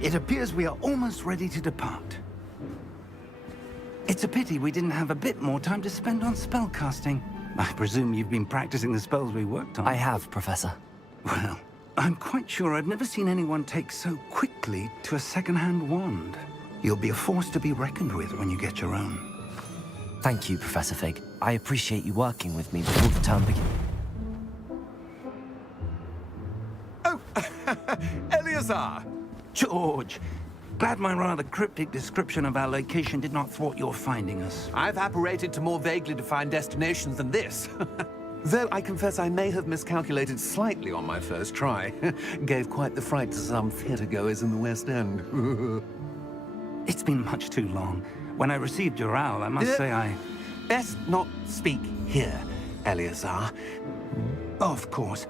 It appears we are almost ready to depart. It's a pity we didn't have a bit more time to spend on spellcasting. I presume you've been practicing the spells we worked on. I have, Professor. Well, I'm quite sure I've never seen anyone take so quickly to a second-hand wand. You'll be a force to be reckoned with when you get your own. Thank you, Professor Fig. I appreciate you working with me before the term begins. Oh, Eleazar! George! Glad my rather cryptic description of our location did not thwart your finding us. I've apparated to more vaguely defined destinations than this. Though I confess I may have miscalculated slightly on my first try. Gave quite the fright to some theatre-goers in the West End. It's been much too long. When I received your owl, I must say I... Best not speak here, Eleazar. Of course.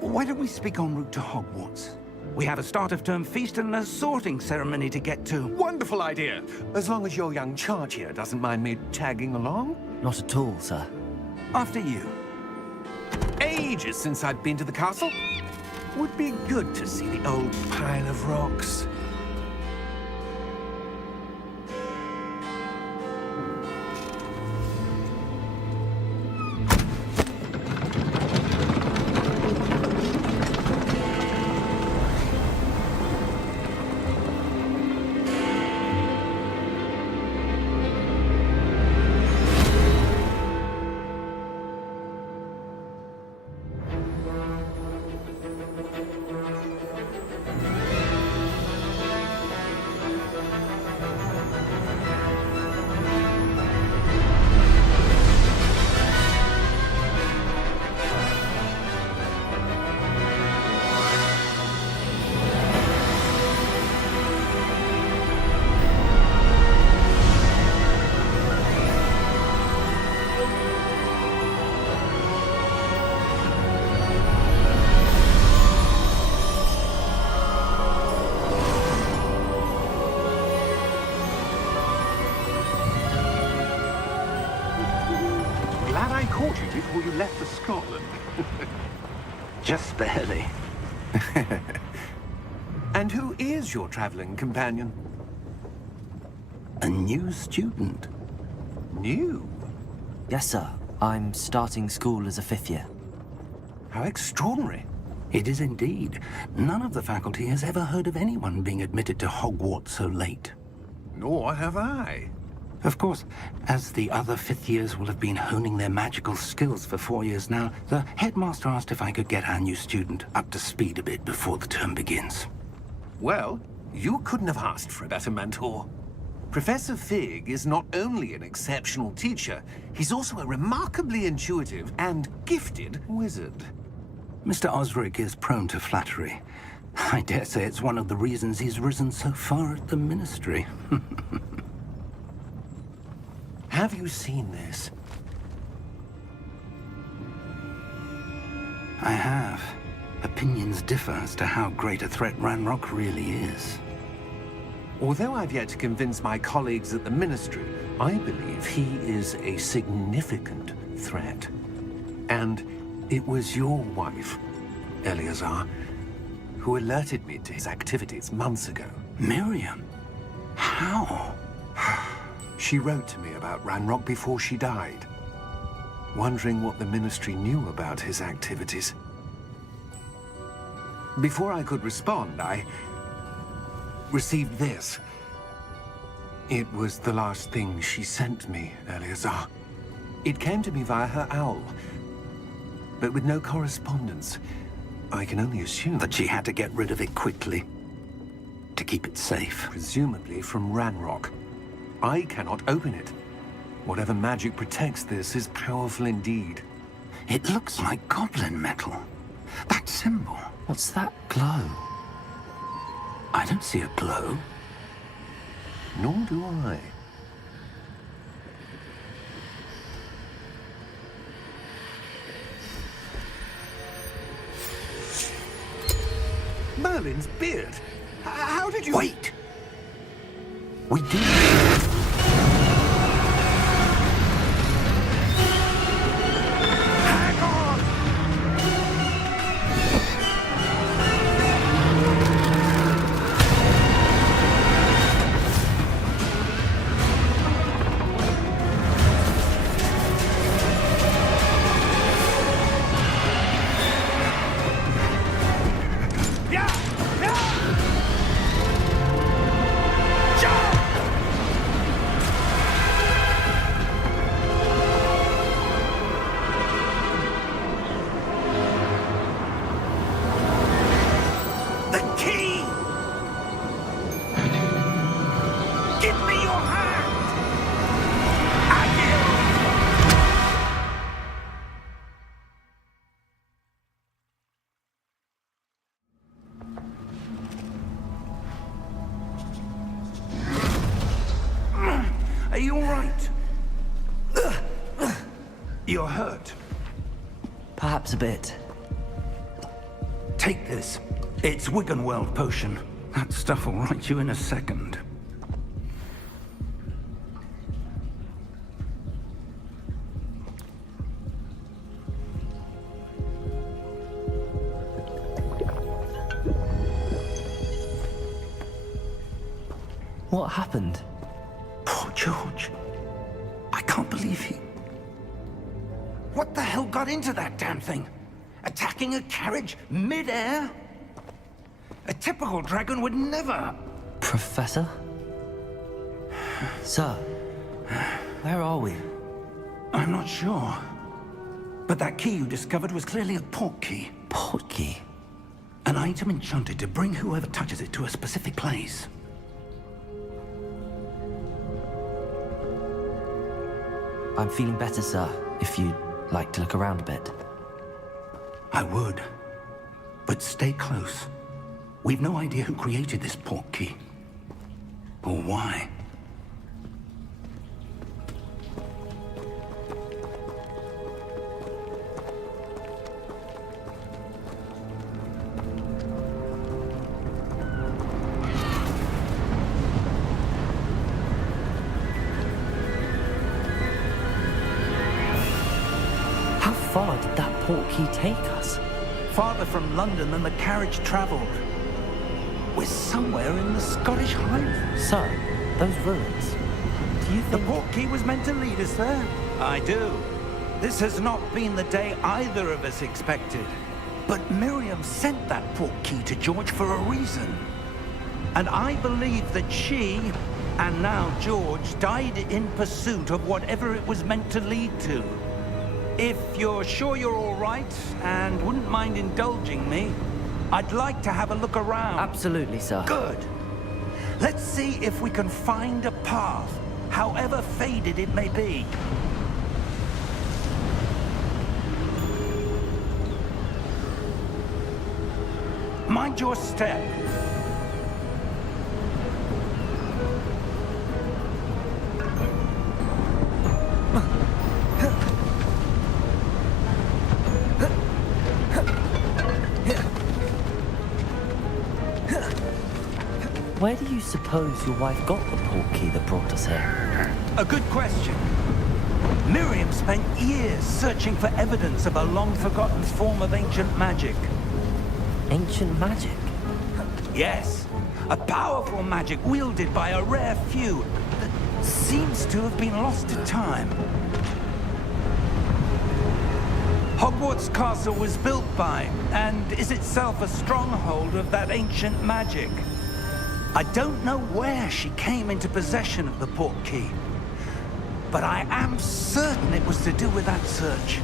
Why don't we speak en route to Hogwarts? We have a start-of-term feast and a sorting ceremony to get to. Wonderful idea! As long as your young charge here doesn't mind me tagging along. Not at all, sir. After you. Ages since I'd been to the castle. Would be good to see the old pile of rocks. Caught you before you left for Scotland. Just barely. And who is your traveling companion? A new student. New? Yes, sir. I'm starting school as a 5th year. How extraordinary. It is indeed. None of the faculty has ever heard of anyone being admitted to Hogwarts so late. Nor have I. Of course, as the other 5th years will have been honing their magical skills for 4 years now, the headmaster asked if I could get our new student up to speed a bit before the term begins. Well, you couldn't have asked for a better mentor. Professor Fig is not only an exceptional teacher, he's also a remarkably intuitive and gifted wizard. Mr. Osric is prone to flattery. I dare say it's one of the reasons he's risen so far at the Ministry. Have you seen this? I have. Opinions differ as to how great a threat Ranrock really is. Although I've yet to convince my colleagues at the Ministry, I believe he is a significant threat. And it was your wife, Eleazar, who alerted me to his activities months ago. Miriam? How? She wrote to me about Ranrock before she died, wondering what the Ministry knew about his activities. Before I could respond, I received this. It was the last thing she sent me, Eleazar. It came to me via her owl, but with no correspondence. I can only assume That she had to get rid of it quickly, to keep it safe. presumably from Ranrock. I cannot open it. Whatever magic protects this is powerful indeed. It looks like goblin metal. That symbol. What's that glow? I don't see a glow. Nor do I. Merlin's beard. How did you... Wait! We do. Hang on! Are you all right? You're hurt. Perhaps a bit. Take this. It's Wiggenweld potion. That stuff will right you in a second. What happened? Poor George. I can't believe he... What the hell got into that damn thing? Attacking a carriage mid-air? A typical dragon would never... Professor? Sir, where are we? I'm not sure. But that key you discovered was clearly a port key. Port key? An item enchanted to bring whoever touches it to a specific place. I'm feeling better, sir, if you'd like to look around a bit. I would. But stay close. We've no idea who created this port key. Or why. How far did that port key take us? Farther from London than the carriage traveled. We're somewhere in the Scottish Highlands. Sir, those ruins. Do you The think... port key was meant to lead us there? I do. This has not been the day either of us expected. But Miriam sent that port key to George for a reason. And I believe that she, and now George, died in pursuit of whatever it was meant to lead to. If you're sure you're all right, and wouldn't mind indulging me, I'd like to have a look around. Absolutely, sir. Good. Let's see if we can find a path, however faded it may be. Mind your step. Where do you suppose your wife got the port key that brought us here? A good question. Miriam spent years searching for evidence of a long-forgotten form of ancient magic. Ancient magic? Yes, a powerful magic wielded by a rare few that seems to have been lost to time. Hogwarts Castle was built by, and is itself a stronghold of that ancient magic. I don't know where she came into possession of the port key, but I am certain it was to do with that search.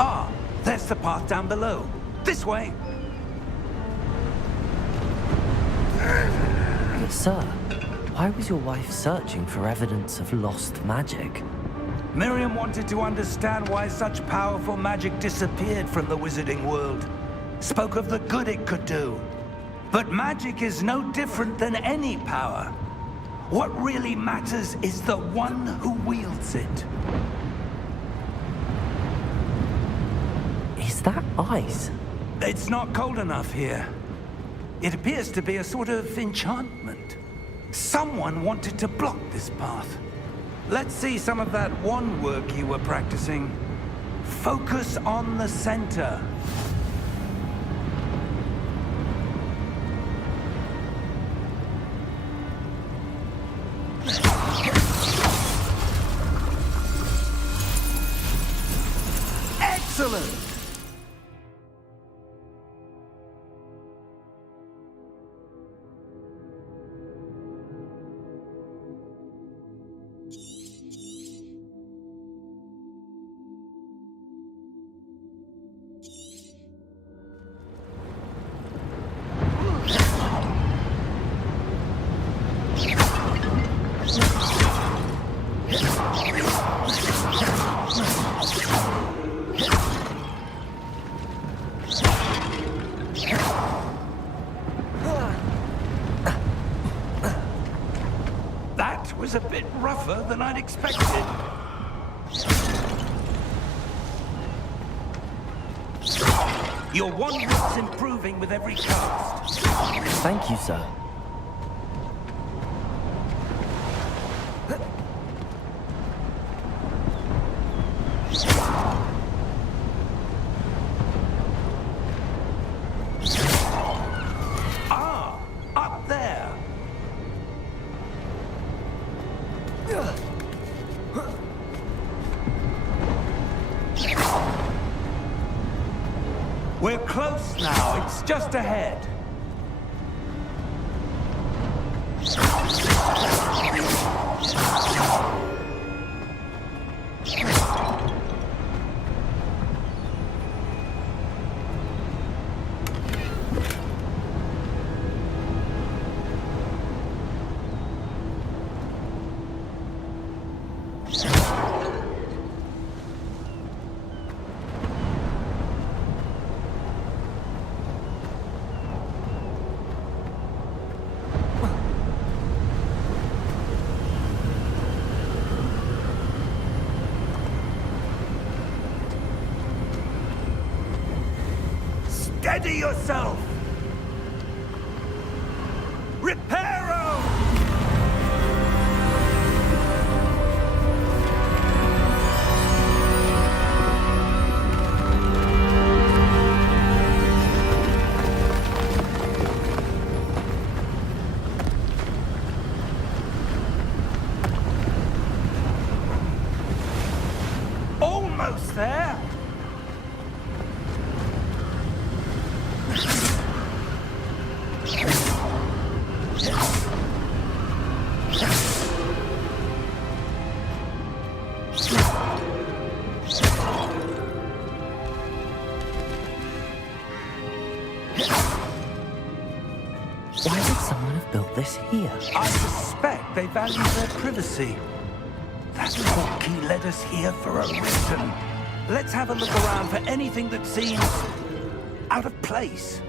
Ah, there's the path down below. This way. But sir, why was your wife searching for evidence of lost magic? Miriam wanted to understand why such powerful magic disappeared from the wizarding world. Spoke of the good it could do. But magic is no different than any power. What really matters is the one who wields it. Is that ice? It's not cold enough here. It appears to be a sort of enchantment. Someone wanted to block this path. Let's see some of that wand work you were practicing. Focus on the center. Excellent! That was a bit rougher than I'd expected. Your wand-work's improving with every cast. Thank you, sir. Ah, up there. We're close now. It's just ahead. Steady yourself! Reparo! Almost there! Why would someone have built this here? I suspect they value their privacy. That portkey led us here for a reason. Let's have a look around for anything that seems out of place.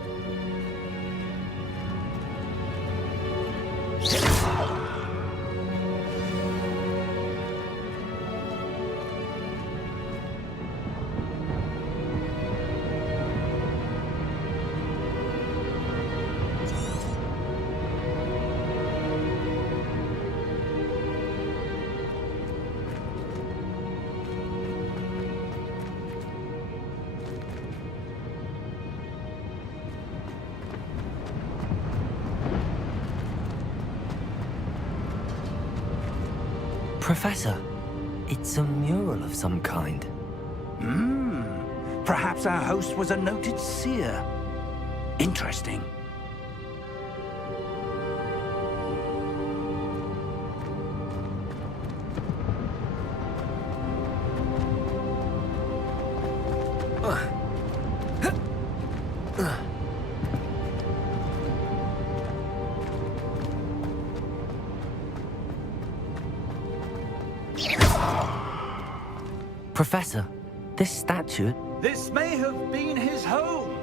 Professor, it's a mural of some kind. Perhaps our host was a noted seer. Interesting. Professor, this statue... This may have been his home.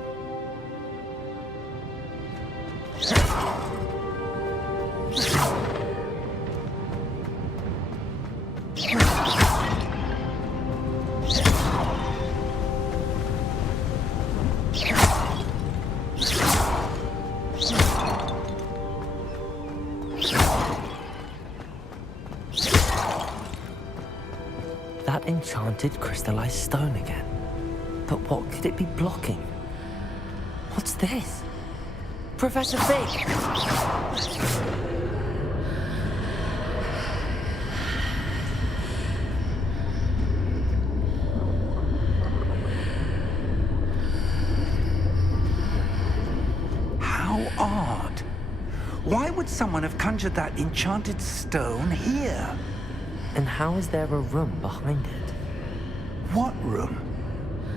That enchanted crystallized stone again. But what could it be blocking? What's this? Professor Fig! How odd. Why would someone have conjured that enchanted stone here? And how is there a room behind it? What room?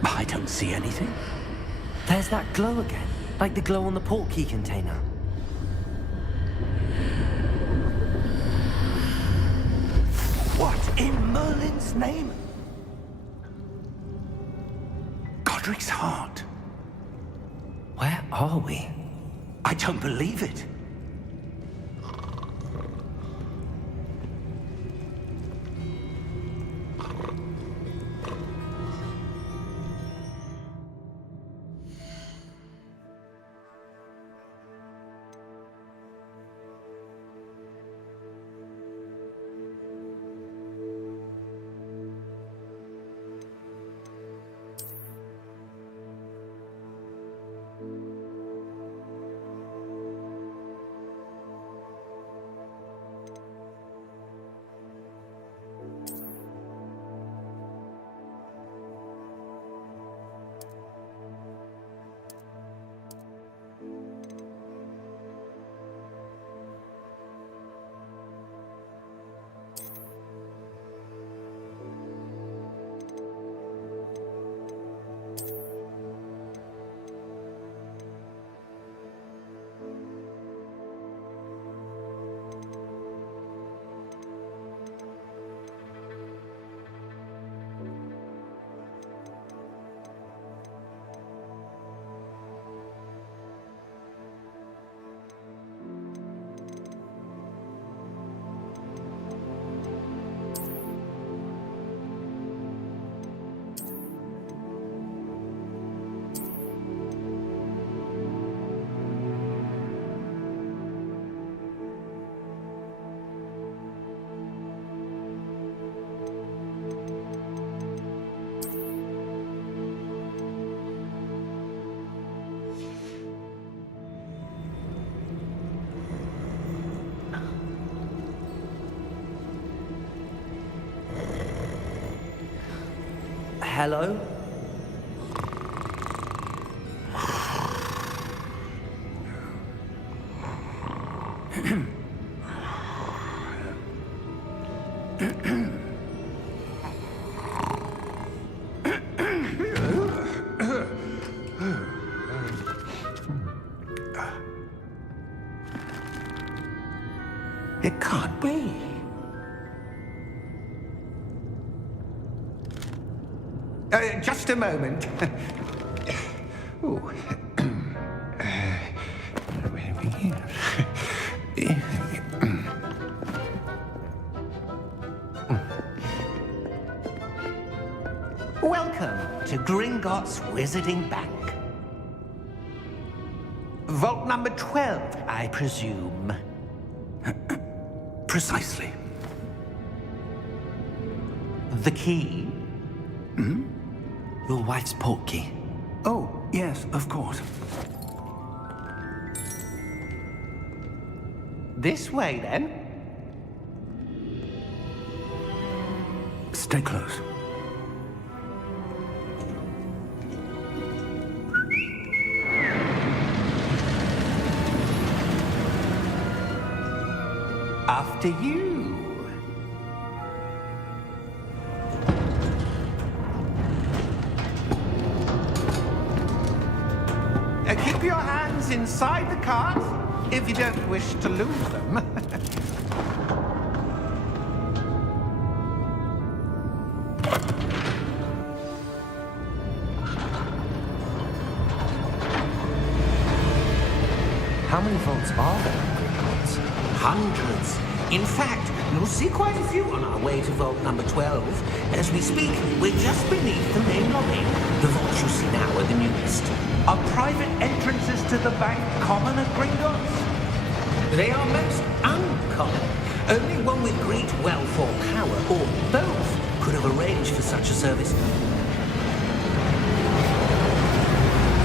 I don't see anything. There's that glow again, like the glow on the portkey container. What in Merlin's name? Godric's heart. Where are we? I don't believe it. hello? It can't be. Just a moment. Ooh. Welcome to Gringotts Wizarding Bank. Vault number 12, I presume. Precisely. The key? Hmm? Your wife's portkey. Oh, yes, of course. This way, then. Stay close. After you. Keep your hands inside the cart if you don't wish to lose them. How many vaults are there in Gringotts? Hundreds. In fact, you'll see quite a few on our way to vault number 12. As we speak, we're just beneath the main lobby. The vaults you see now are the newest. Are private entrances to the bank common at Gringotts? They are most uncommon. Only one with great wealth or power, or both, could have arranged for such a service.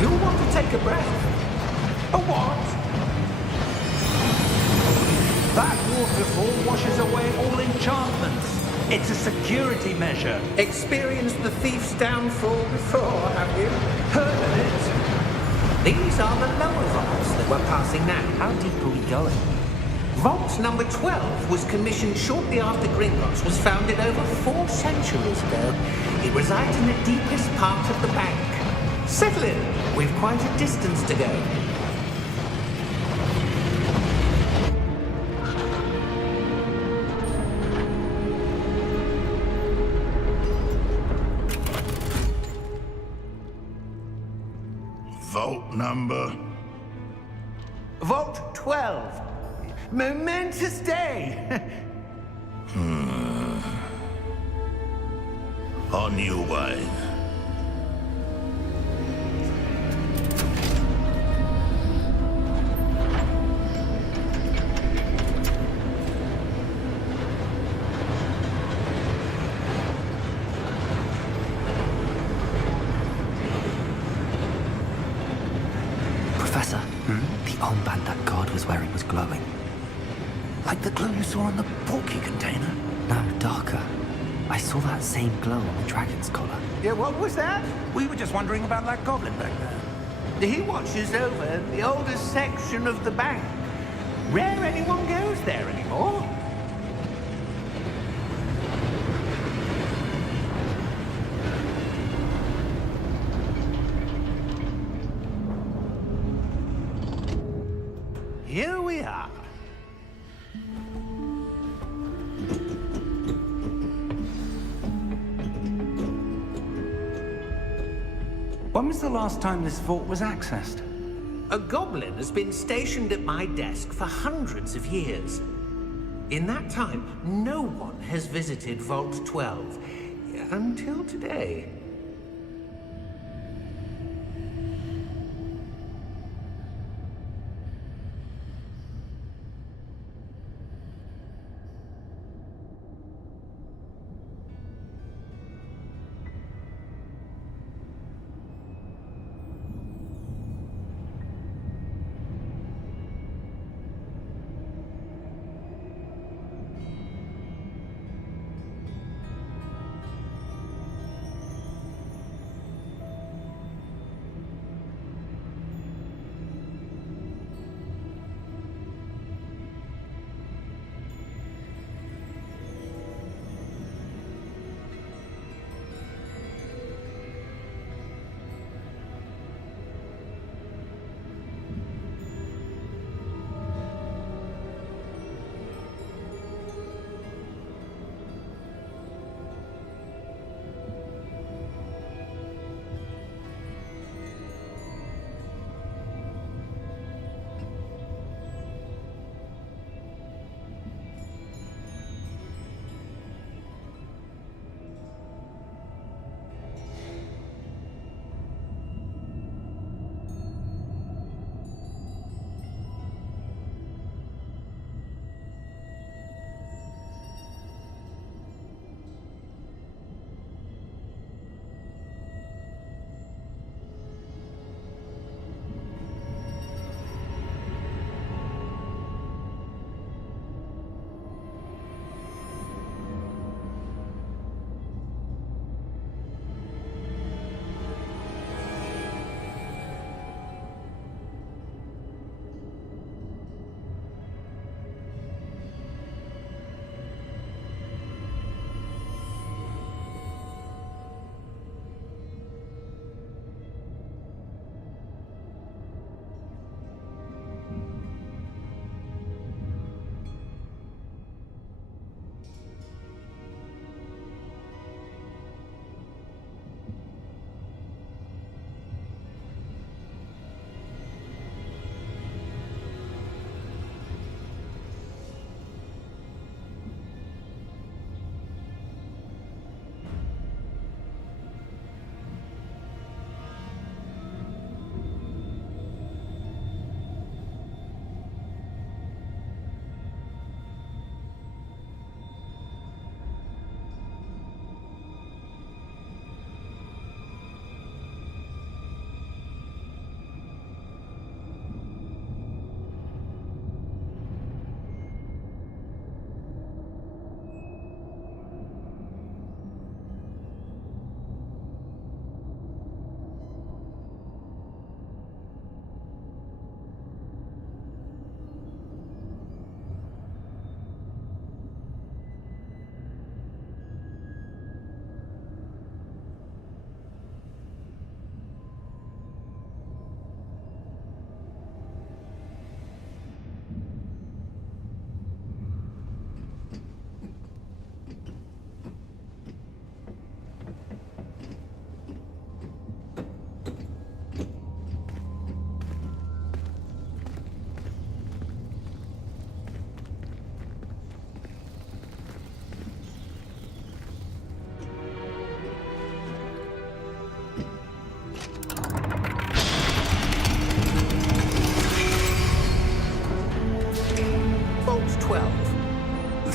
You'll want to take a breath. A what? That waterfall washes away all enchantments. It's a security measure. Experienced the thief's downfall before, have you? Heard of it? These are the lower vaults that we're passing now. How deep are we going? Vault number 12 was commissioned shortly after Gringotts was founded over 4 centuries ago. It resides in the deepest part of the bank. Settle in. We've quite a distance to go. Vault number? Vault 12. Momentous day. On your way. Professor, the armband that guard was wearing was glowing. Like the glow you saw on the portkey container? No, darker. I saw that same glow on the dragon's collar. Yeah, what was that? We were just wondering about that goblin back there. He watches over the oldest section of the bank. Rare anyone goes there anymore. Here we are. When was the last time this vault was accessed? A goblin has been stationed at my desk for hundreds of years. In that time, no one has visited Vault 12 until today.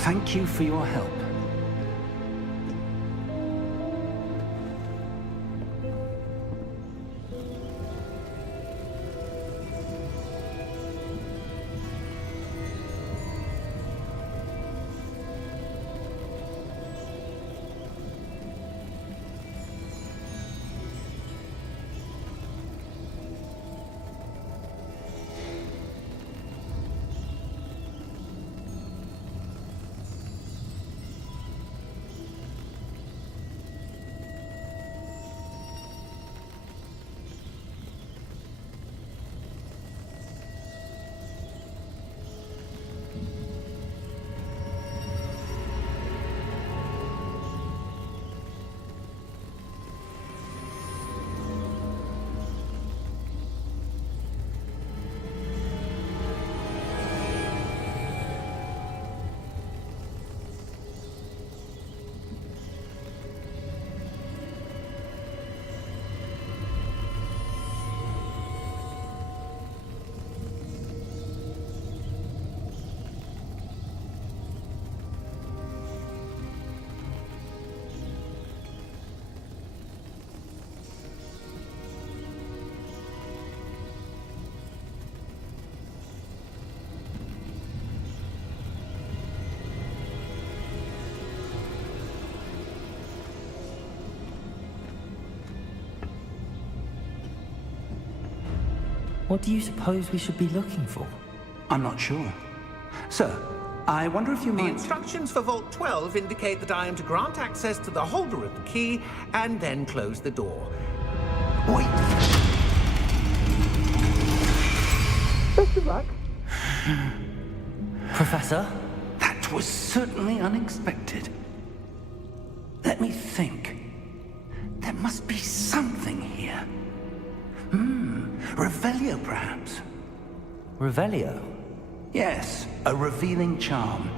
Thank you for your help. What do you suppose we should be looking for? I'm not sure. Sir, I wonder if you The might... instructions for Vault 12 indicate that I am to grant access to the holder of the key and then close the door. Wait! Best of luck. Professor? That was certainly unexpected. Let me think. There must be something here. Revelio, perhaps? Revelio? Yes, a revealing charm.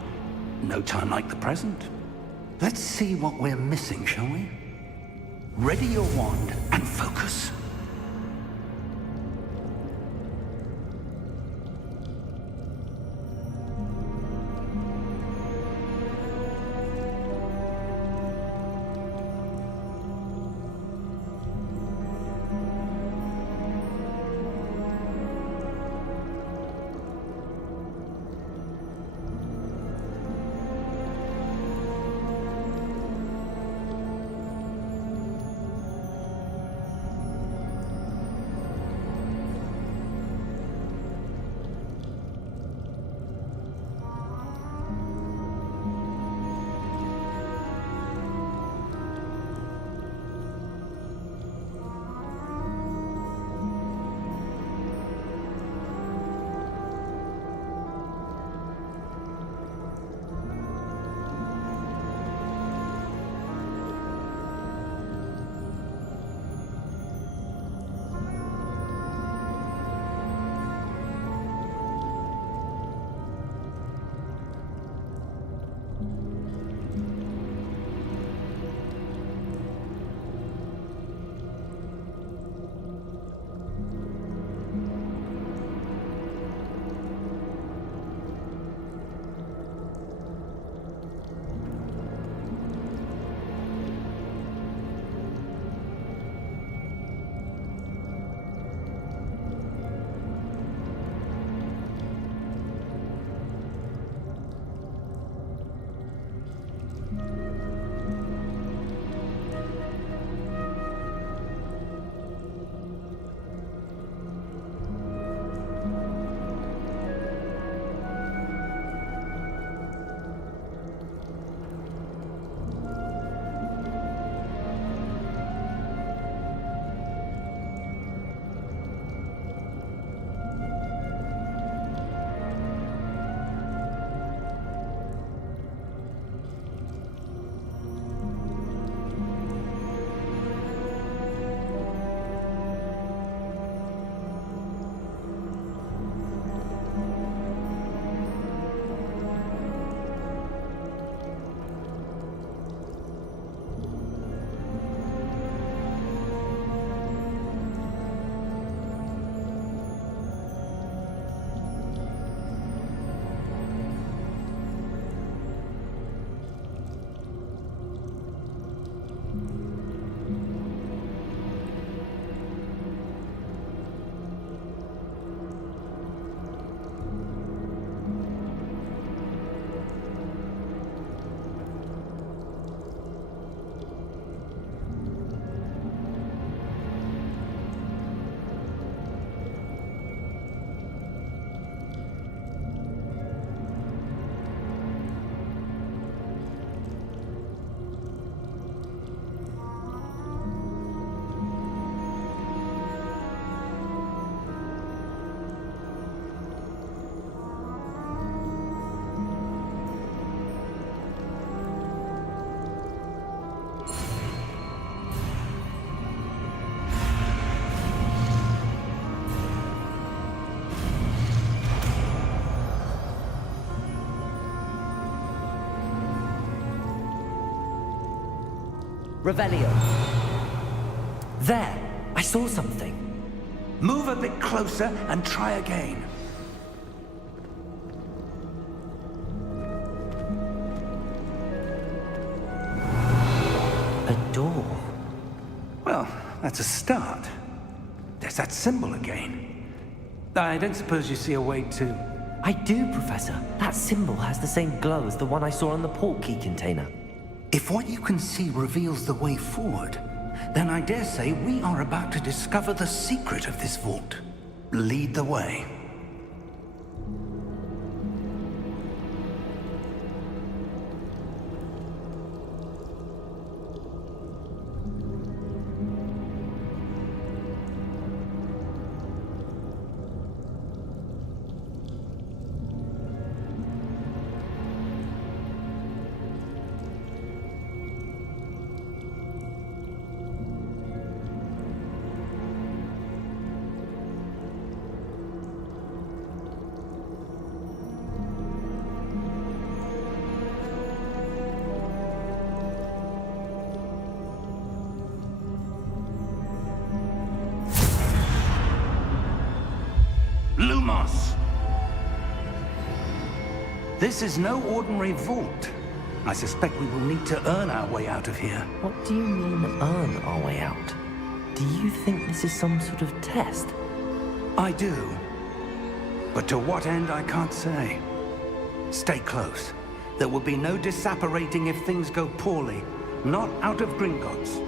No time like the present. Let's see what we're missing, shall we? Ready your wand and focus. Revelio. There! I saw something. Move a bit closer and try again. A door. Well, that's a start. There's that symbol again. I don't suppose you see a way to... I do, Professor. That symbol has the same glow as the one I saw on the portkey container. If what you can see reveals the way forward, then I dare say we are about to discover the secret of this vault. Lead the way. Lumos! This is no ordinary vault. I suspect we will need to earn our way out of here. What do you mean, earn our way out? Do you think this is some sort of test? I do. But to what end, I can't say. Stay close. There will be no disapparating if things go poorly. Not out of Gringotts.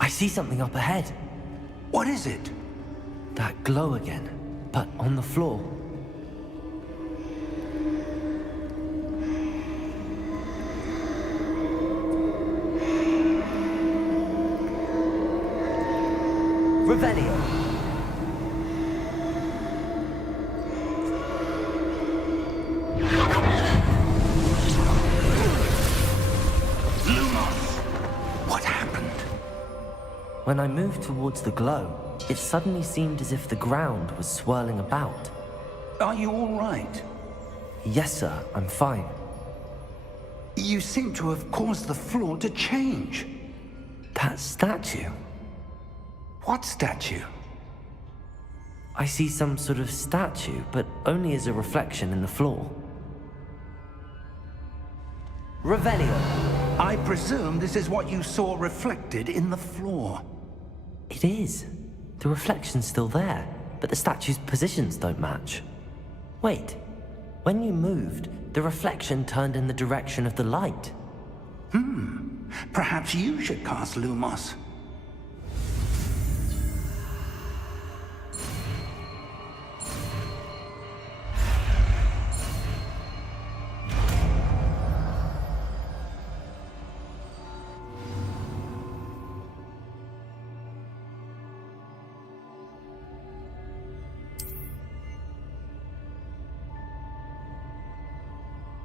I see something up ahead. What is it? That glow again, but on the floor. Revelio. When I moved towards the glow, it suddenly seemed as if the ground was swirling about. Are you all right? Yes, sir, I'm fine. You seem to have caused the floor to change. That statue? What statue? I see some sort of statue, but only as a reflection in the floor. Revelio. I presume this is what you saw reflected in the floor. It is. The reflection's still there, but the statue's positions don't match. Wait. When you moved, the reflection turned in the direction of the light. Perhaps you should cast Lumos.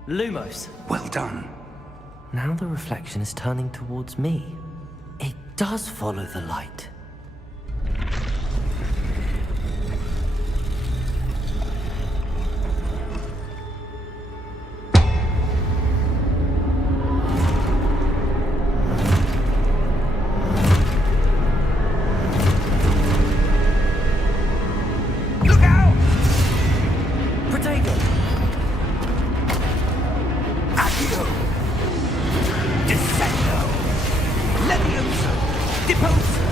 Lumos. Well done. Now the reflection is turning towards me. It does follow the light. Look out! Protego! Accio! Descendo! Levioso! Deposo!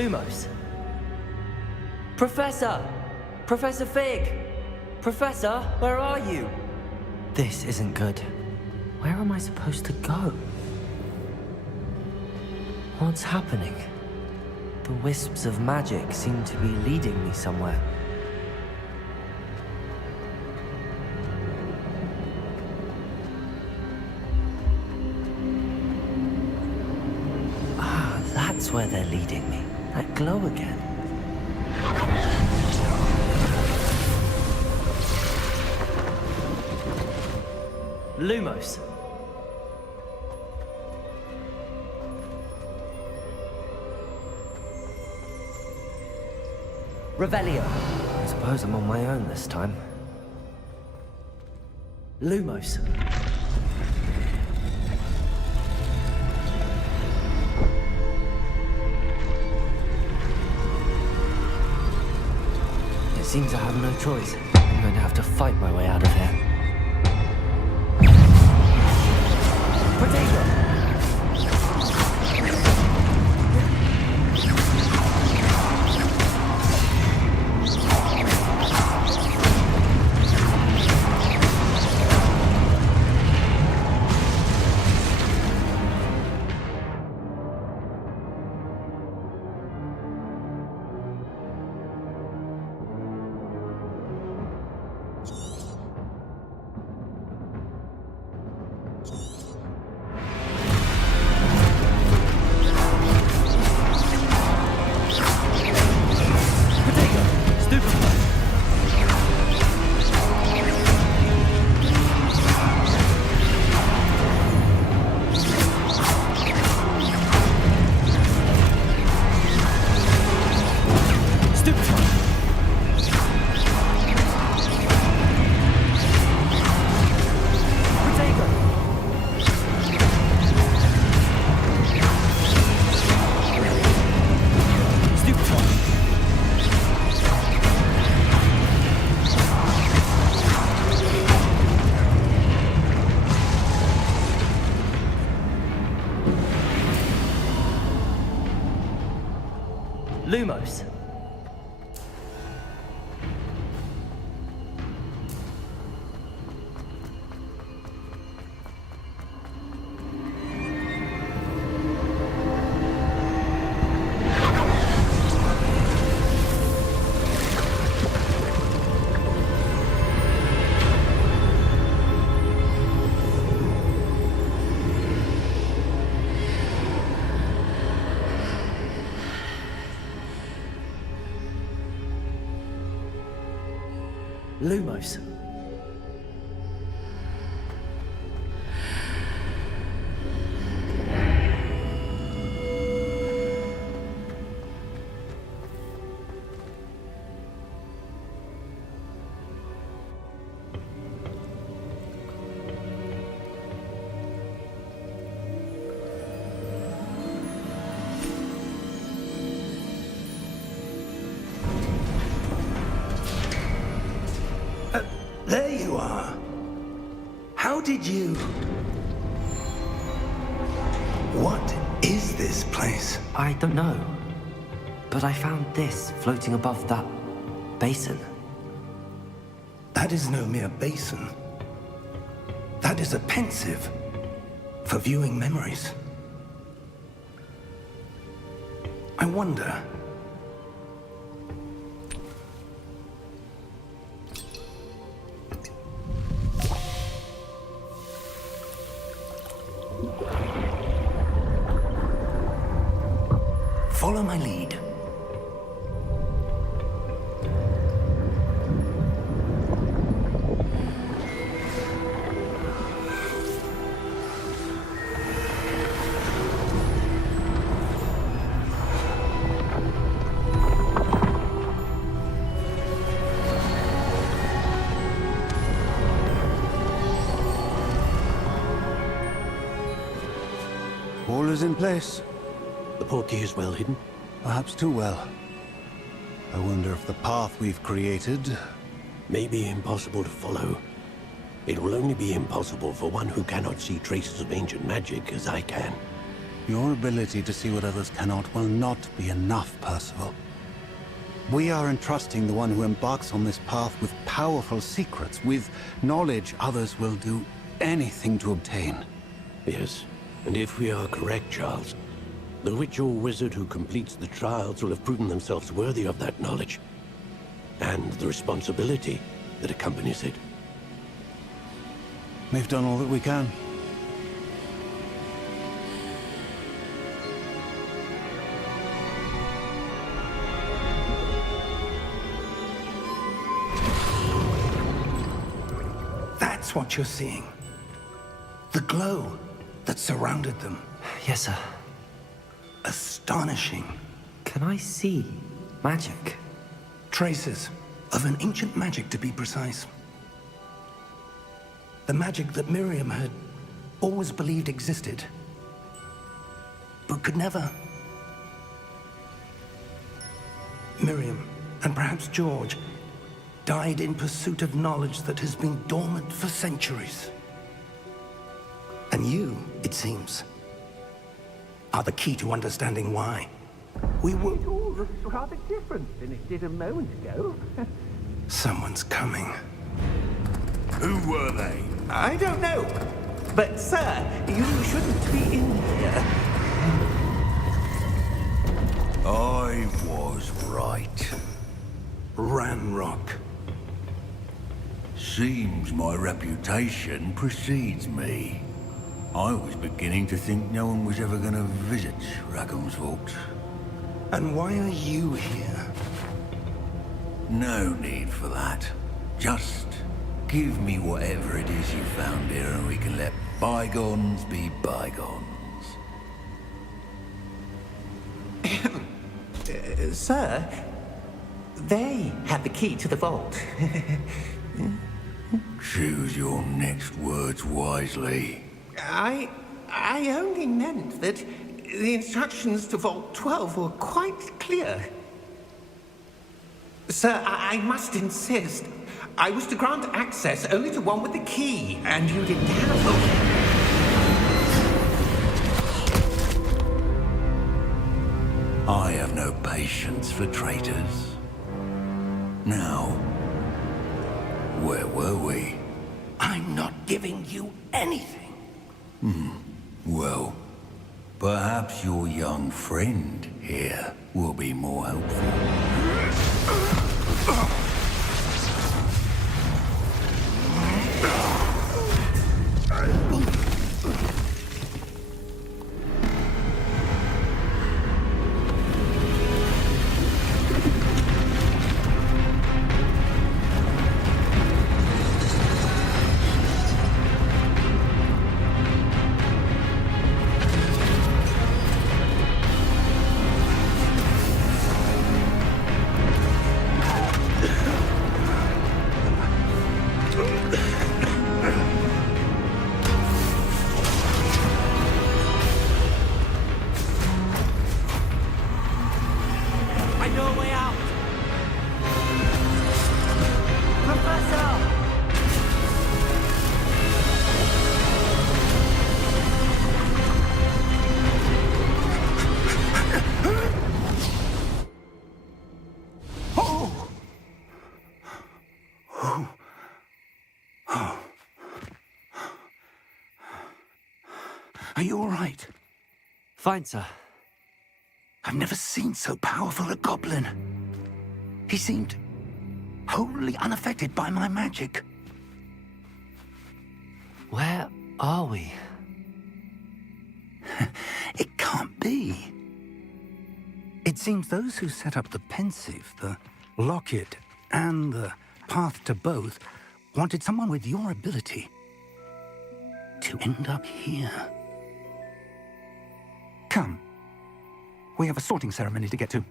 Lumos? Professor! Professor Fig! Professor, where are you? This isn't good. Where am I supposed to go? What's happening? The wisps of magic seem to be leading me somewhere. Ah, that's where they're leading me. That glow again. Lumos. Revelio. I suppose I'm on my own this time. Lumos. It seems I have no choice. I'm going to have to fight my way out of here. Potato! Lumos. Lumos. There you are. How did you... What is this place? I don't know. But I found this floating above that basin. That is no mere basin. That is a pensive for viewing memories. I wonder... Follow my lead. All is in place. The portkey is well hidden. Perhaps too well. I wonder if the path we've created... May be impossible to follow. It will only be impossible for one who cannot see traces of ancient magic as I can. Your ability to see what others cannot will not be enough, Percival. We are entrusting the one who embarks on this path with powerful secrets, with knowledge others will do anything to obtain. Yes, and if we are correct, Charles, the witch or wizard who completes the trials will have proven themselves worthy of that knowledge, and the responsibility that accompanies it. We've done all that we can. That's what you're seeing. The glow that surrounded them. Yes, sir. Astonishing. Can I see magic? Traces of an ancient magic, to be precise. The magic that Miriam had always believed existed, but could never. Miriam, and perhaps George, died in pursuit of knowledge that has been dormant for centuries. And you, it seems, are the key to understanding why. We were... It all looks rather different than it did a moment ago. Someone's coming. Who were they? I don't know. But, sir, you shouldn't be in here. I was right. Ranrock. Seems my reputation precedes me. I was beginning to think no one was ever going to visit Rackham's vault. And why are you here? No need for that. Just give me whatever it is you found here and we can let bygones be bygones. Sir, they had the key to the vault. Choose your next words wisely. I only meant that the instructions to Vault 12 were quite clear. Sir, I must insist. I was to grant access only to one with the key, and you didn't have them. I have no patience for traitors. Now, where were we? I'm not giving you anything. Well, perhaps your young friend here will be more helpful. I know a way out! Professor! Are you all right? Fine, sir. I've never seen so powerful a goblin. He seemed wholly unaffected by my magic. Where are we? It can't be. It seems those who set up the pensive, the locket, and the path to both wanted someone with your ability to end up here. Come. We have a sorting ceremony to get to.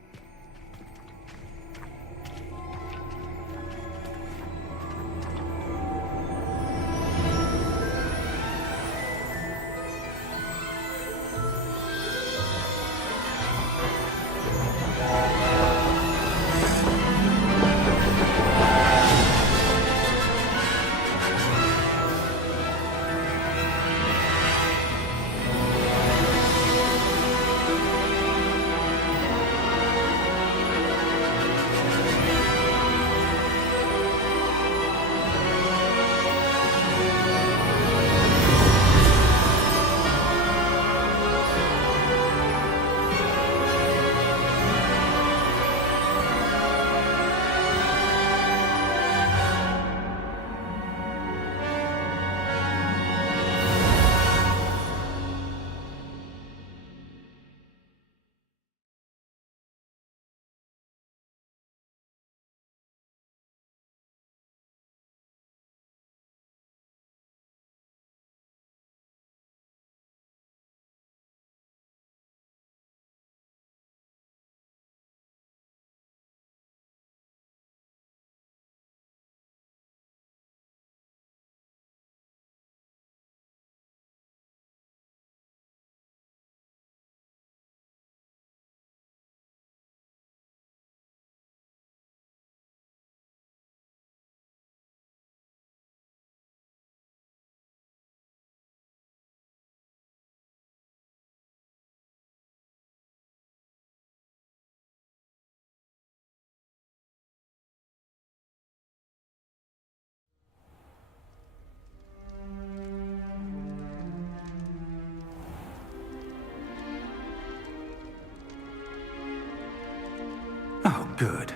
Good.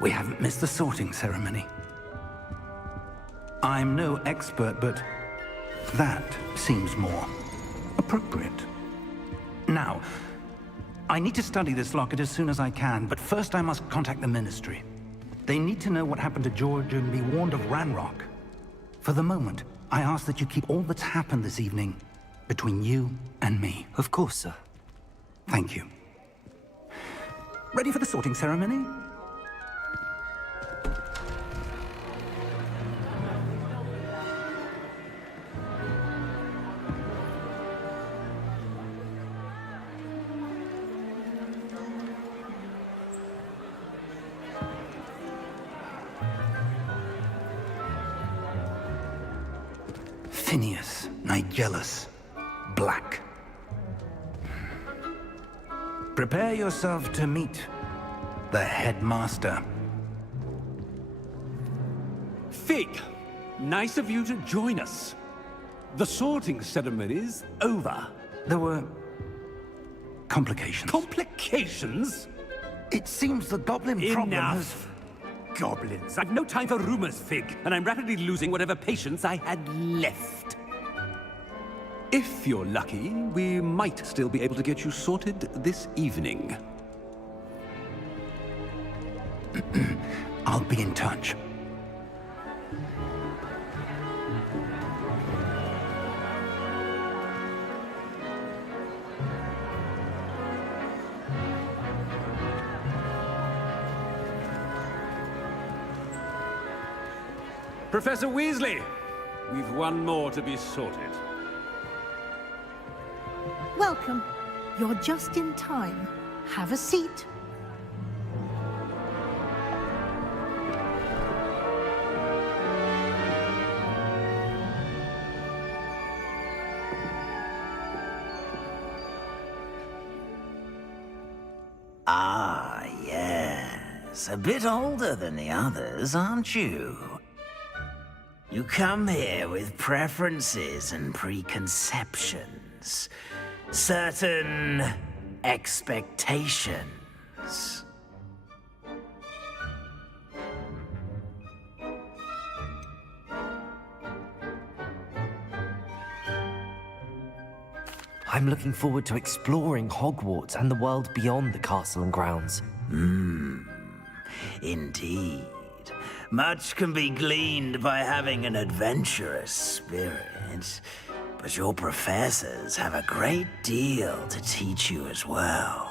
We haven't missed the sorting ceremony. I'm no expert, but that seems more appropriate. Now, I need to study this locket as soon as I can, but first I must contact the Ministry. They need to know what happened to George and be warned of Ranrock. For the moment, I ask that you keep all that's happened this evening between you and me. Of course, sir. Thank you. Ready for the sorting ceremony? Phineas, Nigellus, Black. Prepare yourself to meet the headmaster. Fig, nice of you to join us. The sorting ceremony's over. There were complications. Complications? It seems the goblin problem has... Enough! Goblins. I've no time for rumors, Fig, and I'm rapidly losing whatever patience I had left. If you're lucky, we might still be able to get you sorted this evening. I'll be in touch. Professor Weasley, we've one more to be sorted. Welcome. You're just in time. Have a seat. Ah, yes. A bit older than the others, aren't you? You come here with preferences and preconceptions. Certain expectations. I'm looking forward to exploring Hogwarts and the world beyond the castle and grounds. Indeed. Much can be gleaned by having an adventurous spirit, but your professors have a great deal to teach you as well.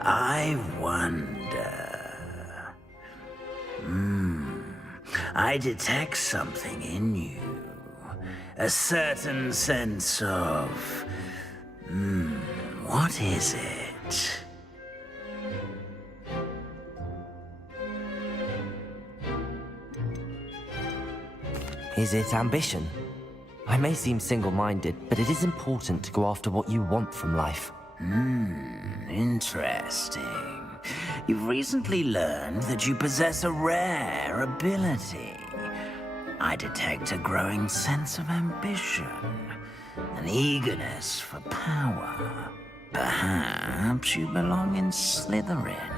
I wonder... I detect something in you. A certain sense of... what is it? Is it ambition? I may seem single-minded, but it is important to go after what you want from life. Interesting. You've recently learned that you possess a rare ability. I detect a growing sense of ambition, an eagerness for power. Perhaps you belong in Slytherin.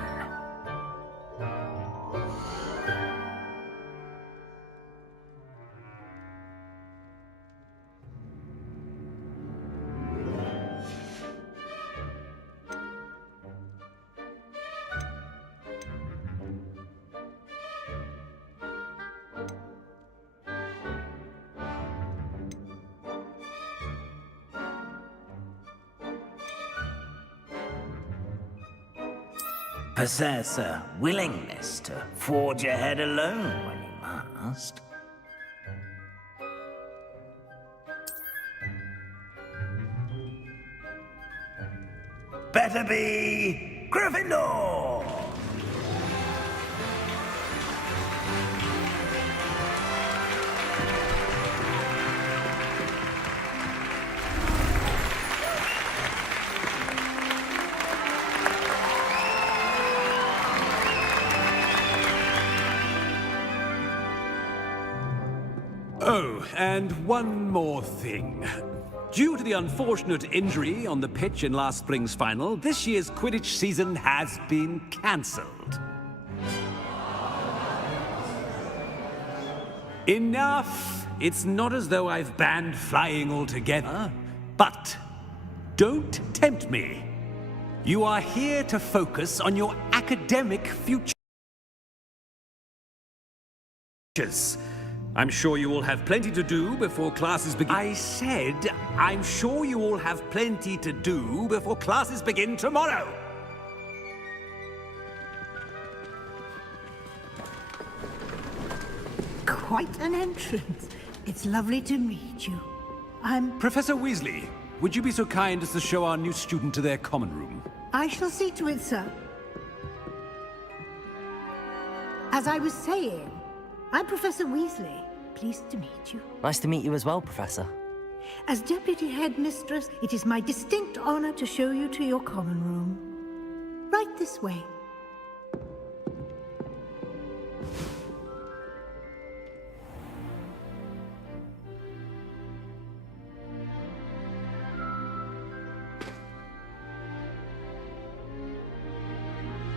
Possess a willingness to forge ahead alone when you must. Better be Gryffindor! Oh, and one more thing. Due to the unfortunate injury on the pitch in last spring's final, this year's Quidditch season has been cancelled. Enough! It's not as though I've banned flying altogether, but don't tempt me. You are here to focus on your academic futures. I'm sure you all have plenty to do before classes begin. I said, I'm sure you all have plenty to do before classes begin tomorrow. Quite an entrance. It's lovely to meet you. I'm... Professor Weasley, would you be so kind as to show our new student to their common room? I shall see to it, sir. As I was saying, I'm Professor Weasley. Pleased to meet you. Nice to meet you as well, Professor. As Deputy Headmistress, it is my distinct honor to show you to your common room. Right this way.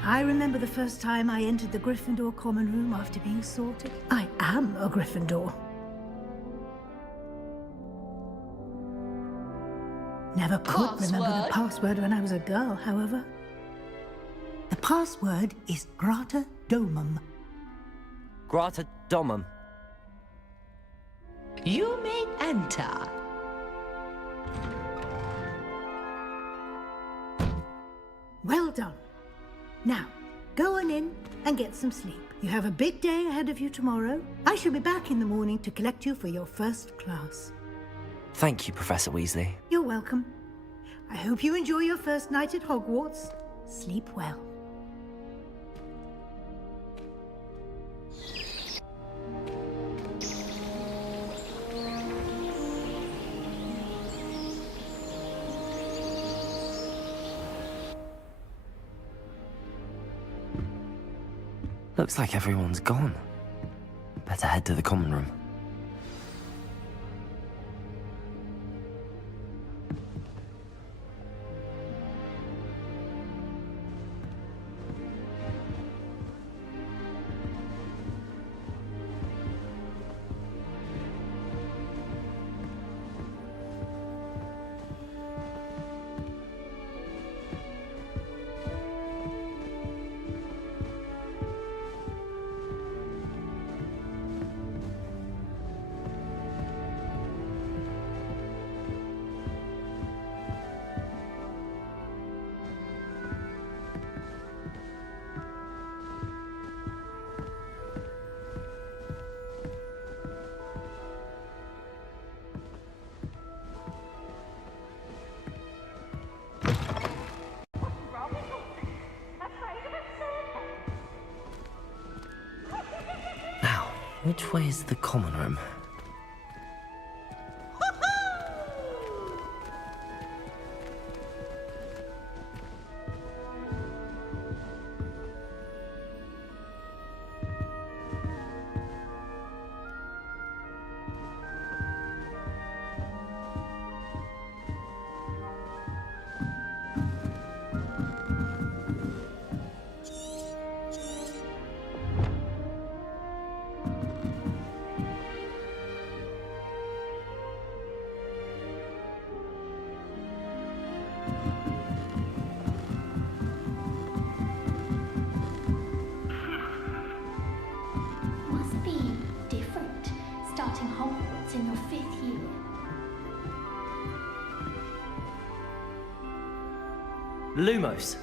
I remember the first time I entered the Gryffindor common room after being sorted. I am a Gryffindor. Never could remember the password when I was a girl, however. The password is Grata Domum. Grata Domum. You may enter. Well done. Now, go on in and get some sleep. You have a big day ahead of you tomorrow. I shall be back in the morning to collect you for your first class. Thank you, Professor Weasley. You're welcome. I hope you enjoy your first night at Hogwarts. Sleep well. Looks like everyone's gone. Better head to the common room. Which way is the common room? Must be different, starting Hogwarts in your 5th year. Lumos.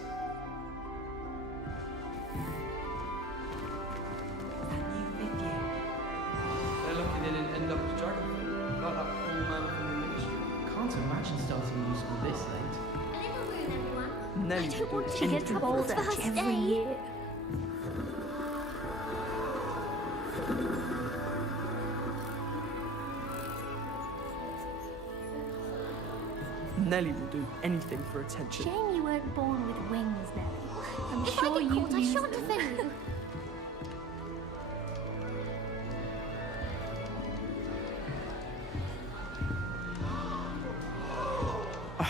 They're lucky they didn't end up as dragonfly, like that poor man from the ministry. Can't imagine starting a musical this late. A little rude, everyone. No, I don't want to get older every year. Nelly will do anything for attention. Shame you weren't born with wings, Nelly. I'm If sure I get you caught, I use shan't them. offend you.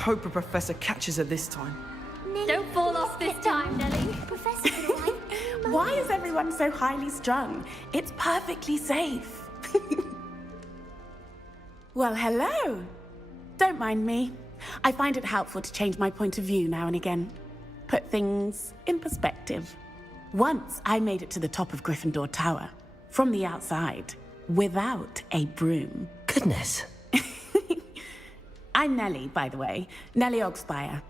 hope a professor catches her this time. Don't fall off this time, Nelly. Professor, Why is everyone so highly strung? It's perfectly safe. Well, hello. Don't mind me. I find it helpful to change my point of view now and again. Put things in perspective. Once I made it to the top of Gryffindor Tower, from the outside, without a broom. Goodness. I'm Nellie, by the way. Nellie Ogspire.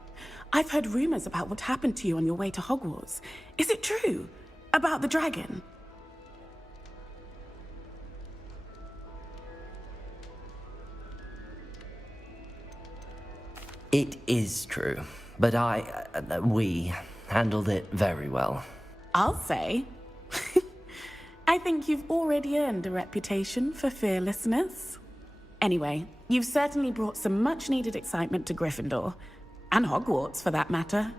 I've heard rumors about what happened to you on your way to Hogwarts. Is it true? About the dragon? It is true, but we handled it very well. I'll say. I think you've already earned a reputation for fearlessness. Anyway, you've certainly brought some much-needed excitement to Gryffindor. And Hogwarts, for that matter.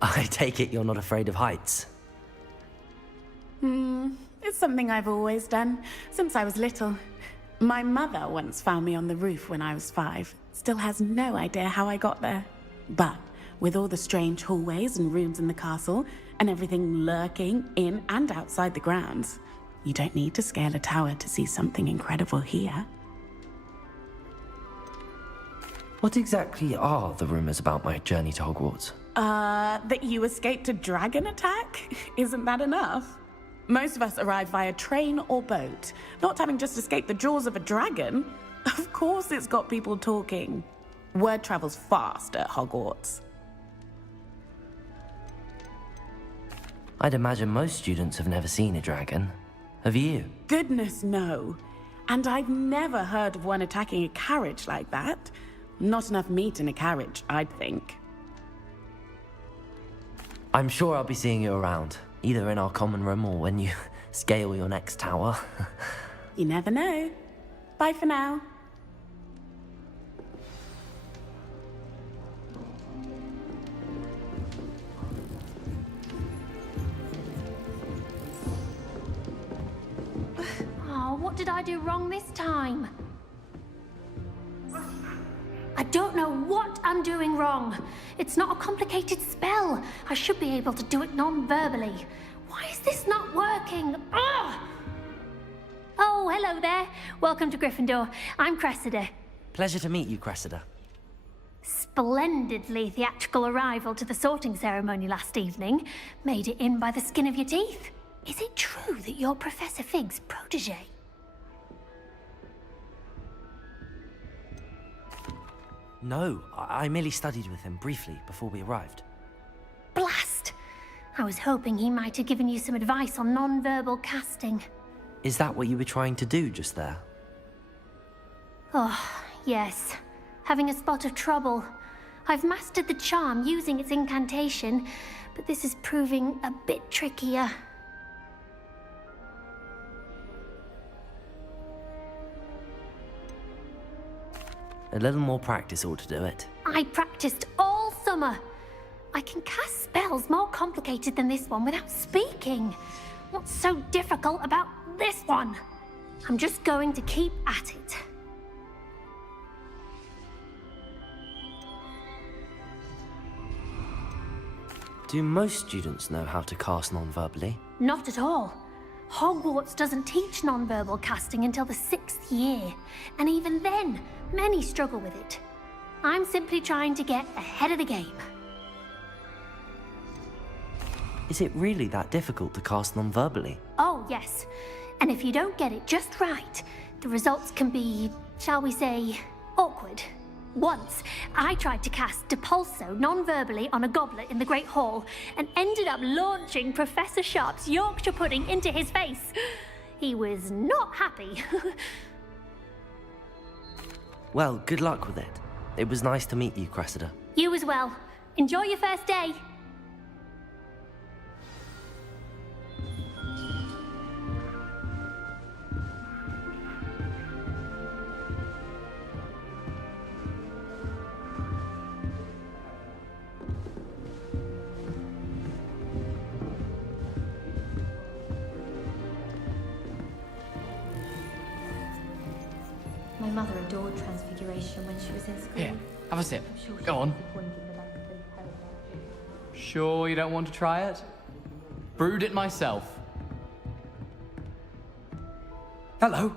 I take it you're not afraid of heights? It's something I've always done, since I was little. My mother once found me on the roof when I was 5. Still has no idea how I got there. But with all the strange hallways and rooms in the castle, and everything lurking in and outside the grounds, you don't need to scale a tower to see something incredible here. What exactly are the rumors about my journey to Hogwarts? That you escaped a dragon attack? Isn't that enough? Most of us arrive via train or boat, not having just escaped the jaws of a dragon. Of course it's got people talking. Word travels fast at Hogwarts. I'd imagine most students have never seen a dragon. Have you? Goodness, no. And I've never heard of one attacking a carriage like that. Not enough meat in a carriage, I'd think. I'm sure I'll be seeing you around, either in our common room or when you scale your next tower. You never know. Bye for now. Oh, what did I do wrong this time? I don't know what I'm doing wrong. It's not a complicated spell. I should be able to do it non-verbally. Why is this not working? Ugh! Oh, hello there. Welcome to Gryffindor. I'm Cressida. Pleasure to meet you, Cressida. Splendidly theatrical arrival to the sorting ceremony last evening. Made it in by the skin of your teeth. Is it true that you're Professor Fig's protege? No, I merely studied with him briefly before we arrived. Blast! I was hoping he might have given you some advice on non-verbal casting. Is that what you were trying to do just there? Oh, yes. Having a spot of trouble. I've mastered the charm using its incantation, but this is proving a bit trickier. A little more practice ought to do it. I practiced all summer. I can cast spells more complicated than this one without speaking. What's so difficult about this one? I'm just going to keep at it. Do most students know how to cast non-verbally? Not at all. Hogwarts doesn't teach non-verbal casting until the 6th year, and even then, many struggle with it. I'm simply trying to get ahead of the game. Is it really that difficult to cast non-verbally? Oh, yes. And if you don't get it just right, the results can be, shall we say, awkward. Once, I tried to cast Depulso non-verbally on a goblet in the Great Hall and ended up launching Professor Sharp's Yorkshire pudding into his face. He was not happy. Well, good luck with it. It was nice to meet you, Cressida. You as well. Enjoy your first day. mother adored Transfiguration when she was in school. Here, have a sip. I'm sure she Go on. was disappointed that I couldn't tell her. Sure you don't want to try it? Brewed it myself. Hello,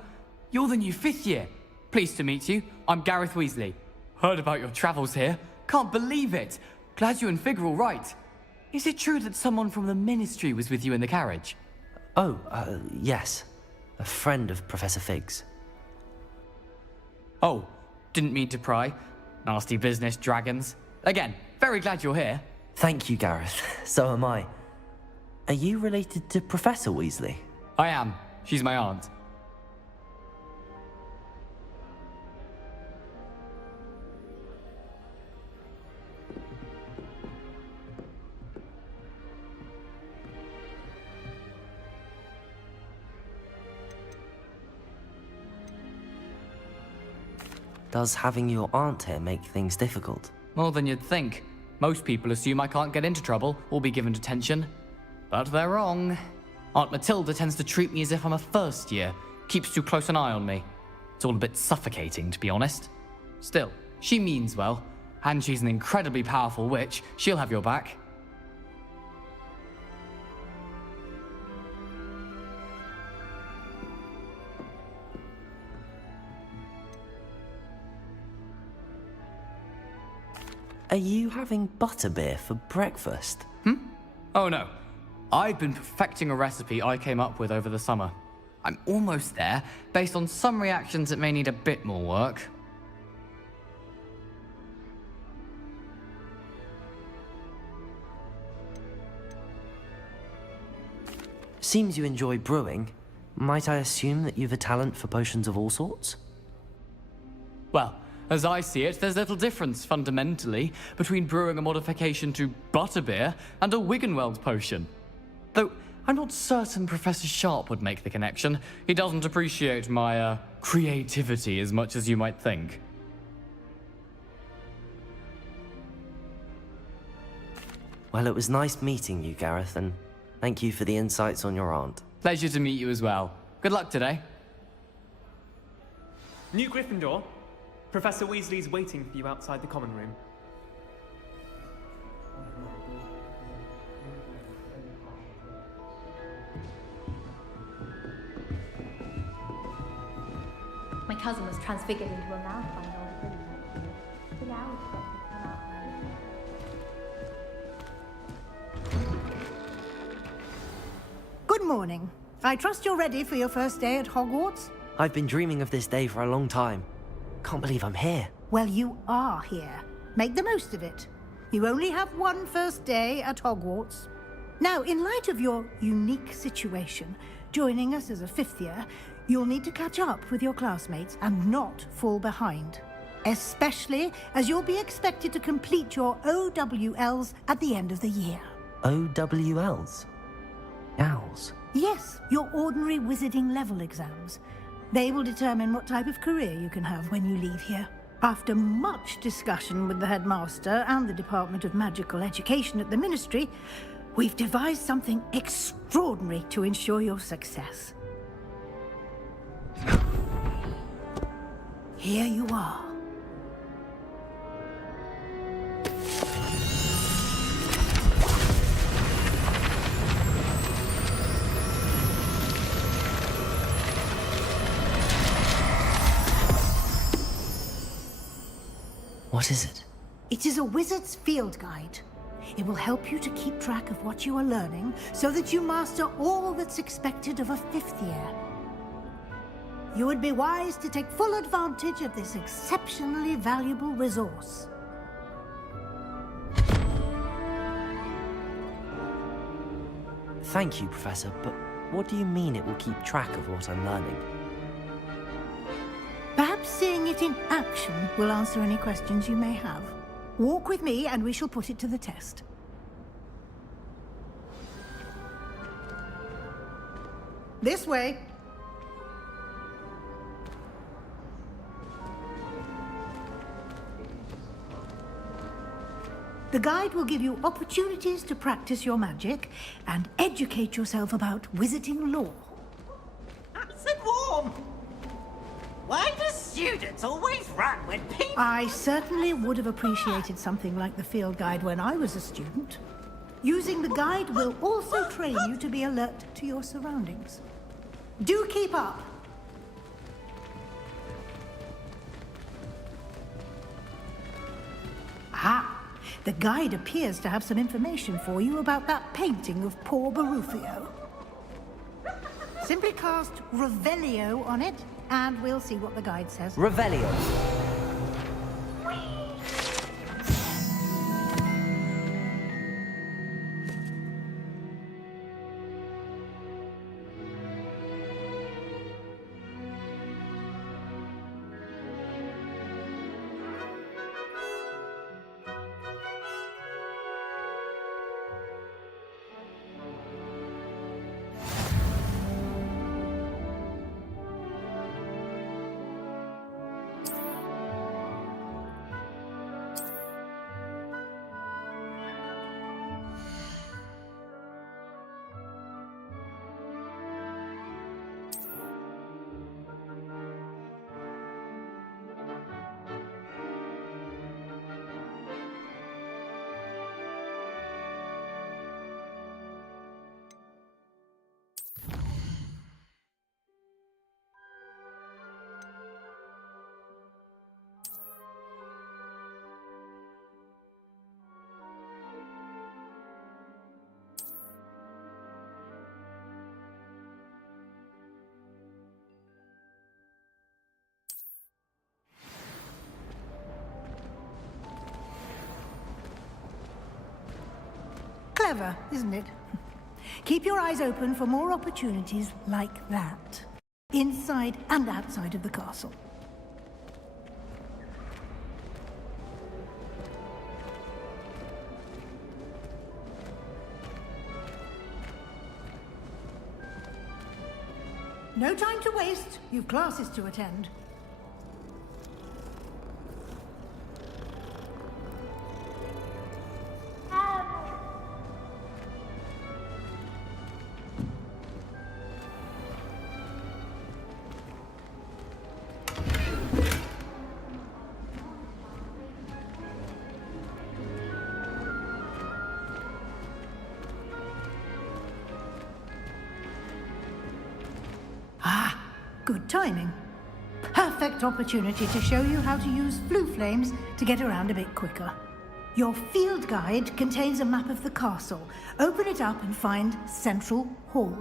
you're the new 5th year. Pleased to meet you. I'm Gareth Weasley. Heard about your travels here. Can't believe it. Glad you and Fig are all right. Is it true that someone from the Ministry was with you in the carriage? Oh, yes. A friend of Professor Fig's. Oh, didn't mean to pry. Nasty business, dragons. Again, very glad you're here. Thank you, Gareth. So am I. Are you related to Professor Weasley? I am. She's my aunt. Does having your aunt here make things difficult? More than you'd think. Most people assume I can't get into trouble or be given detention. But they're wrong. Aunt Matilda tends to treat me as if I'm a first year, keeps too close an eye on me. It's all a bit suffocating, to be honest. Still, she means well, and she's an incredibly powerful witch. She'll have your back. Are you having butterbeer for breakfast? Oh no. I've been perfecting a recipe I came up with over the summer. I'm almost there, based on some reactions that may need a bit more work. Seems you enjoy brewing. Might I assume that you've a talent for potions of all sorts? Well, as I see it, there's little difference, fundamentally, between brewing a modification to butterbeer and a Wiggenweld potion. Though, I'm not certain Professor Sharp would make the connection. He doesn't appreciate my, creativity as much as you might think. Well, it was nice meeting you, Gareth, and thank you for the insights on your aunt. Pleasure to meet you as well. Good luck today. New Gryffindor. Professor Weasley's waiting for you outside the common room. My cousin was transfigured into a mouse by an old prisoner. So now it's got to come out early. Good morning. I trust you're ready for your first day at Hogwarts? I've been dreaming of this day for a long time. Can't believe I'm here. Well, you are here. Make the most of it. You only have one first day at Hogwarts. Now, in light of your unique situation, joining us as a 5th year, you'll need to catch up with your classmates and not fall behind. Especially as you'll be expected to complete your OWLs at the end of the year. OWLs? Owls? Yes, your ordinary wizarding level exams. They will determine what type of career you can have when you leave here. After much discussion with the headmaster and the Department of Magical Education at the Ministry, we've devised something extraordinary to ensure your success. Here you are. What is it? It is a wizard's field guide. It will help you to keep track of what you are learning so that you master all that's expected of a 5th year. You would be wise to take full advantage of this exceptionally valuable resource. Thank you, Professor, but what do you mean it will keep track of what I'm learning? Perhaps seeing it in action will answer any questions you may have. Walk with me and we shall put it to the test. This way. The guide will give you opportunities to practice your magic and educate yourself about wizarding lore. Acid warm! Why does students always run when people... I certainly would have appreciated something like the field guide when I was a student. Using the guide will also train you to be alert to your surroundings. Do keep up! Ah, the guide appears to have some information for you about that painting of poor Barufio. Simply cast Revelio on it, and we'll see what the guide says. Revelio. Clever, isn't it? Keep your eyes open for more opportunities like that, inside and outside of the castle. No time to waste. You've classes to attend. Good timing. Perfect opportunity to show you how to use flue flames to get around a bit quicker. Your field guide contains a map of the castle. Open it up and find Central Hall.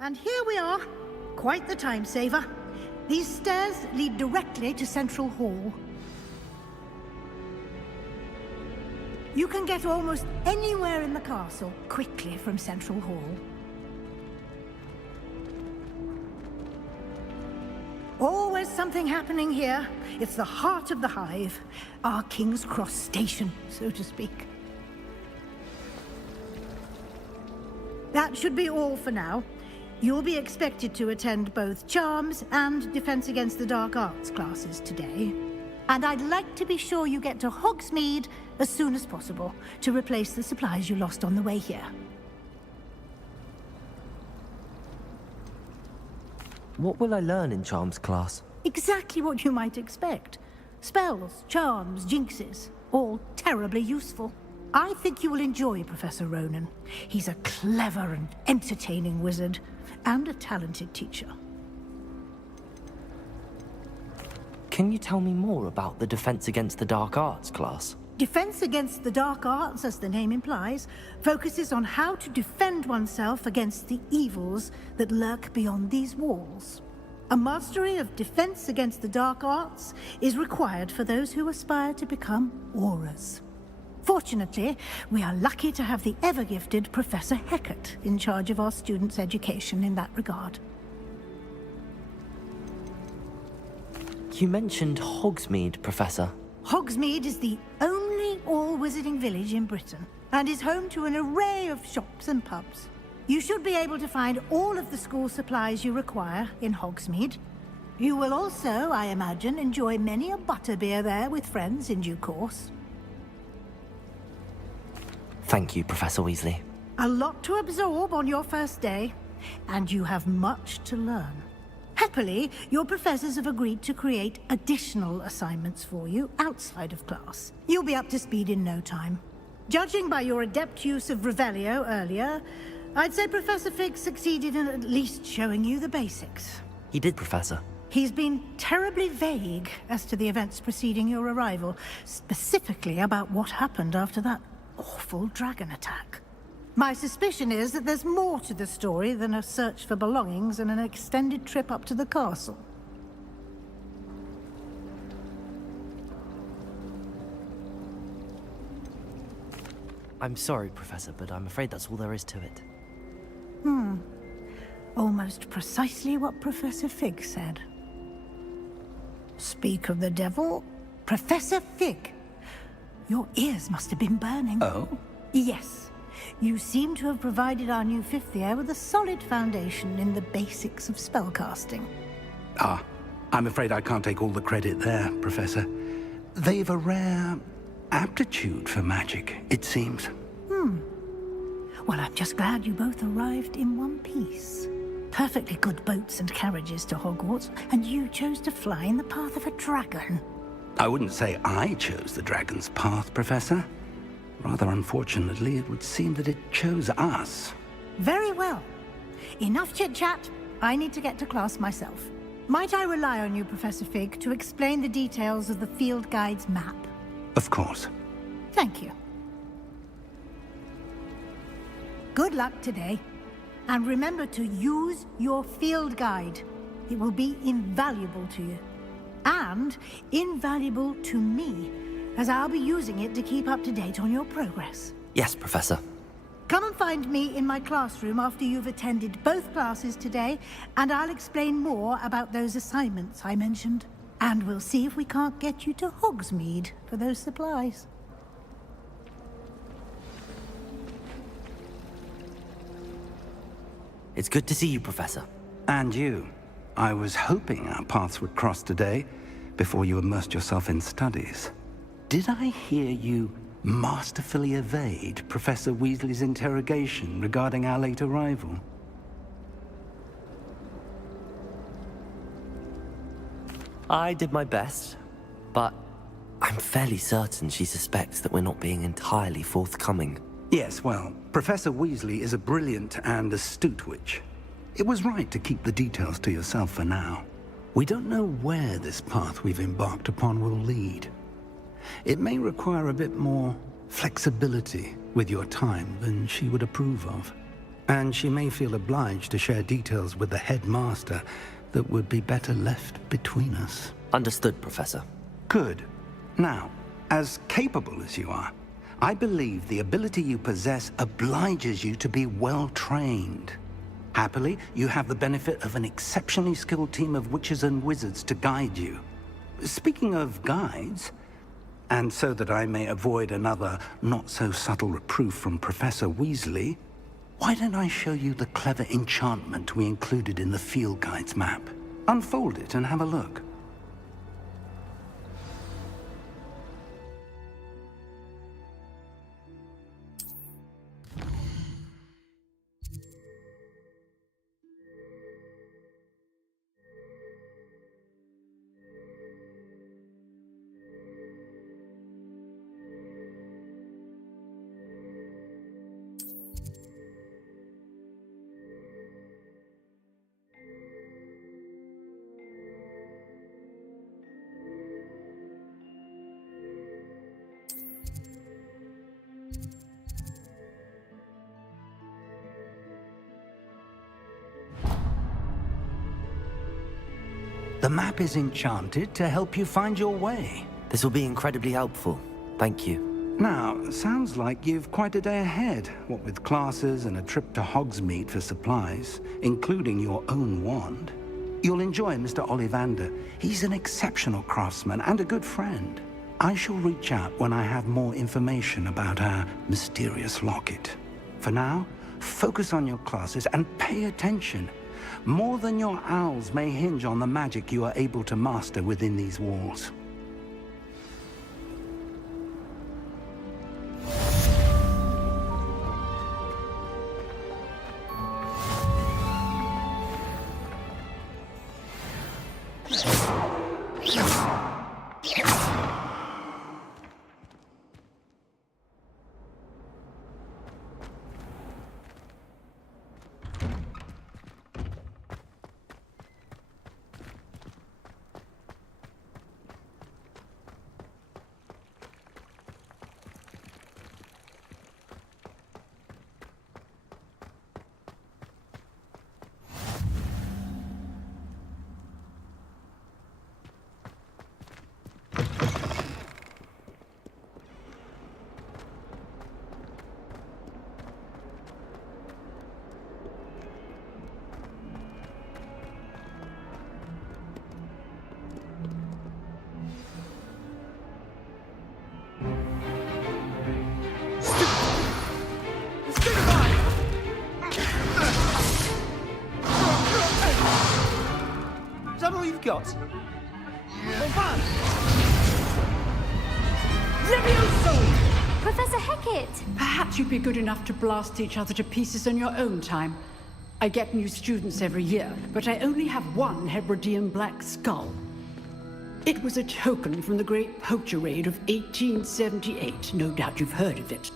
And here we are. Quite the time saver. These stairs lead directly to Central Hall. You can get almost anywhere in the castle quickly from Central Hall. Always something happening here. It's the heart of the Hive. Our King's Cross station, so to speak. That should be all for now. You'll be expected to attend both Charms and Defense Against the Dark Arts classes today. And I'd like to be sure you get to Hogsmeade as soon as possible to replace the supplies you lost on the way here. What will I learn in Charms class? Exactly what you might expect. Spells, charms, jinxes, all terribly useful. I think you will enjoy Professor Ronan. He's a clever and entertaining wizard, and a talented teacher. Can you tell me more about the Defense Against the Dark Arts class? Defense Against the Dark Arts, as the name implies, focuses on how to defend oneself against the evils that lurk beyond these walls. A mastery of Defense Against the Dark Arts is required for those who aspire to become Aurors. Fortunately, we are lucky to have the ever-gifted Professor Hecat in charge of our students' education in that regard. You mentioned Hogsmeade, Professor. Hogsmeade is the only all-wizarding village in Britain, and is home to an array of shops and pubs. You should be able to find all of the school supplies you require in Hogsmeade. You will also, I imagine, enjoy many a butterbeer there with friends in due course. Thank you, Professor Weasley. A lot to absorb on your first day, and you have much to learn. Happily, your professors have agreed to create additional assignments for you outside of class. You'll be up to speed in no time. Judging by your adept use of Revelio earlier, I'd say Professor Fig succeeded in at least showing you the basics. He did, Professor. He's been terribly vague as to the events preceding your arrival, specifically about what happened after that awful dragon attack. My suspicion is that there's more to the story than a search for belongings and an extended trip up to the castle. I'm sorry, Professor, but I'm afraid that's all there is to it. Almost precisely what Professor Fig said. Speak of the devil, Professor Fig. Your ears must have been burning. Oh? Yes. You seem to have provided our new fifth year with a solid foundation in the basics of spellcasting. Ah, I'm afraid I can't take all the credit there, Professor. They've a rare aptitude for magic, it seems. Well, I'm just glad you both arrived in one piece. Perfectly good boats and carriages to Hogwarts, and you chose to fly in the path of a dragon. I wouldn't say I chose the dragon's path, Professor. Rather unfortunately, it would seem that it chose us. Very well. Enough chit-chat. I need to get to class myself. Might I rely on you, Professor Fig, to explain the details of the field guide's map? Of course. Thank you. Good luck today. And remember to use your field guide. It will be invaluable to you. And invaluable to me, as I'll be using it to keep up to date on your progress. Yes, Professor. Come and find me in my classroom after you've attended both classes today, and I'll explain more about those assignments I mentioned. And we'll see if we can't get you to Hogsmeade for those supplies. It's good to see you, Professor. And you. I was hoping our paths would cross today, before you immersed yourself in studies. Did I hear you masterfully evade Professor Weasley's interrogation regarding our late arrival? I did my best, but I'm fairly certain she suspects that we're not being entirely forthcoming. Yes, well, Professor Weasley is a brilliant and astute witch. It was right to keep the details to yourself for now. We don't know where this path we've embarked upon will lead. It may require a bit more flexibility with your time than she would approve of. And she may feel obliged to share details with the headmaster that would be better left between us. Understood, Professor. Good. Now, as capable as you are, I believe the ability you possess obliges you to be well trained. Happily, you have the benefit of an exceptionally skilled team of witches and wizards to guide you. Speaking of guides, and so that I may avoid another not-so-subtle reproof from Professor Weasley, why don't I show you the clever enchantment we included in the field guide's map? Unfold it and have a look. The map is enchanted to help you find your way. This will be incredibly helpful. Thank you. Now, sounds like you've quite a day ahead, what with classes and a trip to Hogsmeade for supplies, including your own wand. You'll enjoy Mr. Ollivander. He's an exceptional craftsman and a good friend. I shall reach out when I have more information about our mysterious locket. For now, focus on your classes and pay attention. More than your owls may hinge on the magic you are able to master within these walls. Is that all you've got? Levioso! Professor Hecat! Perhaps you'd be good enough to blast each other to pieces in your own time. I get new students every year, but I only have one Hebridean black skull. It was a token from the Great Poacher Raid of 1878. No doubt you've heard of it.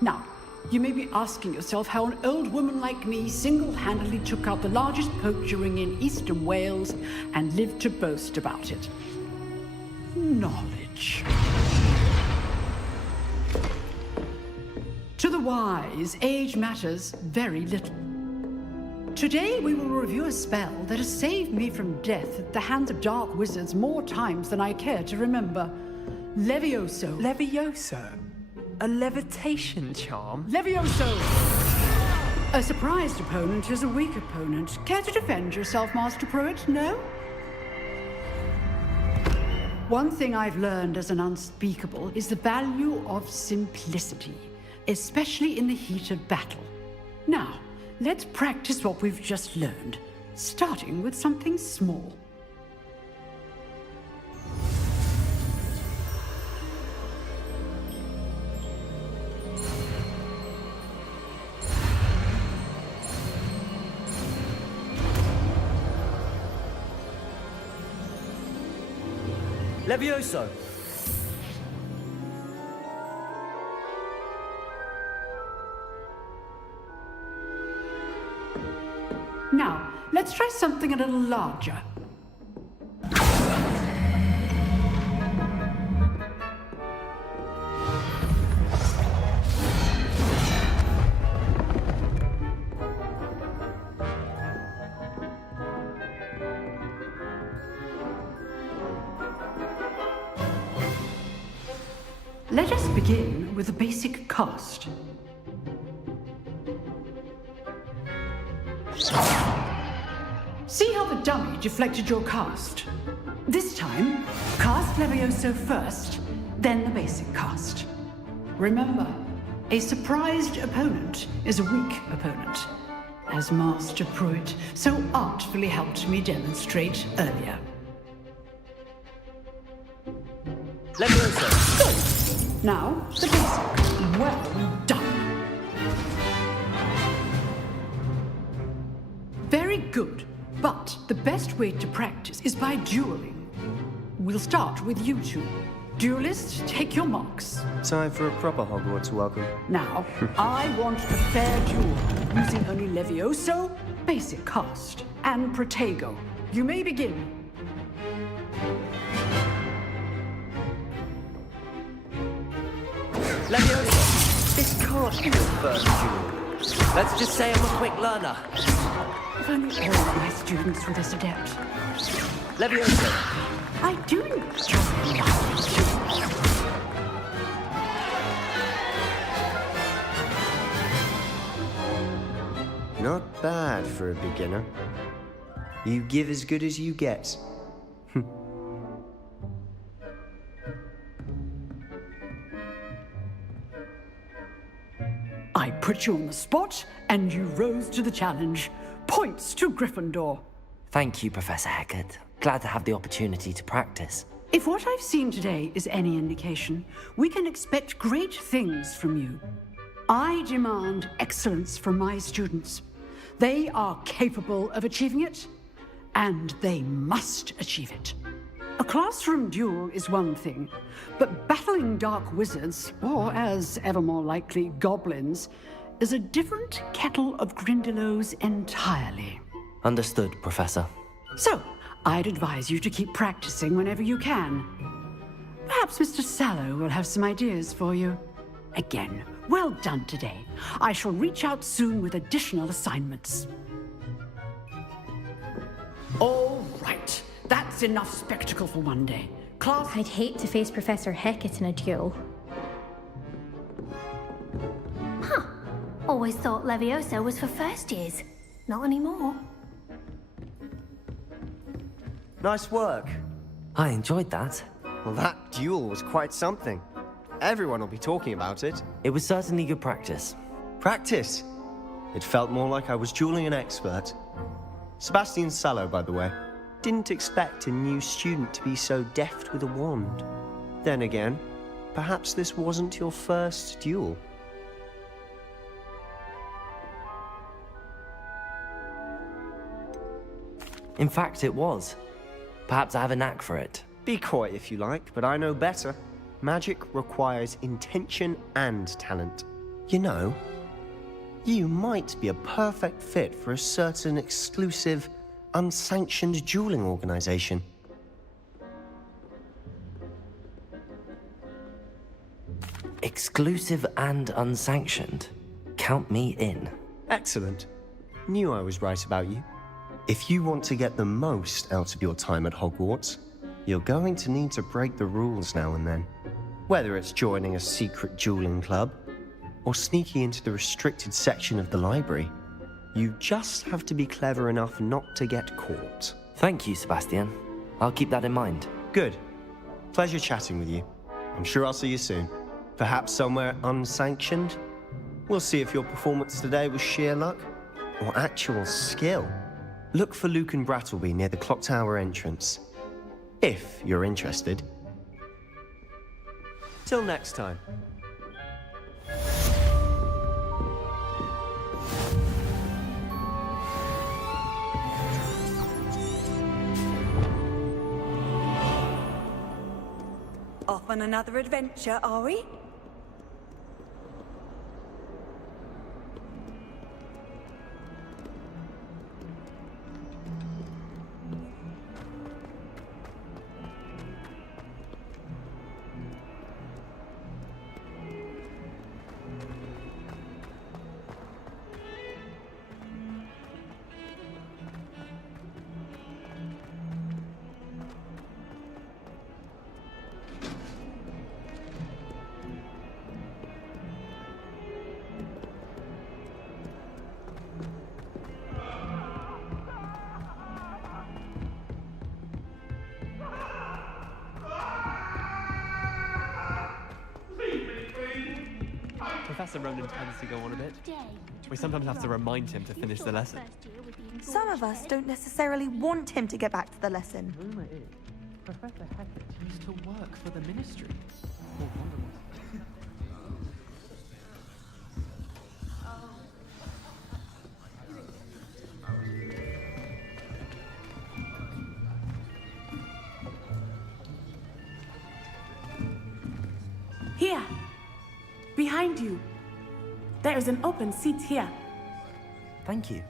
Now, you may be asking yourself how an old woman like me single-handedly took out the largest poacher ring in eastern Wales and lived to boast about it. Knowledge. To the wise, age matters very little. Today we will review a spell that has saved me from death at the hands of dark wizards more times than I care to remember. Levioso. Levioso? A levitation charm? Levioso! A surprised opponent is a weak opponent. Care to defend yourself, Master Pruitt? No? One thing I've learned as an unspeakable is the value of simplicity, especially in the heat of battle. Now, let's practice what we've just learned, starting with something small. Levioso! Now, let's try something a little larger. Let us begin with the basic cast. See how the dummy deflected your cast? This time, cast Levioso first, then the basic cast. Remember, a surprised opponent is a weak opponent, as Master Pruitt so artfully helped me demonstrate earlier. Levioso. Good. Now, the basic. Well done. Very good. But the best way to practice is by dueling. We'll start with you two. Duelists, take your marks. Time for a proper Hogwarts welcome. Now, I want a fair duel, using only Levioso, basic cast, and Protego. You may begin. Levioso, this can't be your first duel. Let's just say I'm a quick learner. If only all of my students were this adept. Levioso. I do enjoy Not bad for a beginner. You give as good as you get. I put you on the spot, and you rose to the challenge. Points to Gryffindor. Thank you, Professor Hecat. Glad to have the opportunity to practice. If what I've seen today is any indication, we can expect great things from you. I demand excellence from my students. They are capable of achieving it, and they must achieve it. A classroom duel is one thing, but battling dark wizards, or as ever more likely, goblins, is a different kettle of Grindylows entirely. Understood, Professor. So, I'd advise you to keep practicing whenever you can. Perhaps Mr. Sallow will have some ideas for you. Again, well done today. I shall reach out soon with additional assignments. All right. That's enough spectacle for one day. Class... I'd hate to face Professor Hecat in a duel. Huh. Always thought Levioso was for first years. Not anymore. Nice work. I enjoyed that. Well, that duel was quite something. Everyone will be talking about it. It was certainly good practice. Practice? It felt more like I was dueling an expert. Sebastian Sallow, by the way. Didn't expect a new student to be so deft with a wand. Then again, perhaps this wasn't your first duel. In fact, it was. Perhaps I have a knack for it. Be coy if you like, but I know better. Magic requires intention and talent. You know, you might be a perfect fit for a certain exclusive, unsanctioned dueling organization. Exclusive and unsanctioned? Count me in. Excellent. Knew I was right about you. If you want to get the most out of your time at Hogwarts, you're going to need to break the rules now and then. Whether it's joining a secret dueling club, or sneaking into the restricted section of the library, you just have to be clever enough not to get caught. Thank you, Sebastian. I'll keep that in mind. Good. Pleasure chatting with you. I'm sure I'll see you soon. Perhaps somewhere unsanctioned? We'll see if your performance today was sheer luck, or actual skill. Look for Luke and Brattleby near the clock tower entrance. If you're interested. Till next time. Off on another adventure, are we? Professor Ronan tends to go on a bit. We sometimes have to remind him to finish the lesson. Some of us don't necessarily want him to get back to the lesson. Rumor is, Professor Hackett used to work for the Ministry. Here! Behind you! There is an open seat here. Thank you.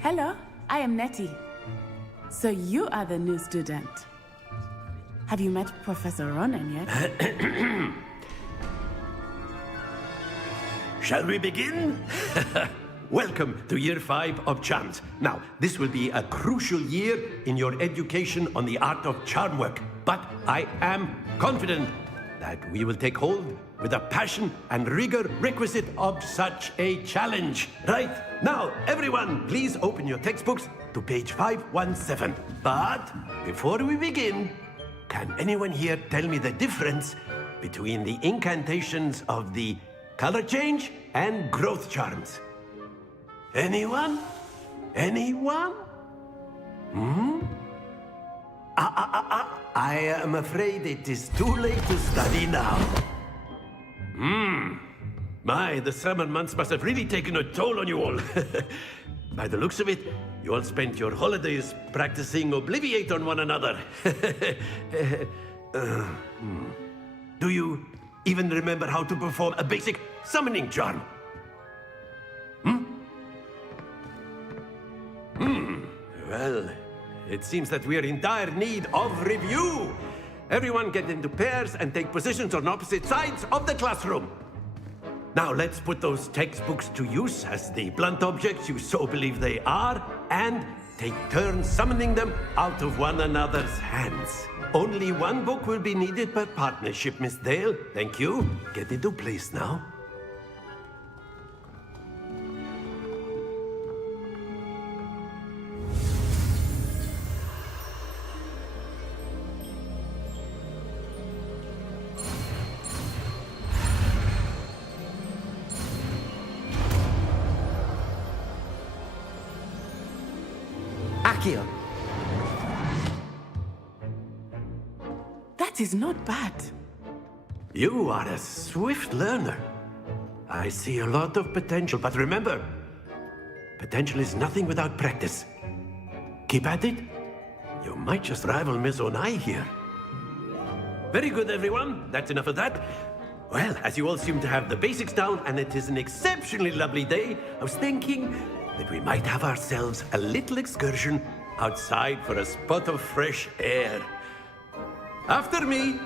Hello, I am Nettie. So you are the new student. Have you met Professor Ronan yet? Shall we begin? Welcome to Year 5 of Charms. Now, this will be a crucial year in your education on the art of charm work. But I am confident that we will take hold with the passion and rigor requisite of such a challenge. Right, now, everyone, please open your textbooks to page 517. But before we begin, can anyone here tell me the difference between the incantations of the color change and growth charms? Anyone? Anyone? I am afraid it is too late to study now. My, the summer months must have really taken a toll on you all. By the looks of it, you all spent your holidays practicing Obliviate on one another. Do you even remember how to perform a basic summoning charm? Well, it seems that we are in dire need of review. Everyone get into pairs and take positions on opposite sides of the classroom. Now let's put those textbooks to use as the blunt objects you so believe they are, and take turns summoning them out of one another's hands. Only one book will be needed per partnership, Miss Dale. Thank you. Get into place now. Accio! That is not bad. You are a swift learner. I see a lot of potential, but remember, potential is nothing without practice. Keep at it. You might just rival Miss Onai here. Very good, everyone. That's enough of that. Well, as you all seem to have the basics down, and it is an exceptionally lovely day, I was thinking that we might have ourselves a little excursion outside for a spot of fresh air. After me!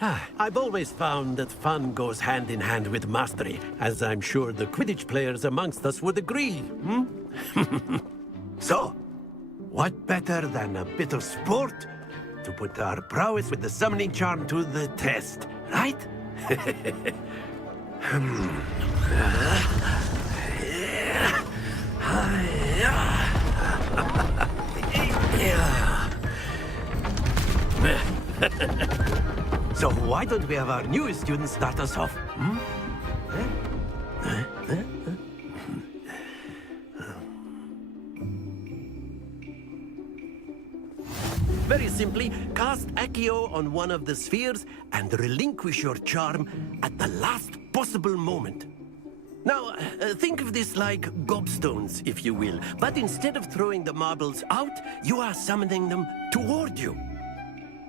I've always found that fun goes hand in hand with mastery, as I'm sure the Quidditch players amongst us would agree, So, what better than a bit of sport to put our prowess with the summoning charm to the test, right? So why don't we have our newest student start us off? Very simply, cast Accio on one of the spheres and relinquish your charm at the last possible moment. Now, think of this like gobstones, if you will, but instead of throwing the marbles out, you are summoning them toward you.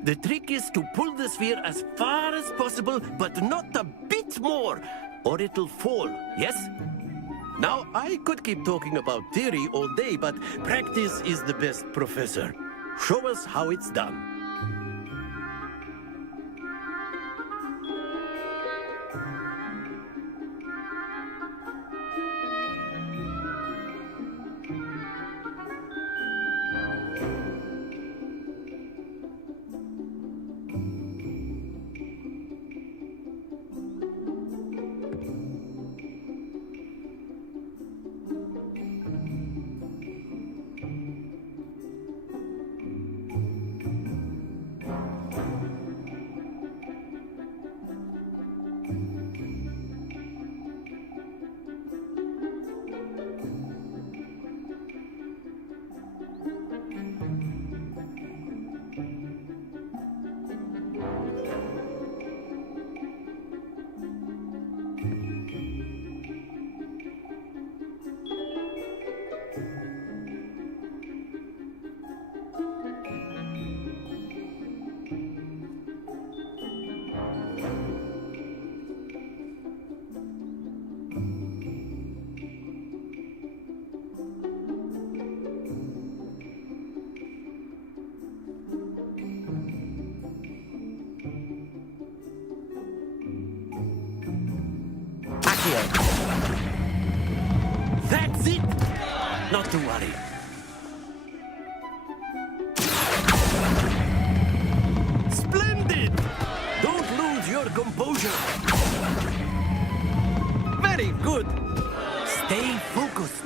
The trick is to pull the sphere as far as possible, but not a bit more, or it'll fall, yes? Now, I could keep talking about theory all day, but practice is the best professor. Show us how it's done. That's it! Not to worry. Splendid! Don't lose your composure. Very good. Stay focused.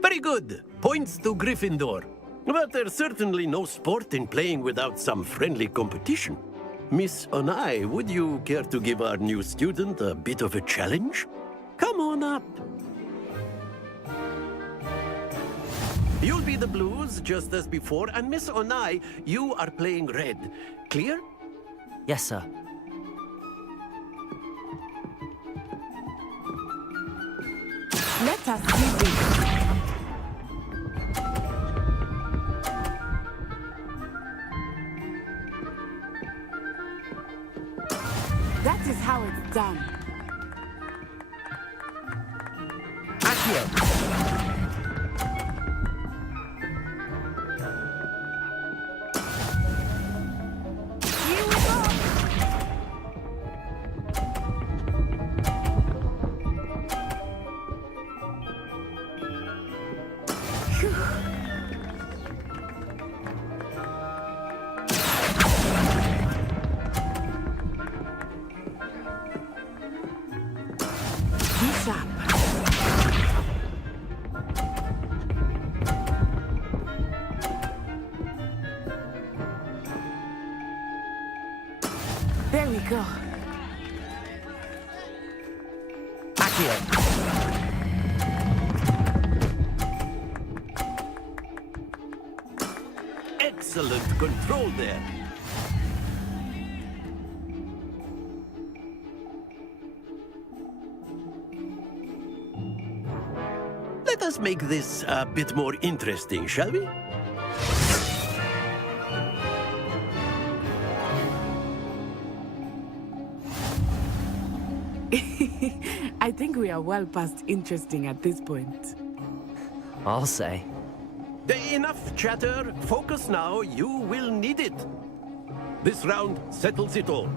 Very good. Points to Gryffindor. But there's certainly no sport in playing without some friendly competition. Miss Onai, would you care to give our new student a bit of a challenge? Come on up. You'll be the blues, just as before, and Miss Onai, you are playing red. Clear? Yes, sir. Let us do this. That is how it's done. Accio! There we go. Accio! Excellent control there. Let us make this a bit more interesting, shall we? I think we are well past interesting at this point. I'll say. Enough chatter. Focus now. You will need it. This round settles it all.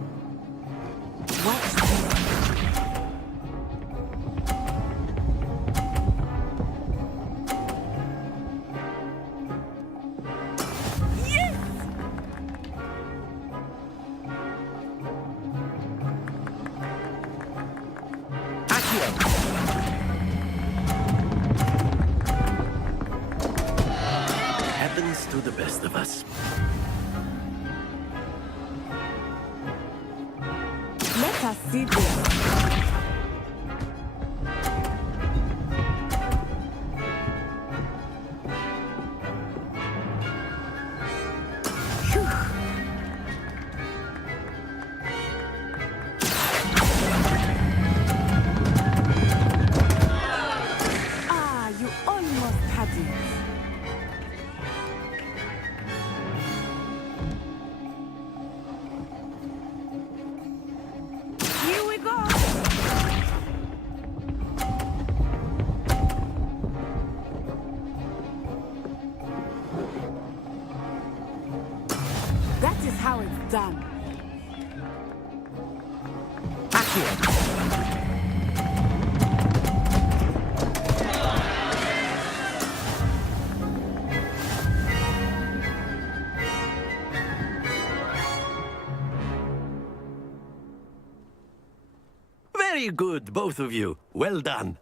What's this? Happens to the best of us. Let us see this. done. Very good, both of you. Well done.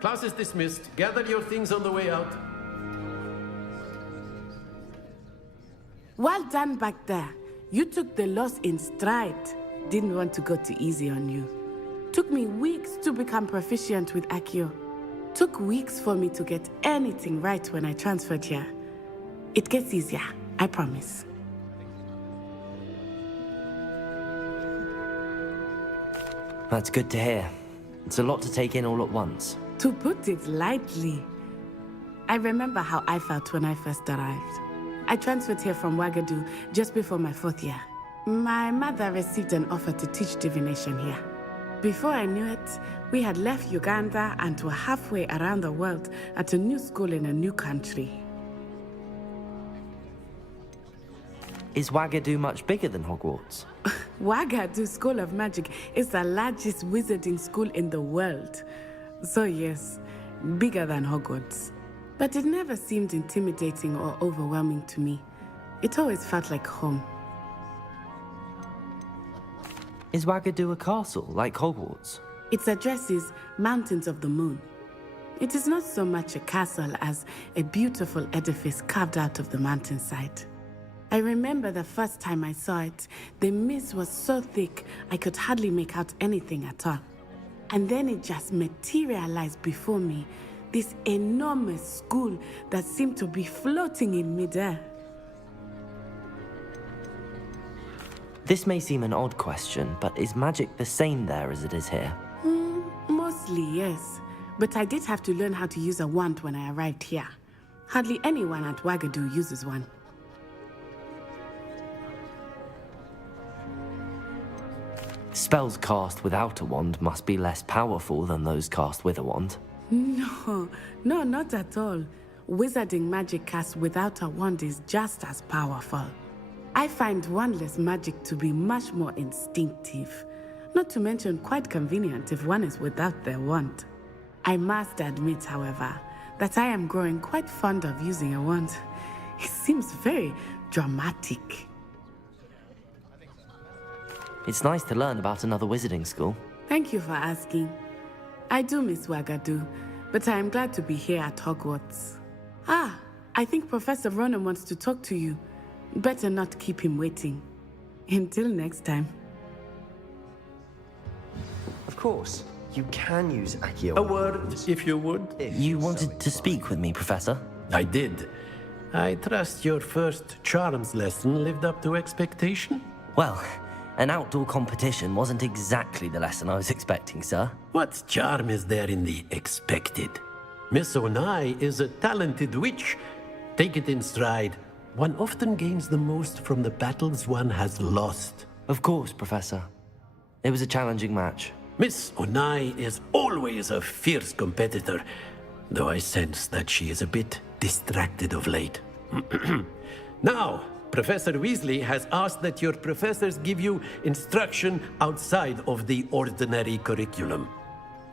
Class is dismissed. Gather your things on the way out. Well done back there. You took the loss in stride. Didn't want to go too easy on you. Took me weeks to become proficient with Accio. Took weeks for me to get anything right when I transferred here. It gets easier, I promise. That's good to hear. It's a lot to take in all at once. To put it lightly, I remember how I felt when I first arrived. I transferred here from Wagadu just before my 4th year. My mother received an offer to teach divination here. Before I knew it, we had left Uganda and were halfway around the world at a new school in a new country. Is Wagadu much bigger than Hogwarts? Wagadu School of Magic is the largest wizarding school in the world. So yes, bigger than Hogwarts. But it never seemed intimidating or overwhelming to me. It always felt like home. Is Wagadu a castle, like Hogwarts? Its address is Mountains of the Moon. It is not so much a castle as a beautiful edifice carved out of the mountainside. I remember the first time I saw it, the mist was so thick I could hardly make out anything at all. And then it just materialized before me, this enormous school that seemed to be floating in midair. This may seem an odd question, but is magic the same there as it is here? Mostly, yes. But I did have to learn how to use a wand when I arrived here. Hardly anyone at Wagadu uses one. Spells cast without a wand must be less powerful than those cast with a wand. No, not at all. Wizarding magic cast without a wand is just as powerful. I find wandless magic to be much more instinctive. Not to mention quite convenient if one is without their wand. I must admit, however, that I am growing quite fond of using a wand. It seems very dramatic. It's nice to learn about another wizarding school. Thank you for asking. I do miss Wagadu, but I am glad to be here at Hogwarts. I think Professor Ronan wants to talk to you. Better not keep him waiting. Until next time. Of course, you can use Accio. A word, if you would. You wanted to speak with me, Professor? I did. I trust your first charms lesson lived up to expectation? Well, an outdoor competition wasn't exactly the lesson I was expecting, sir. What charm is there in the expected? Miss Onai is a talented witch. Take it in stride. One often gains the most from the battles one has lost. Of course, Professor. It was a challenging match. Miss Onai is always a fierce competitor, though I sense that she is a bit distracted of late. Now, Professor Weasley has asked that your professors give you instruction outside of the ordinary curriculum.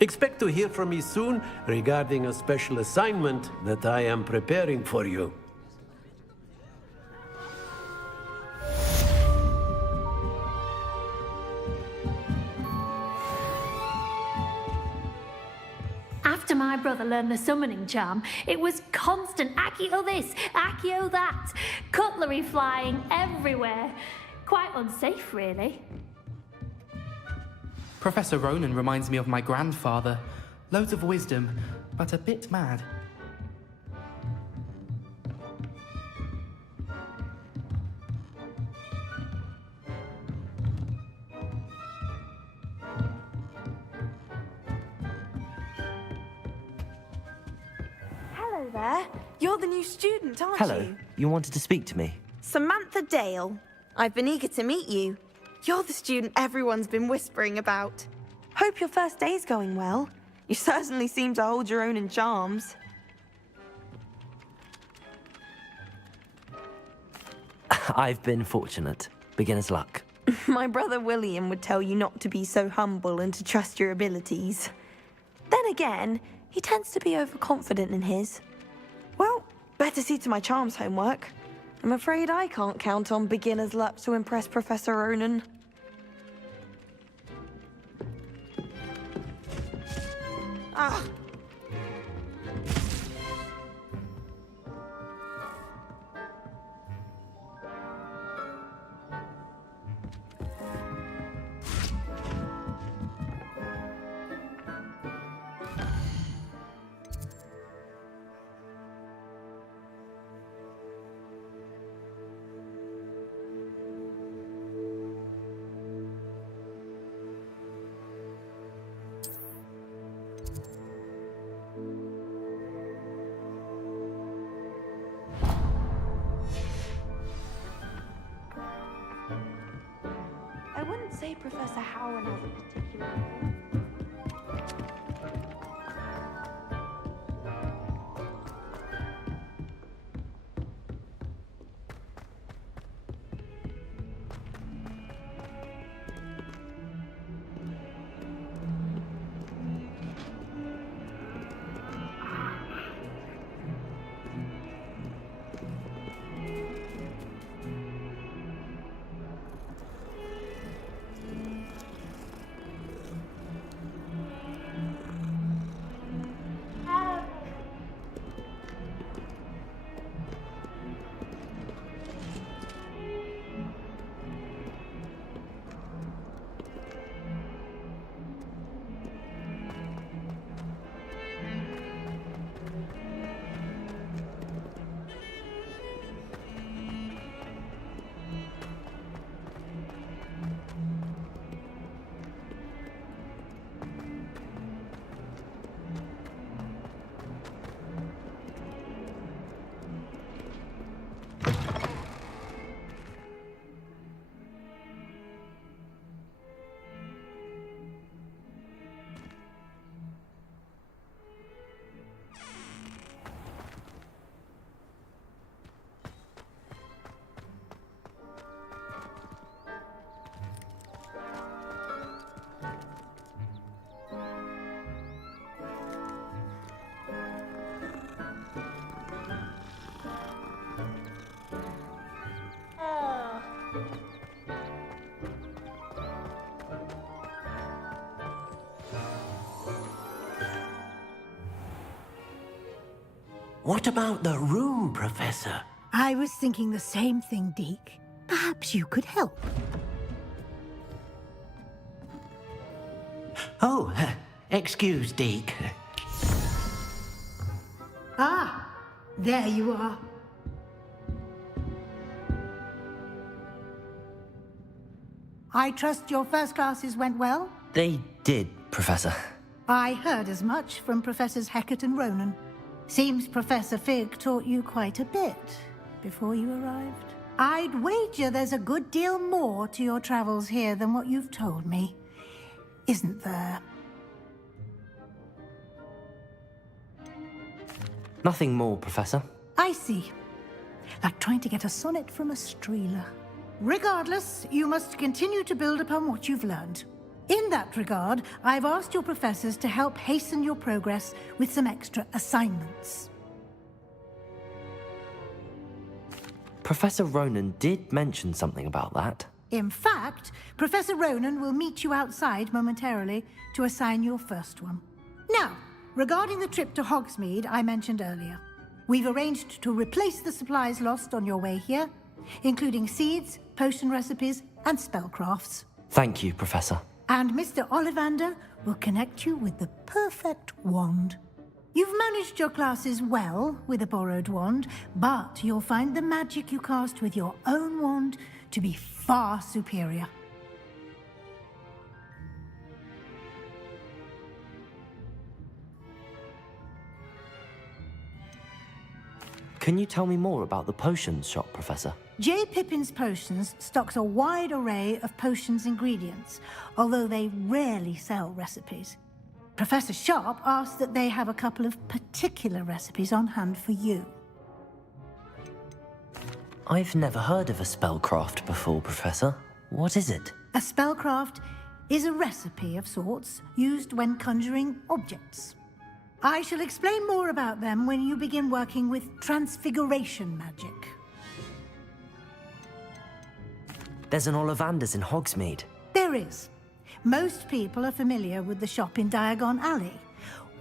Expect to hear from me soon regarding a special assignment that I am preparing for you. After my brother learned the summoning charm, it was constant Accio this, Accio that, cutlery flying everywhere. Quite unsafe, really. Professor Ronan reminds me of my grandfather. Loads of wisdom, but a bit mad. Hello there. You're the new student, aren't Hello. you? You wanted to speak to me? Samantha Dale. I've been eager to meet you. You're the student everyone's been whispering about. Hope your first day's going well. You certainly seem to hold your own in charms. I've been fortunate. Beginner's luck. My brother William would tell you not to be so humble and to trust your abilities. Then again, he tends to be overconfident in his. Well, better see to my charms homework. I'm afraid I can't count on beginner's luck to impress Professor Ronan. Ah! I wouldn't say Professor Howard has a particular... What about the room, Professor? I was thinking the same thing, Deke. Perhaps you could help. Oh, excuse, Deke. Ah, there you are. I trust your first classes went well? They did, Professor. I heard as much from Professors Hecat and Ronan. Seems Professor Fig taught you quite a bit before you arrived. I'd wager there's a good deal more to your travels here than what you've told me. Isn't there? Nothing more, Professor. I see. Like trying to get a sonnet from a streeler. Regardless, you must continue to build upon what you've learned. In that regard, I've asked your professors to help hasten your progress with some extra assignments. Professor Ronan did mention something about that. In fact, Professor Ronan will meet you outside momentarily to assign your first one. Now, Regarding the trip to Hogsmeade I mentioned earlier, we've arranged to replace the supplies lost on your way here, including seeds, potion recipes, and spellcrafts. Thank you, Professor. And Mr. Ollivander will connect you with the perfect wand. You've managed your classes well with a borrowed wand, but you'll find the magic you cast with your own wand to be far superior. Can you tell me more about the potions shop, Professor? J. Pippin's Potions stocks a wide array of potions ingredients, although they rarely sell recipes. Professor Sharp asked that they have a couple of particular recipes on hand for you. I've never heard of a spellcraft before, Professor. What is it? A spellcraft is a recipe of sorts used when conjuring objects. I shall explain more about them when you begin working with transfiguration magic. There's an Ollivander's in Hogsmeade. There is. Most people are familiar with the shop in Diagon Alley.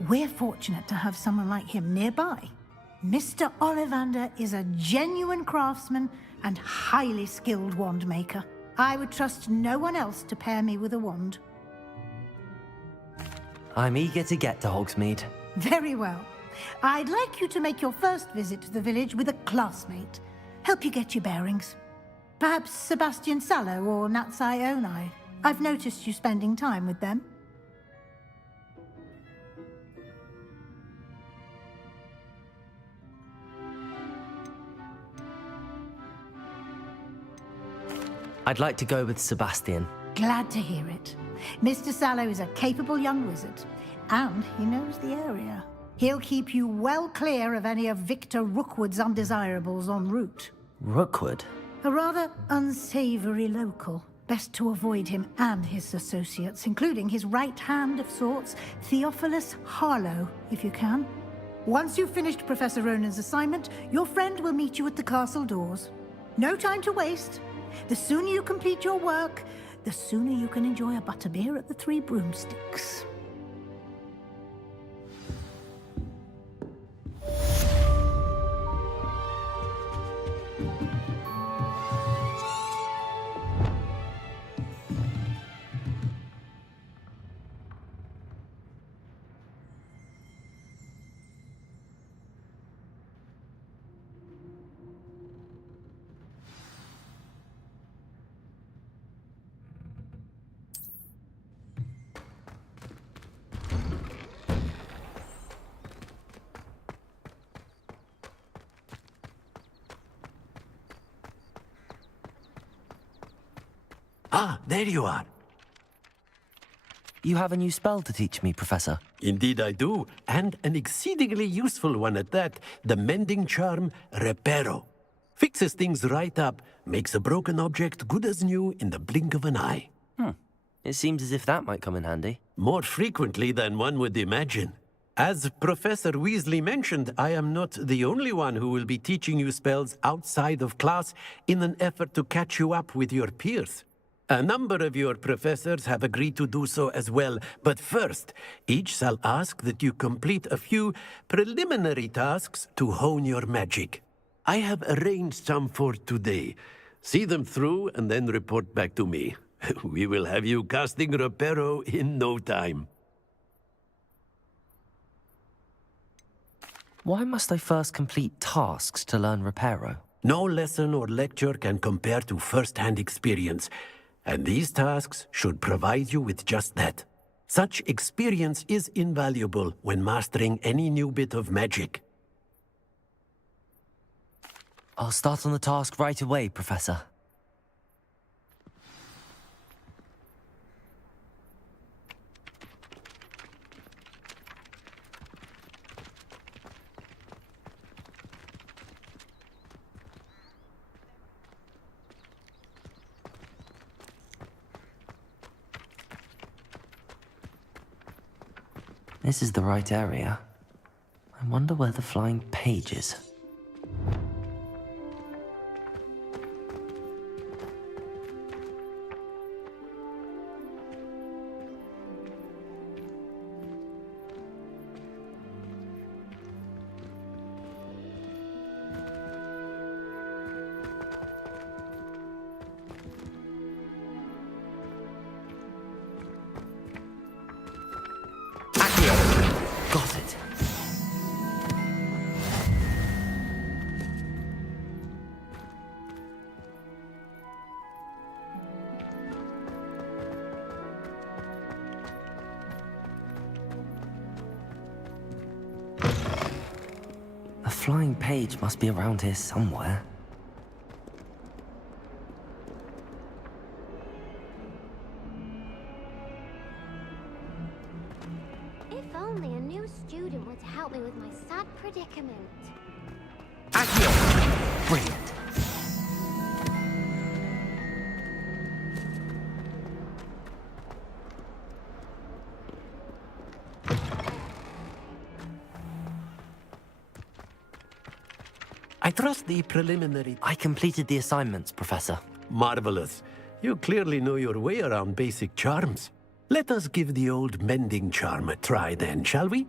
We're fortunate to have someone like him nearby. Mr. Ollivander is a genuine craftsman and highly skilled wand maker. I would trust no one else to pair me with a wand. I'm eager to get to Hogsmeade. Very well. I'd like you to make your first visit to the village with a classmate. Help you get your bearings. Perhaps Sebastian Sallow or Natsai Onai. I've noticed you spending time with them. I'd like to go with Sebastian. Glad to hear it. Mr. Sallow is a capable young wizard, and he knows the area. He'll keep you well clear of any of Victor Rookwood's undesirables en route. Rookwood? A rather unsavory local. Best to avoid him and his associates, including his right hand of sorts, Theophilus Harlow, if you can. Once you've finished Professor Ronan's assignment, your friend will meet you at the castle doors. No time to waste. The sooner you complete your work, the sooner you can enjoy a butterbeer at the Three Broomsticks. Ah, there you are. You have a new spell to teach me, Professor. Indeed I do, and an exceedingly useful one at that. The mending charm, Reparo. Fixes things right up, makes a broken object good as new in the blink of an eye. It seems as if that might come in handy. More frequently than one would imagine. As Professor Weasley mentioned, I am not the only one who will be teaching you spells outside of class in an effort to catch you up with your peers. A number of your professors have agreed to do so as well, but first, each shall ask that you complete a few preliminary tasks to hone your magic. I have arranged some for today. See them through and then report back to me. We will have you casting Reparo in no time. Why must I first complete tasks to learn Reparo? No lesson or lecture can compare to first-hand experience. And these tasks should provide you with just that. Such experience is invaluable when mastering any new bit of magic. I'll start on the task right away, Professor. This is the right area. I wonder where the flying page is. flying page must be around here somewhere. If only a new student were to help me with my sad predicament. Brilliant. I trust the preliminary... I completed the assignments, Professor. Marvelous. You clearly know your way around basic charms. Let us give the old mending charm a try then, shall we?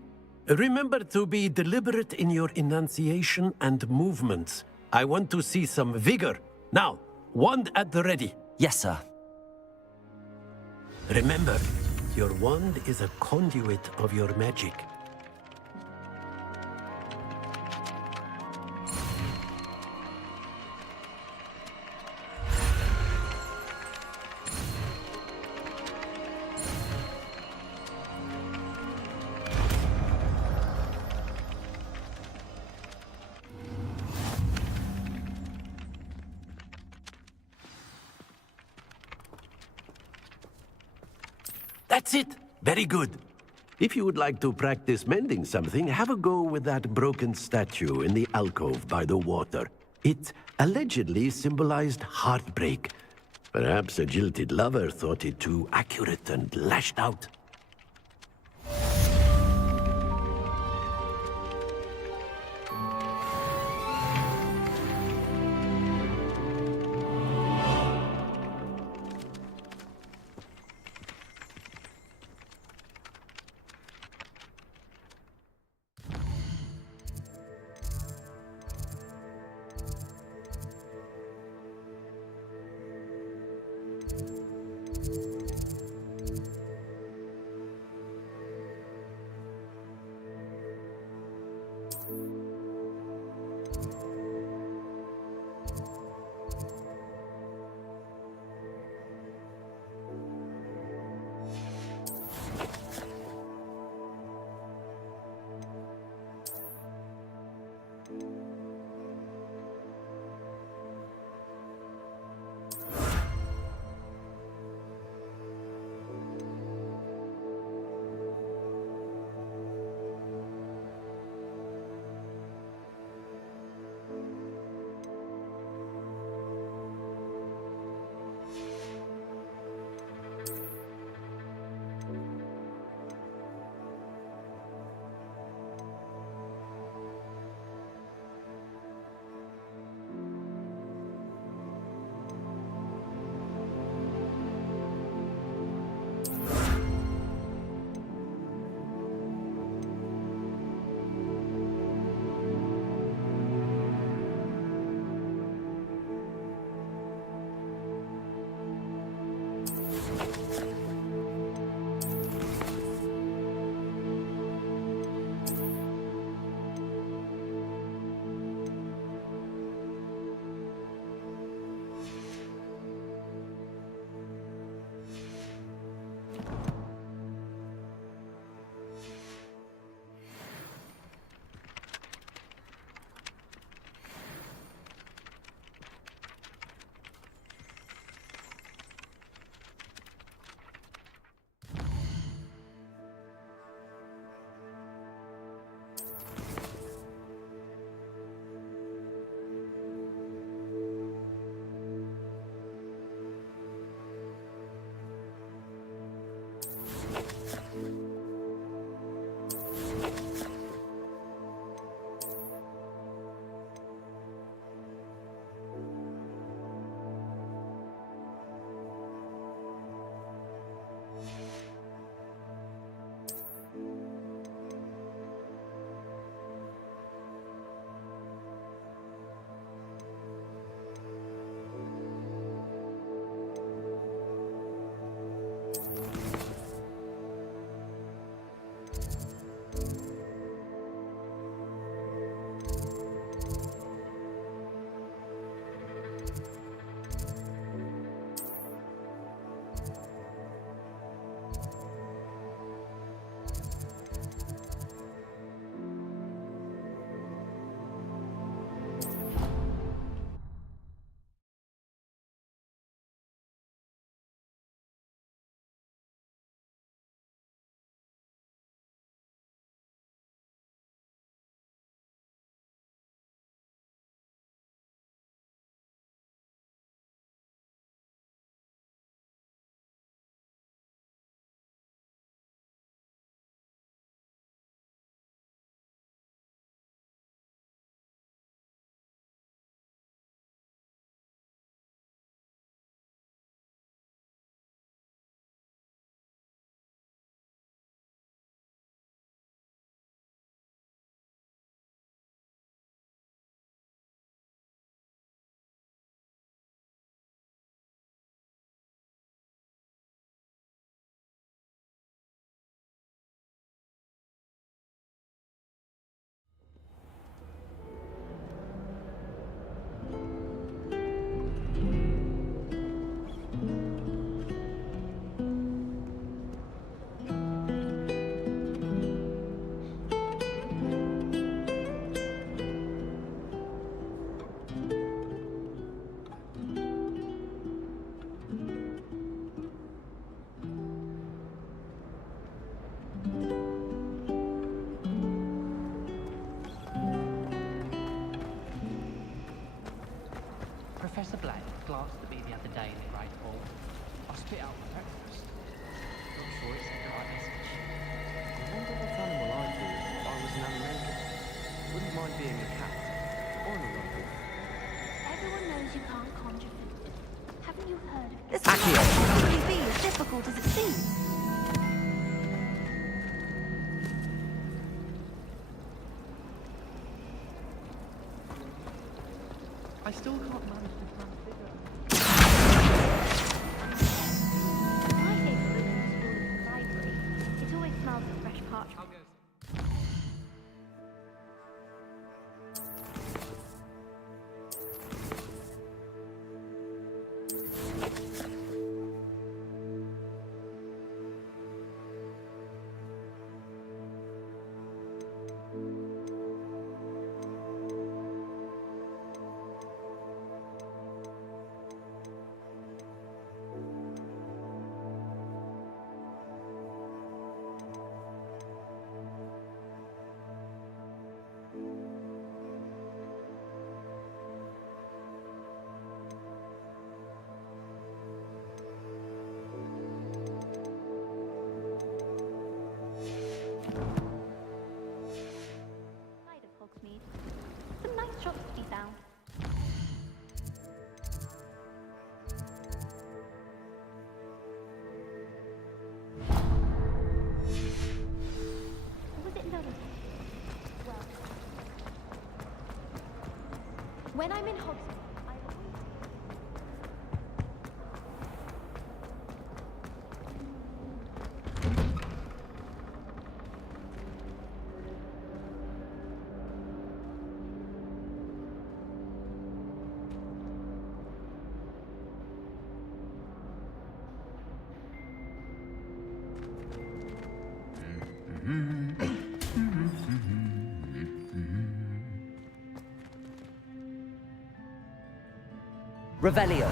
Remember to be deliberate in your enunciation and movements. I want to see some vigor. Now, wand at the ready. Yes, sir. Remember, your wand is a conduit of your magic. That's it. Very good. If you would like to practice mending something, have a go with that broken statue in the alcove by the water. It allegedly symbolized heartbreak. Perhaps a jilted lover thought it too accurate and lashed out. still can't manage to plan bigger. My favourite room in the school is the library. It always smells of fresh parchment. Some nice shops to be found. Or was it another? Well, when I'm in Hogsmeade, I always... Revelio.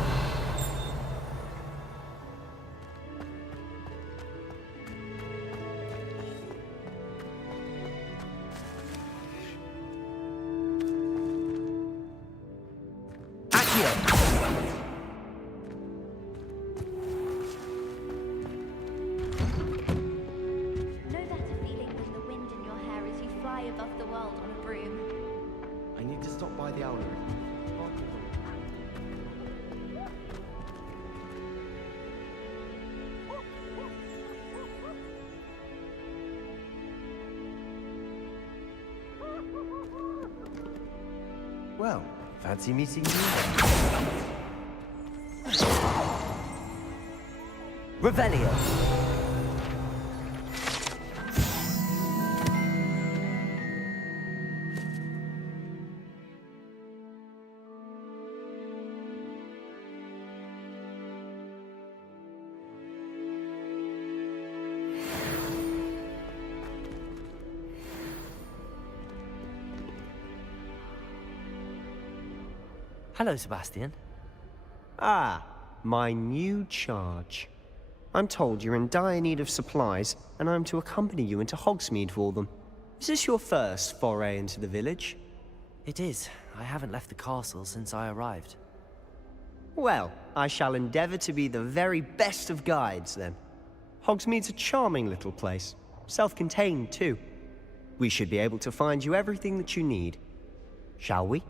No better feeling than the wind in your hair as you fly above the world on a broom. I need to stop by the owlery. Well, fancy meeting you. Revelio. Hello, Sebastian. Ah, my new charge. I'm told you're in dire need of supplies, and I'm to accompany you into Hogsmeade for them. Is this your first foray into the village? It is. I haven't left the castle since I arrived. Well, I shall endeavor to be the very best of guides, then. Hogsmeade's a charming little place. Self-contained, too. We should be able to find you everything that you need. Shall we?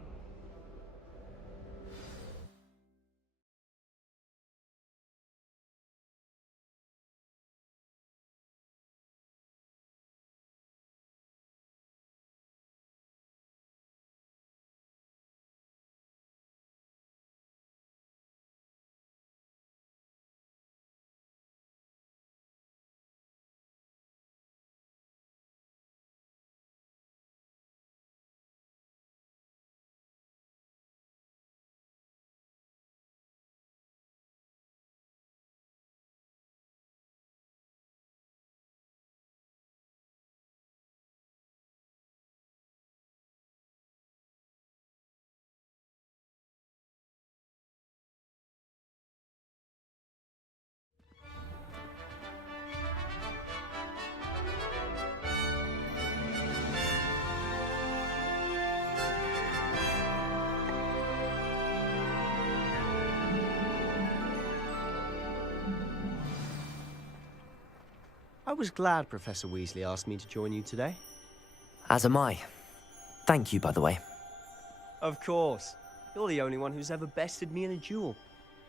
I was glad Professor Weasley asked me to join you today. As am I. Thank you, by the way. Of course. You're the only one who's ever bested me in a duel.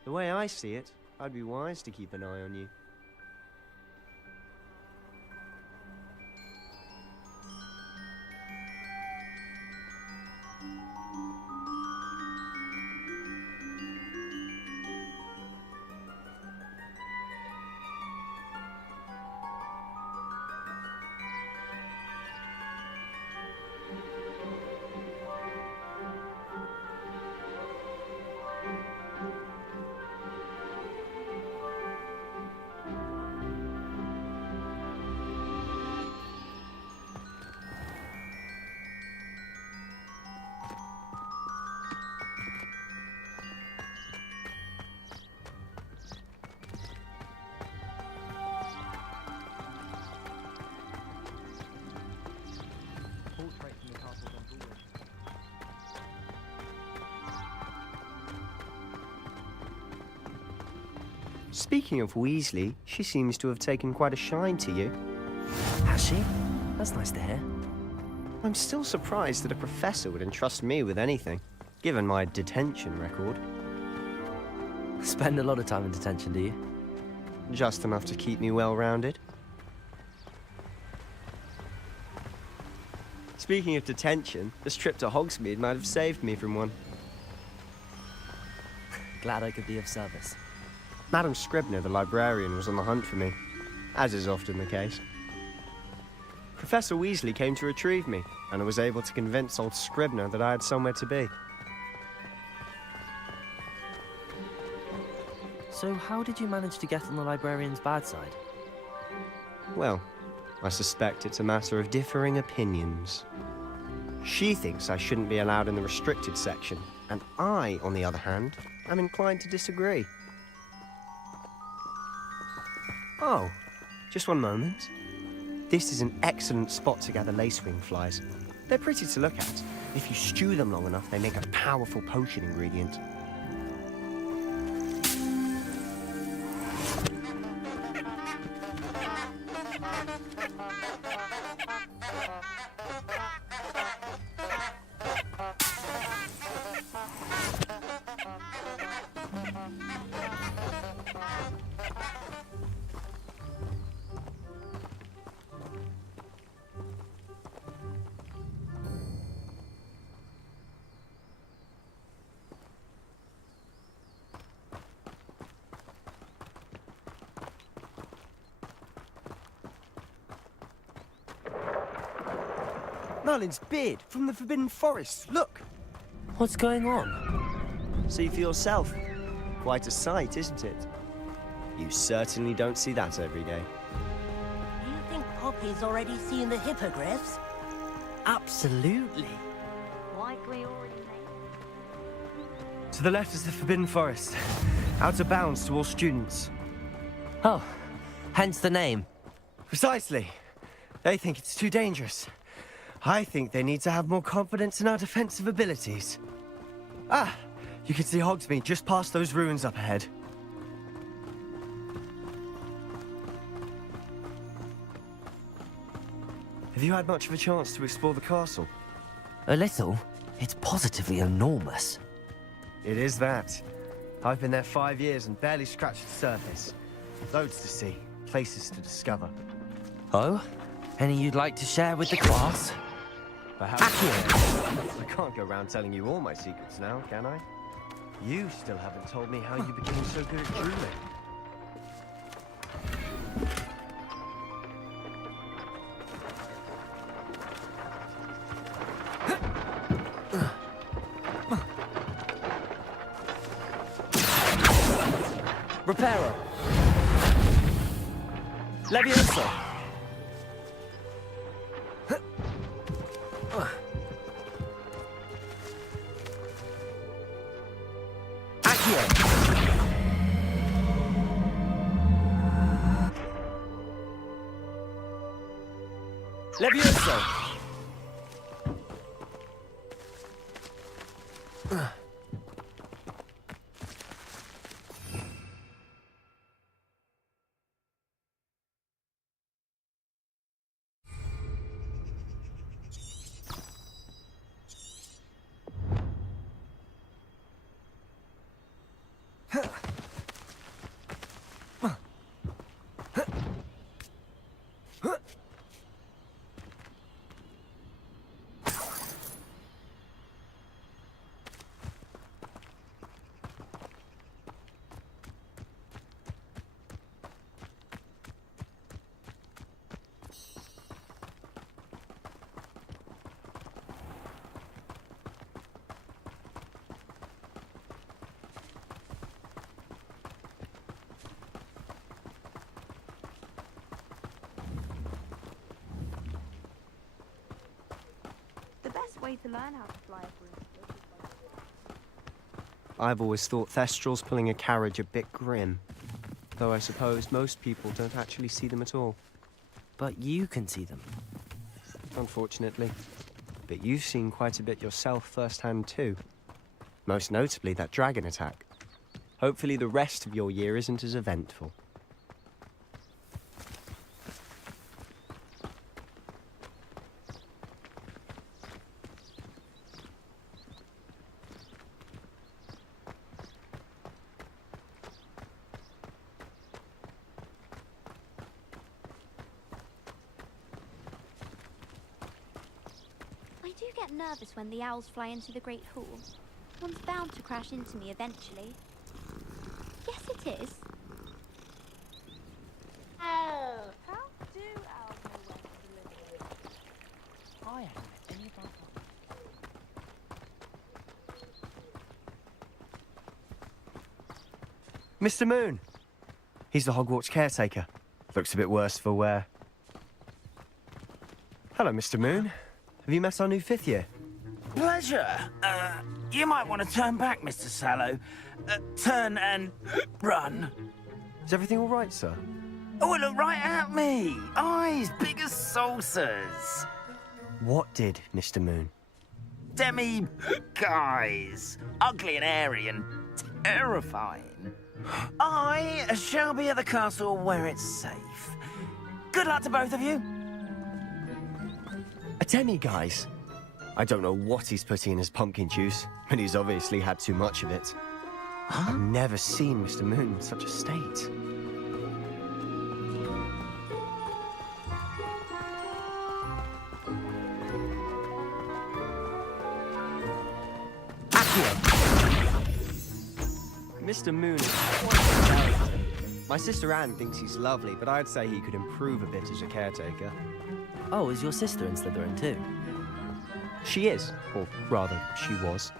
The way I see it, I'd be wise to keep an eye on you. Speaking of Weasley, she seems to have taken quite a shine to you. Has she? That's nice to hear. I'm still surprised that a professor would entrust me with anything, given my detention record. Spend a lot of time in detention, do you? Just enough to keep me well-rounded. Speaking of detention, this trip to Hogsmeade might have saved me from one. Glad I could be of service. Madam Scribner, the librarian, was on the hunt for me, as is often the case. Professor Weasley came to retrieve me, and I was able to convince old Scribner that I had somewhere to be. So how did you manage to get on the librarian's bad side? Well, I suspect it's a matter of differing opinions. She thinks I shouldn't be allowed in the restricted section, and I, on the other hand, am inclined to disagree. Oh, just one moment. This is an excellent spot to gather lacewing flies. They're pretty to look at. If you stew them long enough, they make a powerful potion ingredient. Merlin's beard from the Forbidden Forest. Look! What's going on? See for yourself. Quite a sight, isn't it? You certainly don't see that every day. Do you think Poppy's already seen the hippogriffs? Absolutely. Like we already made. To the left is the Forbidden Forest. Out of bounds to all students. Oh, hence the name. Precisely. They think it's too dangerous. I think they need to have more confidence in our defensive abilities. Ah, you can see Hogsmeade just past those ruins up ahead. Have you had much of a chance to explore the castle? A little. It's positively enormous. It is that. I've been there 5 years and barely scratched the surface. Loads to see, places to discover. Oh? Any you'd like to share with the class? Perhaps. I can't go around telling you all my secrets now, can I? You still haven't told me how you became so good at dueling. Reparo. Leviosa. Leviosa! Way to learn how to fly a broomstick. I've always thought Thestrals pulling a carriage a bit grim. Though I suppose most people don't actually see them at all. But you can see them. Unfortunately. But you've seen quite a bit yourself firsthand too. Most notably that dragon attack. Hopefully the rest of your year isn't as eventful. I do get nervous when the owls fly into the Great Hall. One's bound to crash into me eventually. Yes, it is. Oh, how do owls know when to deliver? I haven't met any of my Mr. Moon! He's the Hogwarts caretaker. Looks a bit worse for wear. Hello, Mr. Moon. Have you met our new 5th year? Pleasure. You might want to turn back, Mr. Sallow. Turn and run. Is everything all right, sir? Oh, look right at me. Eyes big as saucers. What did, Mr. Moon? Demi guys. Ugly and airy and terrifying. I shall be at the castle where it's safe. Good luck to both of you. A demi-guise? I don't know what he's putting in his pumpkin juice, but he's obviously had too much of it. I've never seen Mr. Moon in such a state. Mr. Moon is quite a character. My sister Anne thinks he's lovely, but I'd say he could improve a bit as a caretaker. Oh, is your sister in Slytherin too? She is, or rather, she was.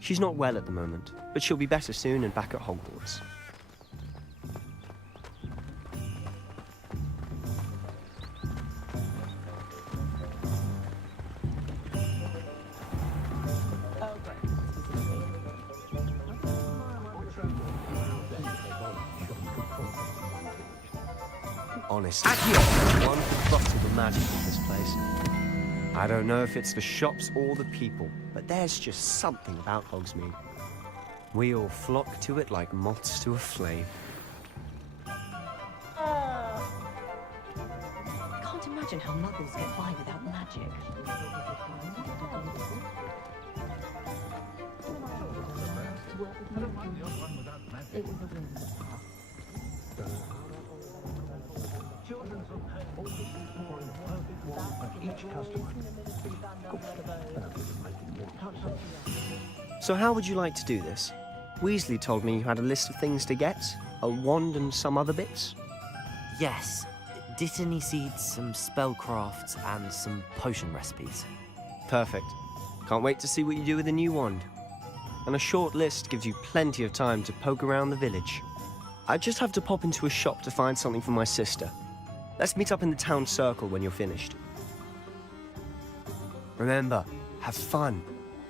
She's not well at the moment, but she'll be better soon and back at Hogwarts. Honestly, one could bottle the magic of this place. I don't know if it's the shops or the people, but there's just something about Hogsmeade. We all flock to it like moths to a flame. I can't imagine how muggles get by without magic. So how would you like to do this? Weasley told me you had a list of things to get, a wand and some other bits. Yes. Dittany seeds, some spellcrafts, and some potion recipes. Perfect. Can't wait to see what you do with the new wand. And a short list gives you plenty of time to poke around the village. I just have to pop into a shop to find something for my sister. Let's meet up in the town circle when you're finished. Remember, have fun.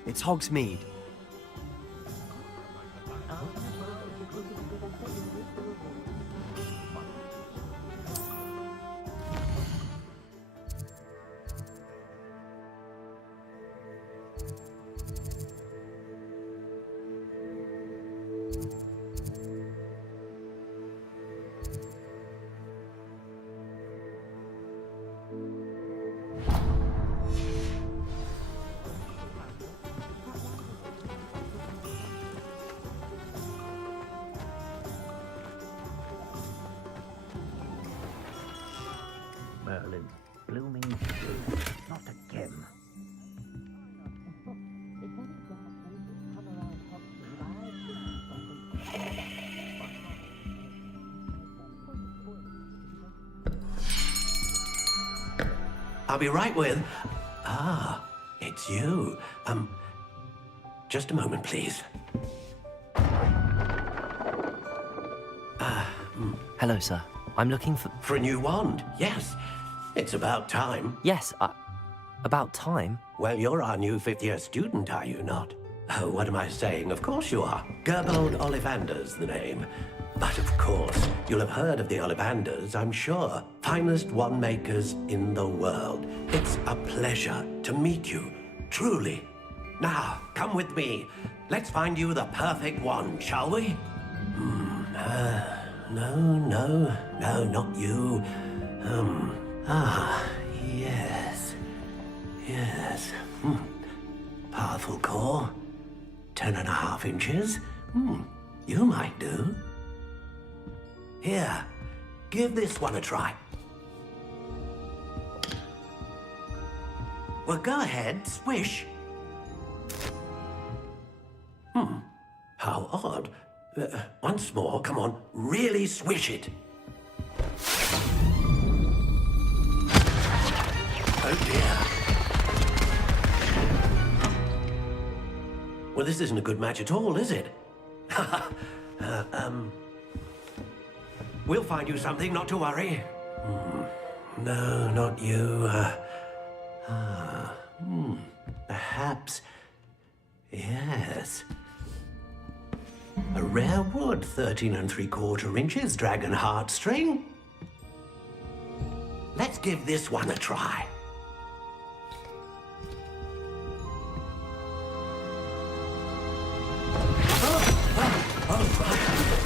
It's Hogsmeade. Merlin, blooming true, not again. I'll be right with... Ah, it's you. Just a moment, please. Hello, sir. I'm looking for... For a new wand, yes. It's about time. Yes, about time? Well, you're our new 5th-year student, are you not? Oh, what am I saying? Of course you are. Gerbold Ollivander's the name. But of course, you'll have heard of the Ollivanders, I'm sure. Finest wand makers in the world. It's a pleasure to meet you, truly. Now, come with me. Let's find you the perfect wand, shall we? No, not you. Yes. Yes. Powerful core. 10.5 inches. You might do. Here, give this one a try. Well, go ahead, swish. How odd. Once more, come on, really swish it. Oh dear. Well, this isn't a good match at all, is it? We'll find you something, not to worry. No, not you. Perhaps. Yes. A rare wood, 13 3/4 inches, dragon heartstring. Let's give this one a try.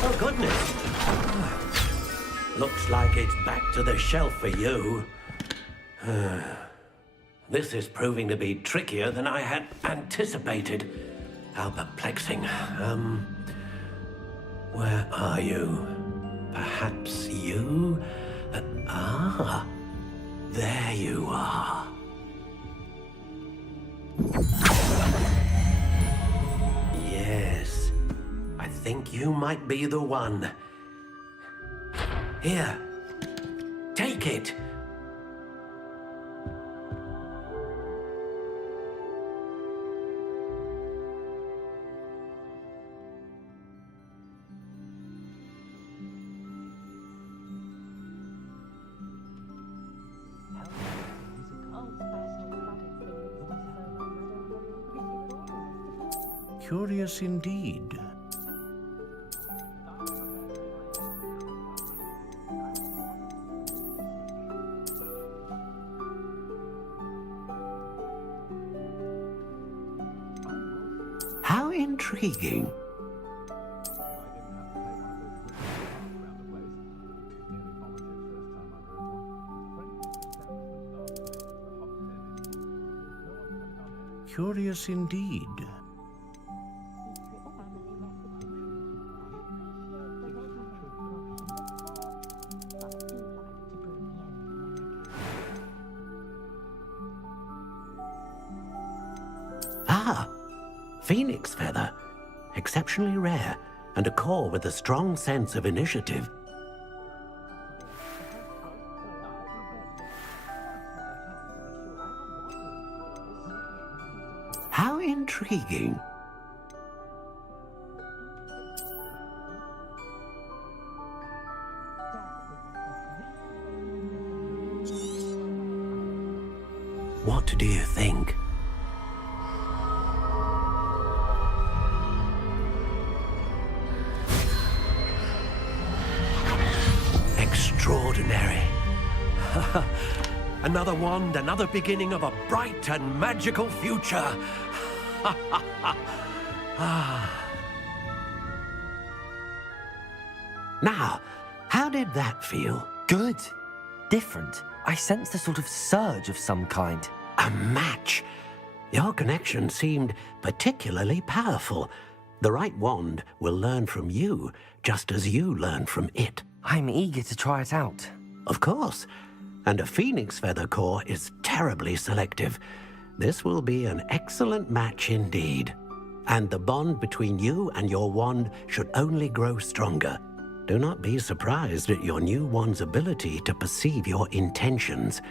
Oh, goodness. Looks like it's back to the shelf for you. This is proving to be trickier than I had anticipated. How perplexing. Where are you? Perhaps you? There you are. Yes, I think you might be the one. Here, take it. Curious indeed. How intriguing. Curious indeed. Phoenix feather. Exceptionally rare, and a core with a strong sense of initiative. How intriguing. What do you think? Extraordinary. Another wand, another beginning of a bright and magical future. Now, how did that feel? Good. Different. I sensed a sort of surge of some kind. A match. Your connection seemed particularly powerful. The right wand will learn from you, just as you learn from it. I'm eager to try it out. Of course. And a phoenix feather core is terribly selective. This will be an excellent match indeed. And the bond between you and your wand should only grow stronger. Do not be surprised at your new wand's ability to perceive your intentions,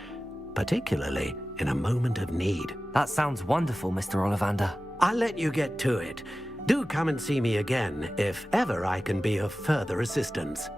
particularly in a moment of need. That sounds wonderful, Mr. Ollivander. I'll let you get to it. Do come and see me again if ever I can be of further assistance.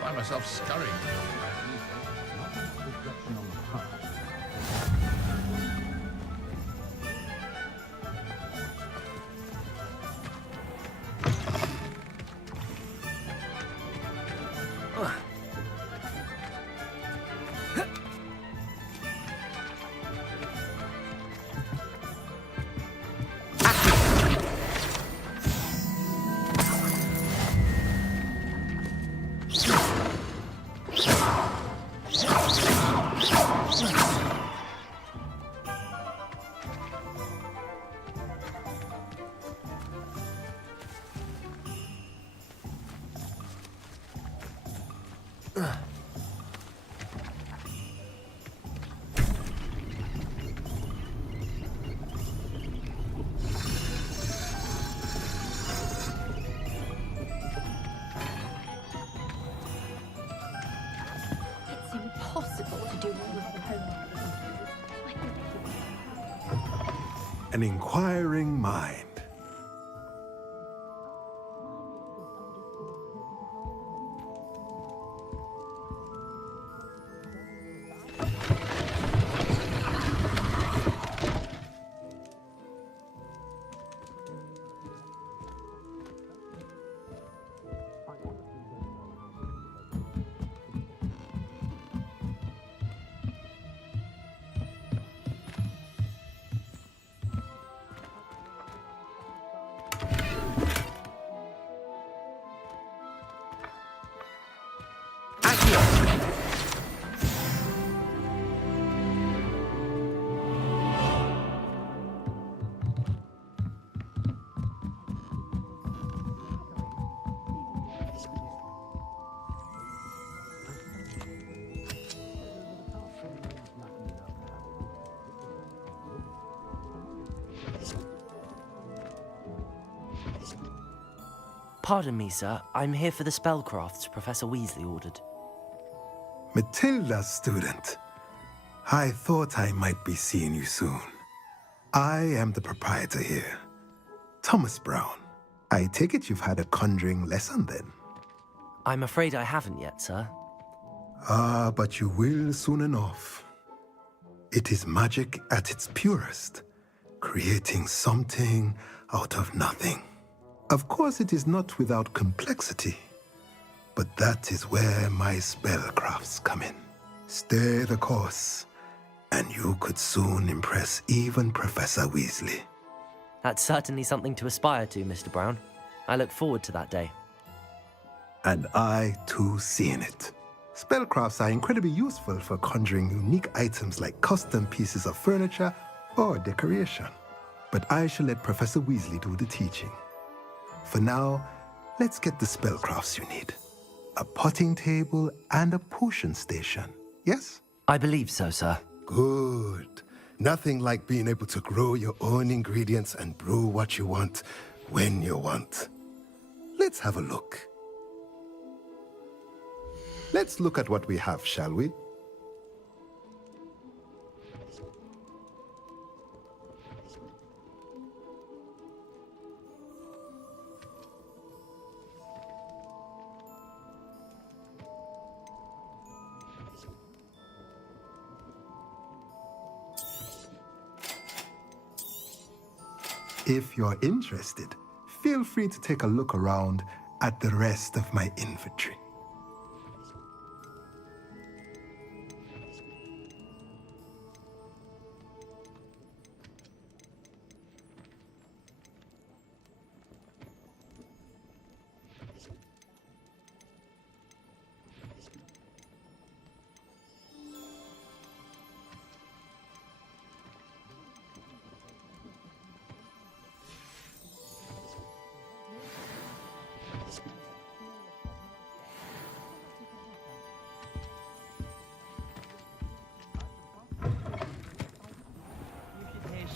Find myself scurrying. It's impossible to do all of the homework. An inquiring mind. Pardon me, sir. I'm here for the spellcrafts Professor Weasley ordered. Matilda's student. I thought I might be seeing you soon. I am the proprietor here, Thomas Brown. I take it you've had a conjuring lesson then? I'm afraid I haven't yet, sir. Ah, but you will soon enough. It is magic at its purest, creating something out of nothing. Of course, it is not without complexity, but that is where my spellcrafts come in. Stay the course, and you could soon impress even Professor Weasley. That's certainly something to aspire to, Mr. Brown. I look forward to that day. And I, too, seeing it. Spellcrafts are incredibly useful for conjuring unique items like custom pieces of furniture or decoration. But I shall let Professor Weasley do the teaching. For now, let's get the spellcrafts you need. A potting table and a potion station, yes? I believe so, sir. Good. Nothing like being able to grow your own ingredients and brew what you want, when you want. Let's have a look. Let's look at what we have, shall we? If you're interested, feel free to take a look around at the rest of my inventory.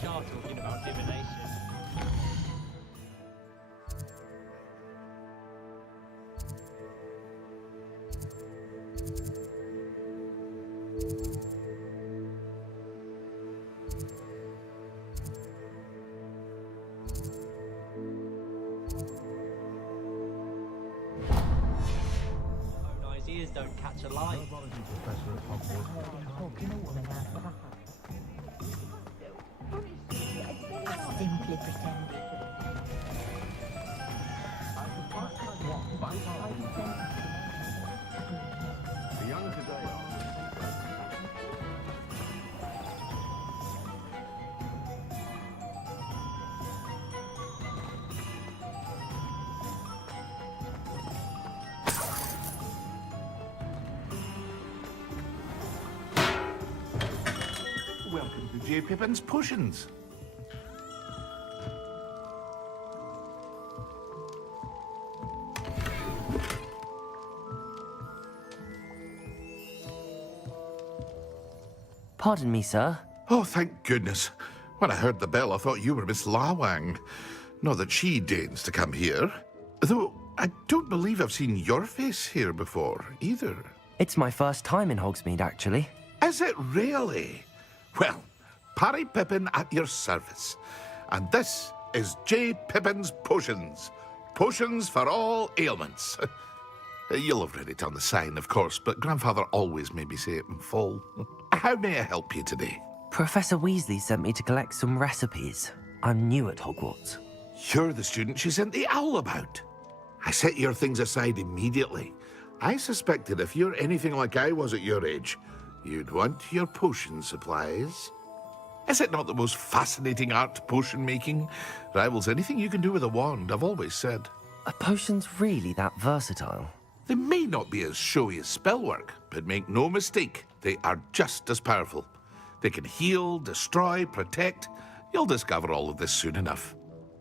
Shah talking about divination. Own ideas don't catch a lie. I simply pretend. The young today Welcome to J. Pippin's Potions. Pardon me, sir. Oh, thank goodness. When I heard the bell, I thought you were Miss Lawang. Not that she deigns to come here. Though, I don't believe I've seen your face here before, either. It's my first time in Hogsmeade, actually. Is it really? Well, Parry Pippin at your service. And this is J. Pippin's Potions. Potions for all ailments. You'll have read it on the sign, of course, but Grandfather always made me say it in full. How may I help you today? Professor Weasley sent me to collect some recipes. I'm new at Hogwarts. You're the student she sent the owl about. I set your things aside immediately. I suspected if you're anything like I was at your age, you'd want your potion supplies. Is it not the most fascinating art, potion making? Rivals anything you can do with a wand, I've always said. Are potions really that versatile? They may not be as showy as spellwork, but make no mistake, they are just as powerful. They can heal, destroy, protect. You'll discover all of this soon enough.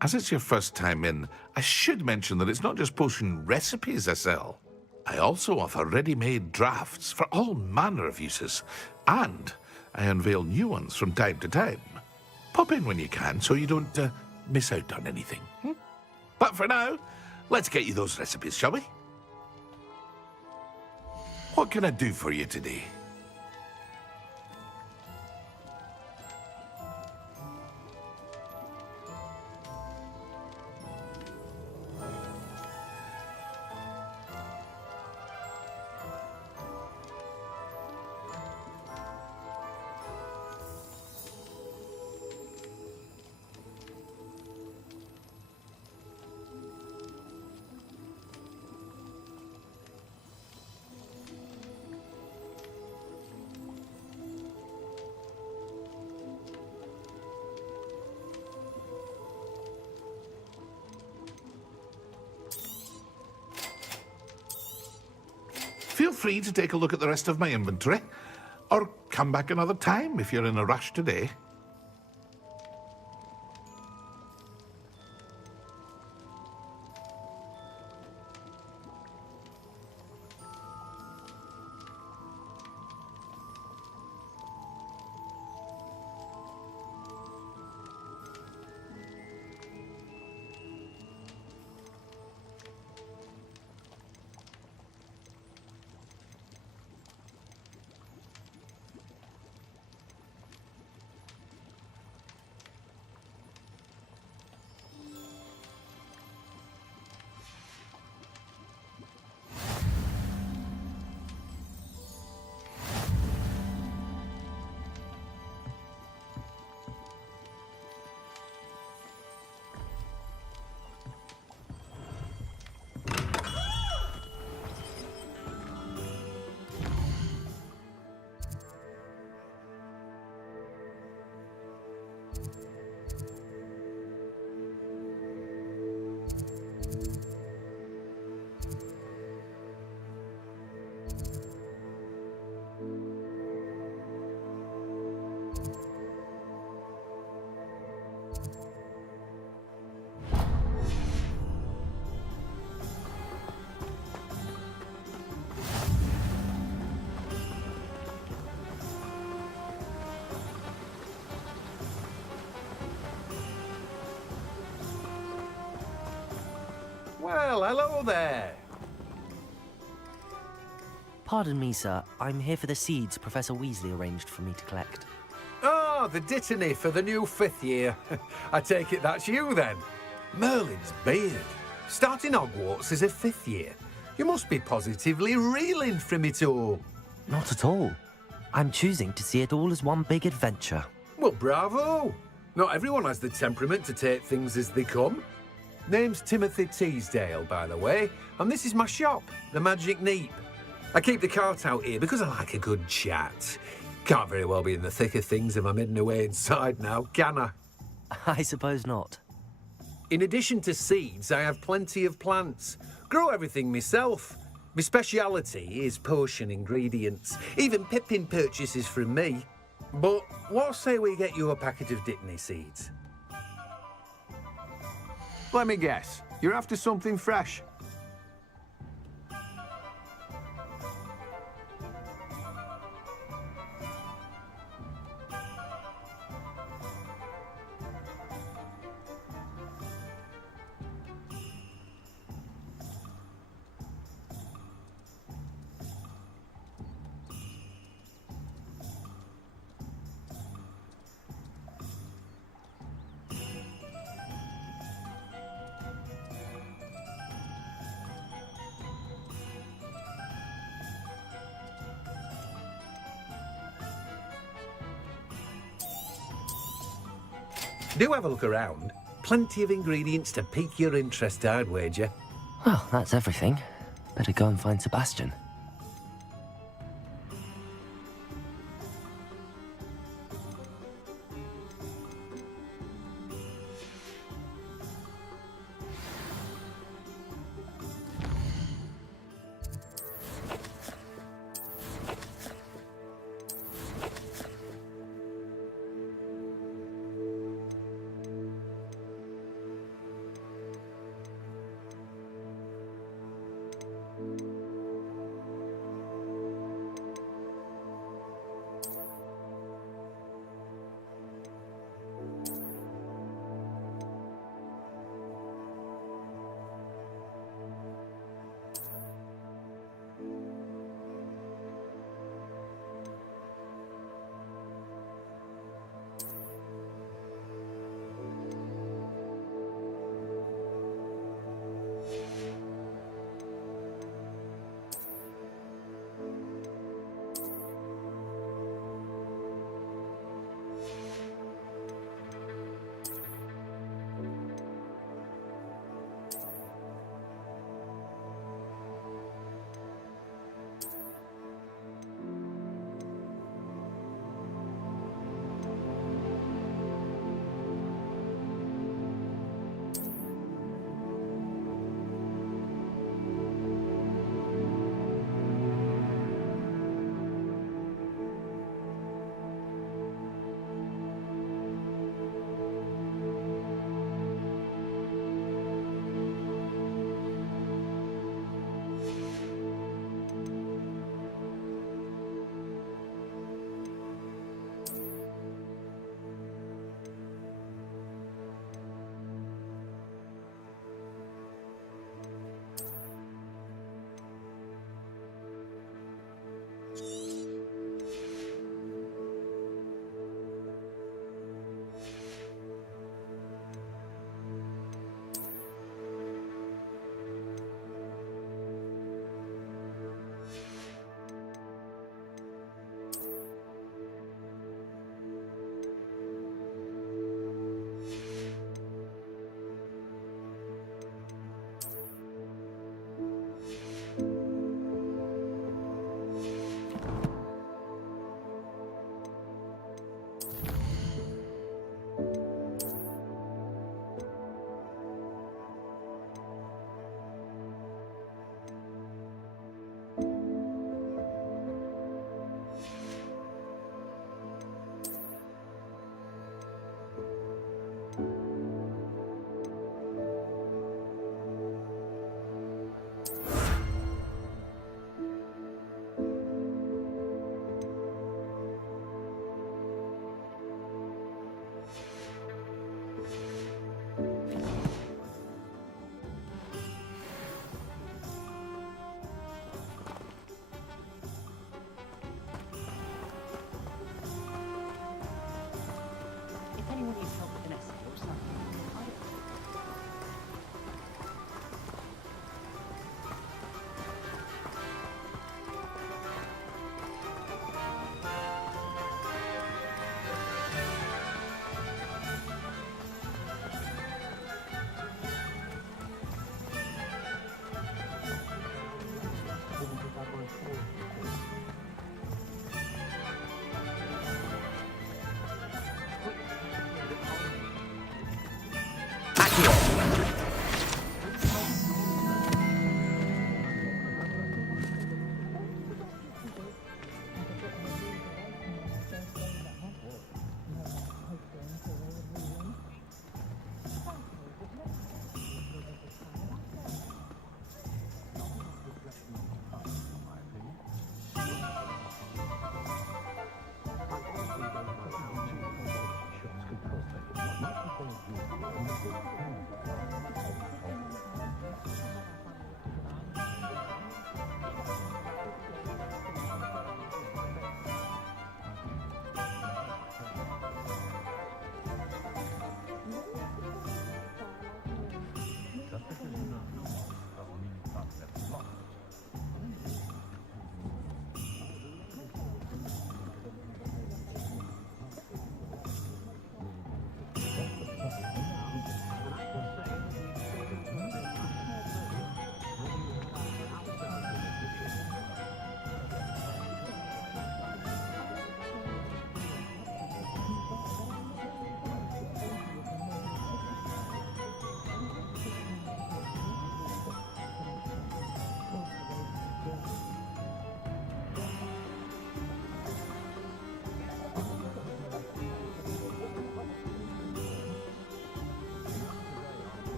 As it's your first time in, I should mention that it's not just potion recipes I sell. I also offer ready-made drafts for all manner of uses, and I unveil new ones from time to time. Pop in when you can so you don't miss out on anything. But for now, let's get you those recipes, shall we? What can I do for you today? Feel free to take a look at the rest of my inventory, or come back another time if you're in a rush today. hello there. Pardon me, sir. I'm here for the seeds Professor Weasley arranged for me to collect. Oh, the dittany for the new 5th year. I take it that's you, then. Merlin's beard. Starting Hogwarts as a 5th year. You must be positively reeling from it all. Not at all. I'm choosing to see it all as one big adventure. Well, bravo. Not everyone has the temperament to take things as they come. Name's Timothy Teasdale, by the way, and this is my shop, the Magic Neep. I keep the cart out here because I like a good chat. Can't very well be in the thick of things if I'm hidden away inside now, can I? I suppose not. In addition to seeds, I have plenty of plants. Grow everything myself. My speciality is potion ingredients. Even Pippin purchases from me. But what say we get you a packet of Dittany seeds? Let me guess. You're after something fresh. Do have a look around. Plenty of ingredients to pique your interest, I'd wager. Well, that's everything. Better go and find Sebastian.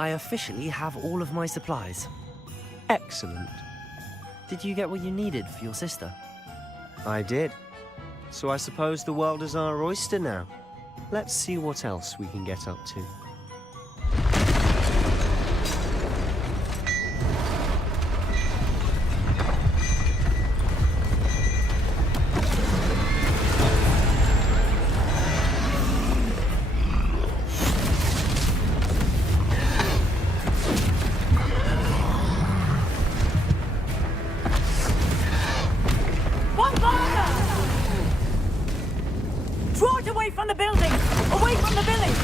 I officially have all of my supplies. Excellent. Did you get what you needed for your sister? I did. So I suppose the world is our oyster now. Let's see what else we can get up to. Draw it away from the building! Away from the village!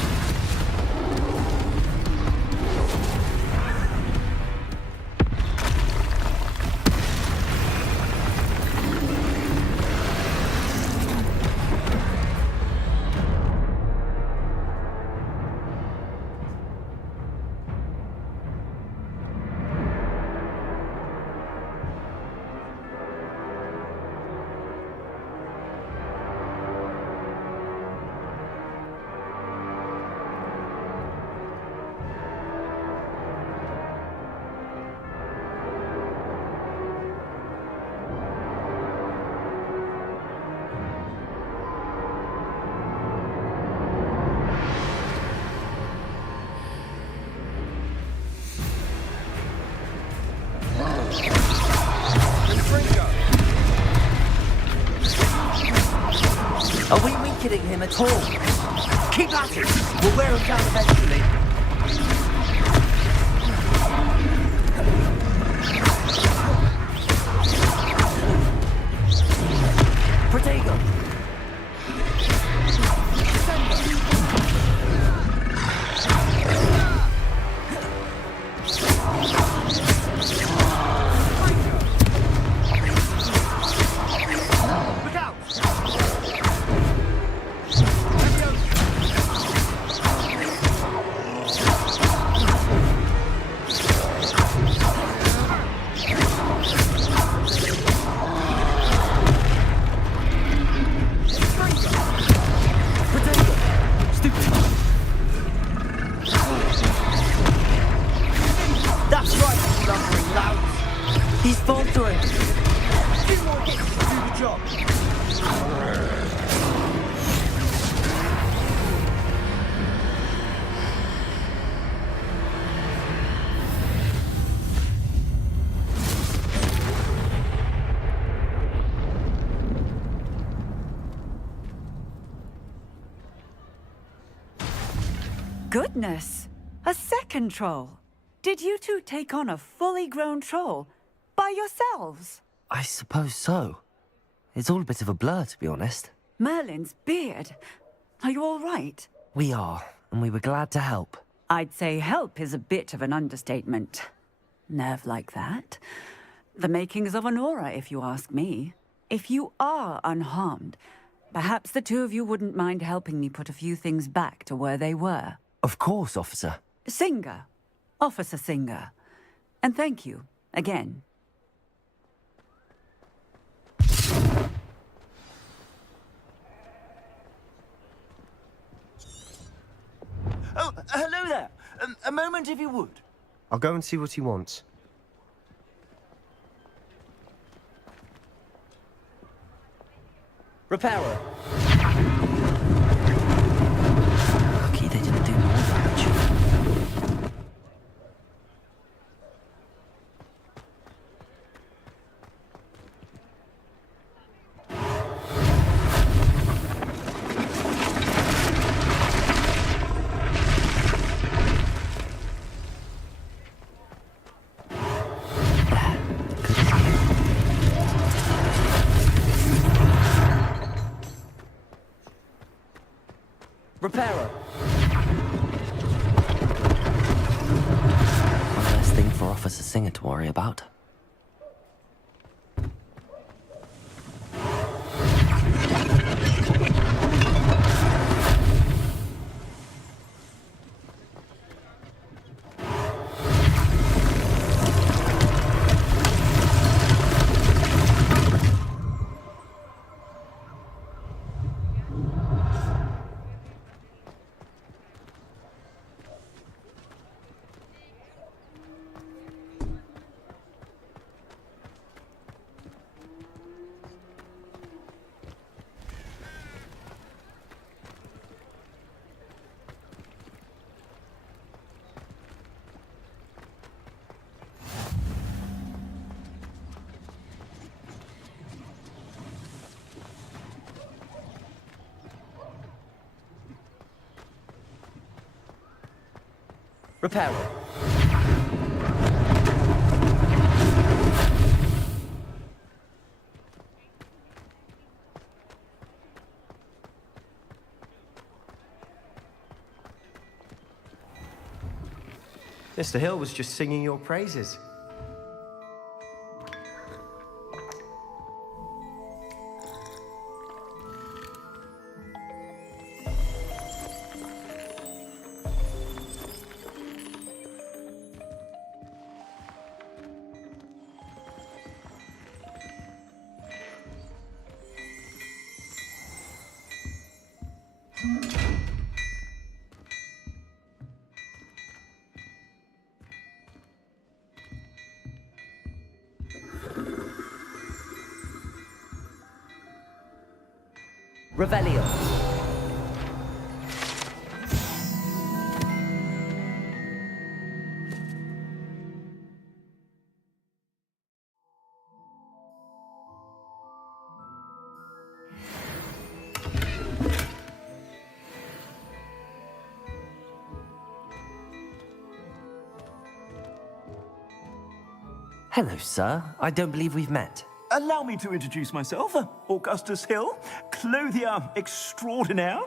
hitting him at all. Keep at it! We'll wear him down eventually. Protego! He's faltering. Two more hits to do the job. Goodness! A second troll. Did you two take on a fully grown troll? By yourselves? I suppose so. It's all a bit of a blur, to be honest. Merlin's beard. Are you all right? We are, and we were glad to help. I'd say help is a bit of an understatement. Nerve like that. The makings of an aura, if you ask me. If you are unharmed, perhaps the two of you wouldn't mind helping me put a few things back to where they were. Of course, officer. Singer. Officer Singer. And thank you, again. Oh, hello there. A moment if you would. I'll go and see what he wants. Repairer. Lucky they didn't do more damage. Repairer. One less thing for Officer Singer to worry about. Repairer. Mr. Hill was just singing your praises. Revelio. Hello, sir. I don't believe we've met. Allow me to introduce myself, Augustus Hill, clothier extraordinaire.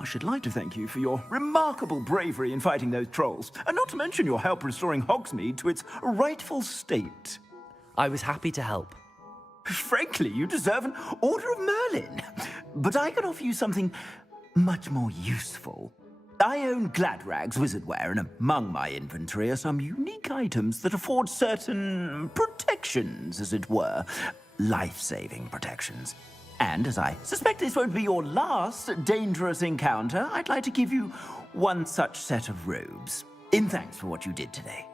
I should like to thank you for your remarkable bravery in fighting those trolls, and not to mention your help restoring Hogsmeade to its rightful state. I was happy to help. Frankly, you deserve an Order of Merlin. But I can offer you something much more useful. I own Gladrag's wizardware, and among my inventory are some unique items that afford certain protections, as it were. Life-saving protections. And as I suspect this won't be your last dangerous encounter, I'd like to give you one such set of robes, in thanks for what you did today.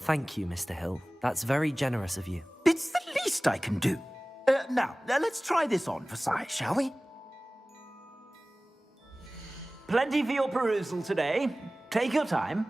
Thank you, Mr. Hill. That's very generous of you. It's the least I can do. Now, let's try this on for size, shall we? Plenty for your perusal today. Take your time.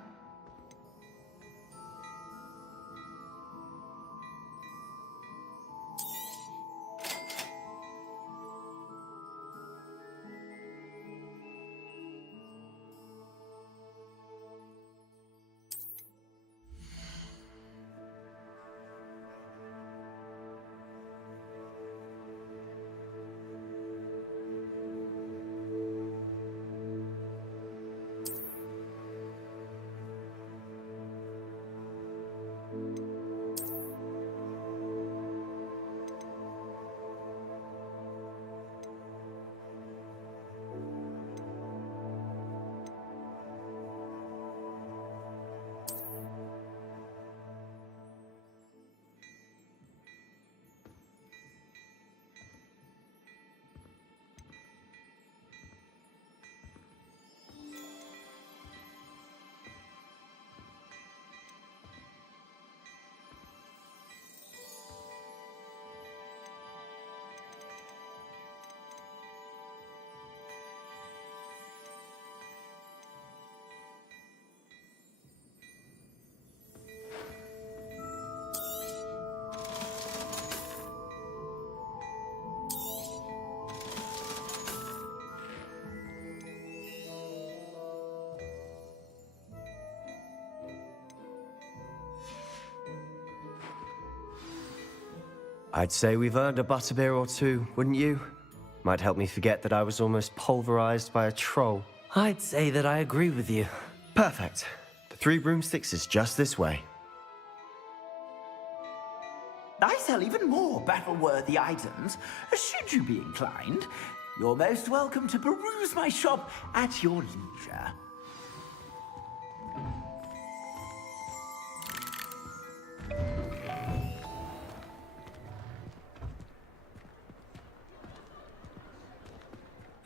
I'd say we've earned a butterbeer or two, wouldn't you? Might help me forget that I was almost pulverized by a troll. I'd say that I agree with you. Perfect. The 3 broomsticks is just this way. I sell even more battle-worthy items. Should you be inclined, you're most welcome to peruse my shop at your leisure.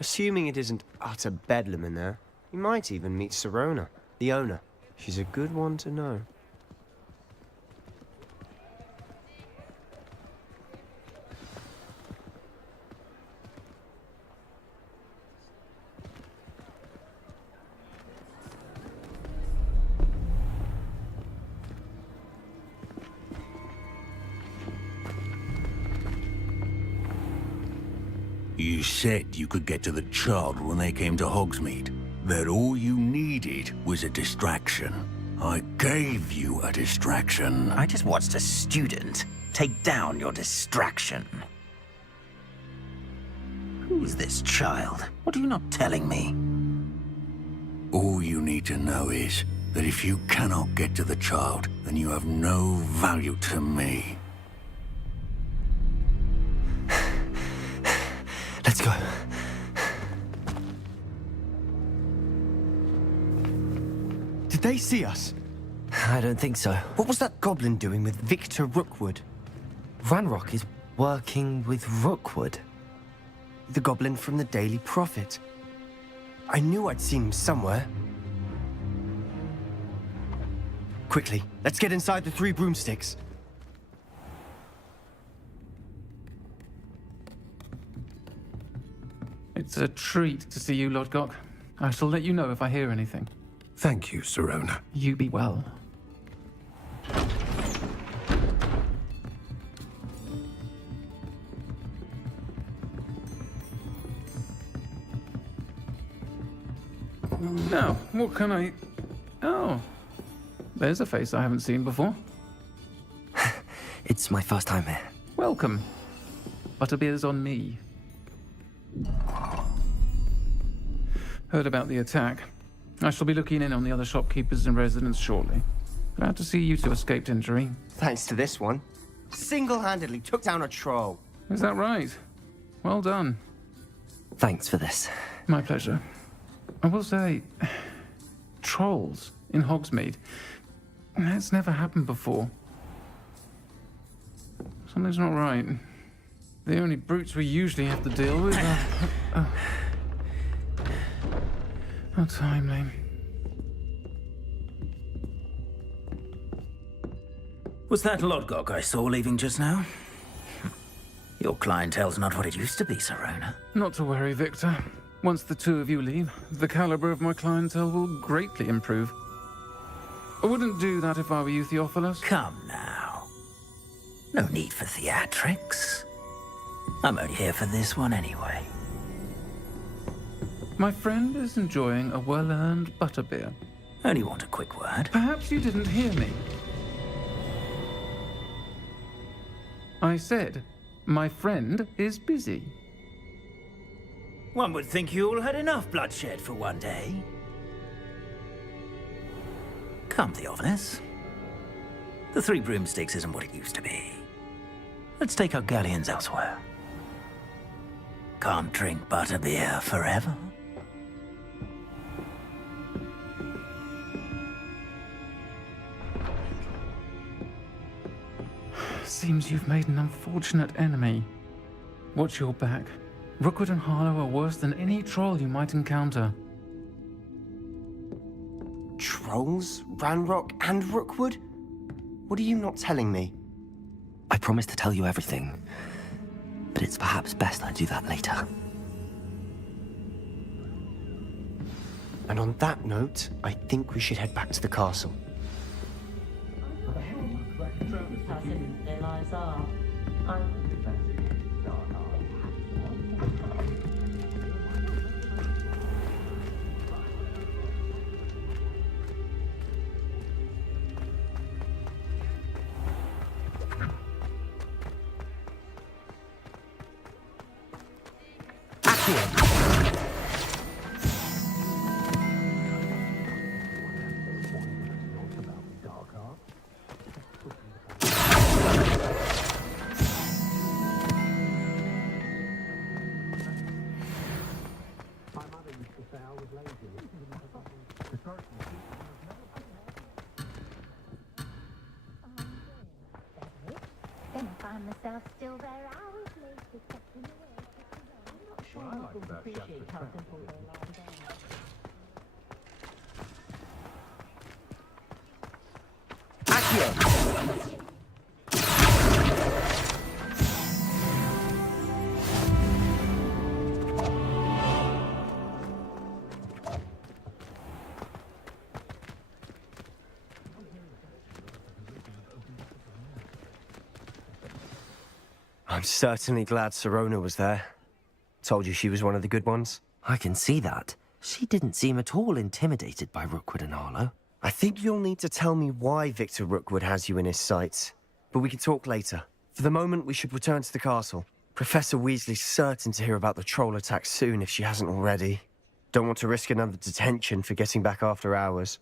Assuming it isn't utter bedlam in there, you might even meet Serona, the owner. She's a good one to know. You said you could get to the child when they came to Hogsmeade. That all you needed was a distraction. I gave you a distraction. I just watched a student take down your distraction. Who's this child? What are you not telling me? All you need to know is that if you cannot get to the child, then you have no value to me. Let's go. Did they see us? I don't think so. What was that goblin doing with Victor Rookwood? Ranrock is working with Rookwood. The goblin from the Daily Prophet. I knew I'd seen him somewhere. Quickly, let's get inside the 3 broomsticks. It's a treat to see you, Lodgok. I shall let you know if I hear anything. Thank you, Serona. You be well. Now, what can I... Oh, there's a face I haven't seen before. It's my first time here. Welcome. Butterbeer's on me. Heard about the attack. I shall be looking in on the other shopkeepers and residents shortly. Glad to see you two escaped injury. Thanks to this one. Single-handedly took down a troll. Is that right? Well done. Thanks for this. My pleasure. I will say, trolls in Hogsmeade. That's never happened before. Something's not right. The only brutes we usually have to deal with are... How timely. Was that Lodgok I saw leaving just now? Your clientele's not what it used to be, Serona. Not to worry, Victor. Once the two of you leave, the caliber of my clientele will greatly improve. I wouldn't do that if I were you, Theophilus. Come now. No need for theatrics. I'm only here for this one anyway. My friend is enjoying a well-earned butterbeer. Only want a quick word. Perhaps you didn't hear me. I said, my friend is busy. One would think you all had enough bloodshed for one day. Come, Theophilus. The 3 broomsticks isn't what it used to be. Let's take our galleons elsewhere. Can't drink butterbeer forever. Seems you've made an unfortunate enemy. Watch your back. Rookwood and Harlow are worse than any troll you might encounter. Trolls? Ranrock and Rookwood? What are you not telling me? I promise to tell you everything, but it's perhaps best I do that later. And on that note, I think we should head back to the castle. Then I find myself still there hours later, tucking away. I'm not sure I can appreciate how simple their lives are. I'm certainly glad Serona was there. Told you she was one of the good ones. I can see that. She didn't seem at all intimidated by Rookwood and Harlow. I think you'll need to tell me why Victor Rookwood has you in his sights. But we can talk later. For the moment, we should return to the castle. Professor Weasley's certain to hear about the troll attack soon if she hasn't already. Don't want to risk another detention for getting back after hours.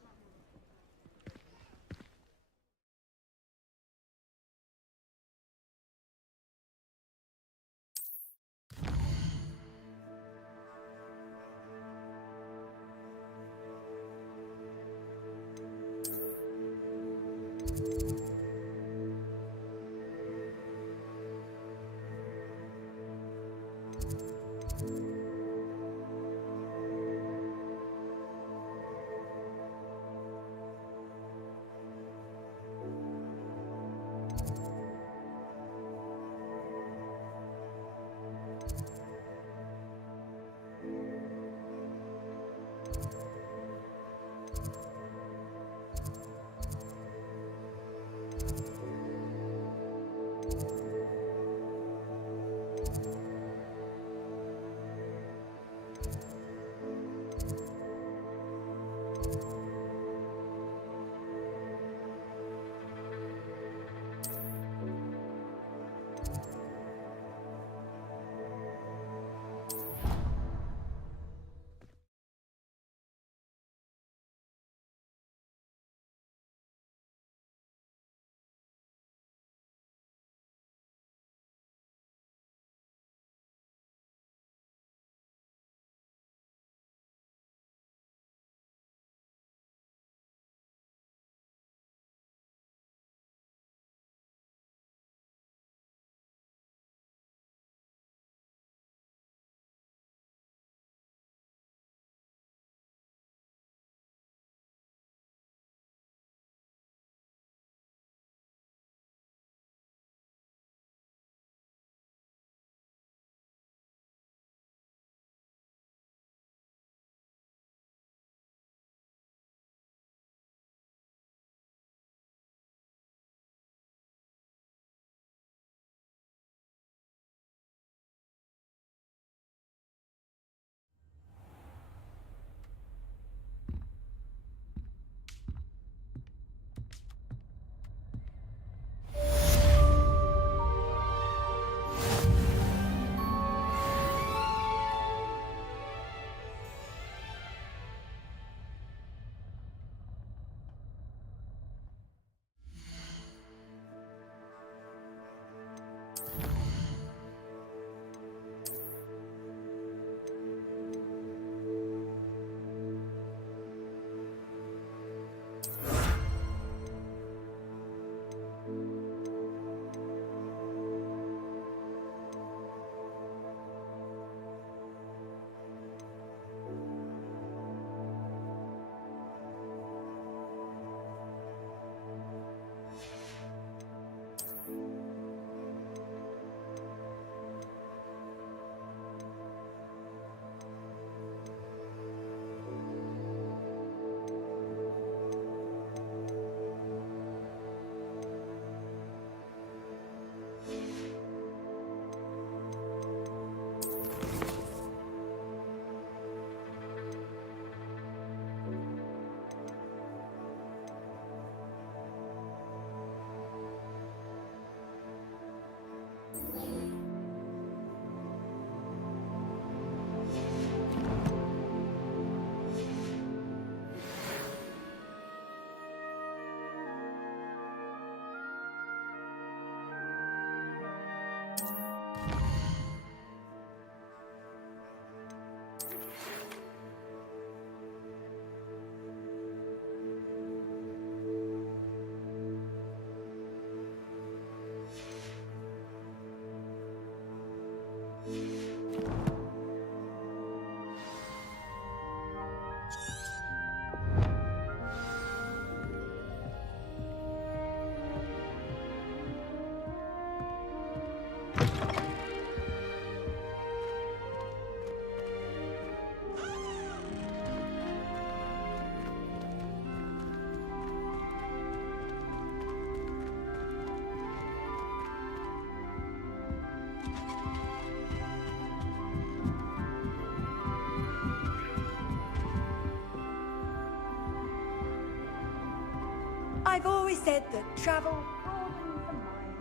I've always said that travel broadens the mind.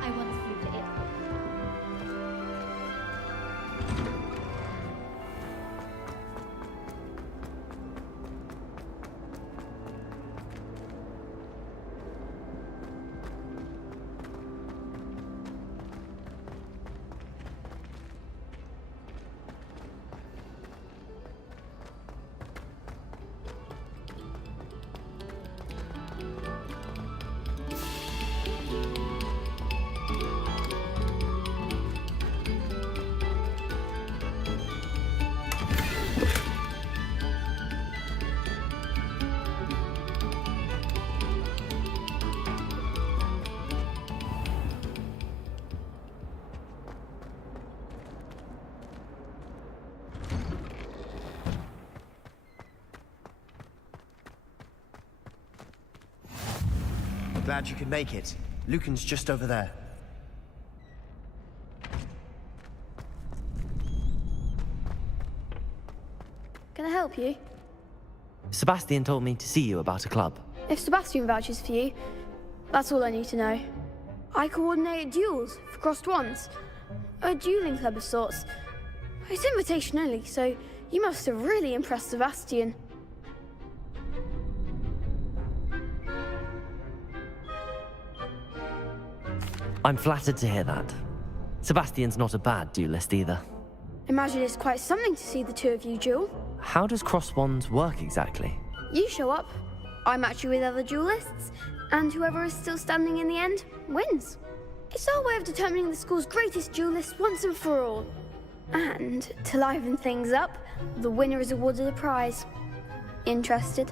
I once flew to Italy. Glad you could make it. Lucan's just over there. Can I help you? Sebastian told me to see you about a club. If Sebastian vouches for you, that's all I need to know. I coordinate duels for crossed wands. A dueling club of sorts. It's invitation only, so you must have really impressed Sebastian. I'm flattered to hear that. Sebastian's not a bad duelist either. Imagine it's quite something to see the two of you duel. How does cross wands work exactly? You show up, I match you with other duelists, and whoever is still standing in the end wins. It's our way of determining the school's greatest duelist once and for all. And to liven things up, the winner is awarded a prize. Interested?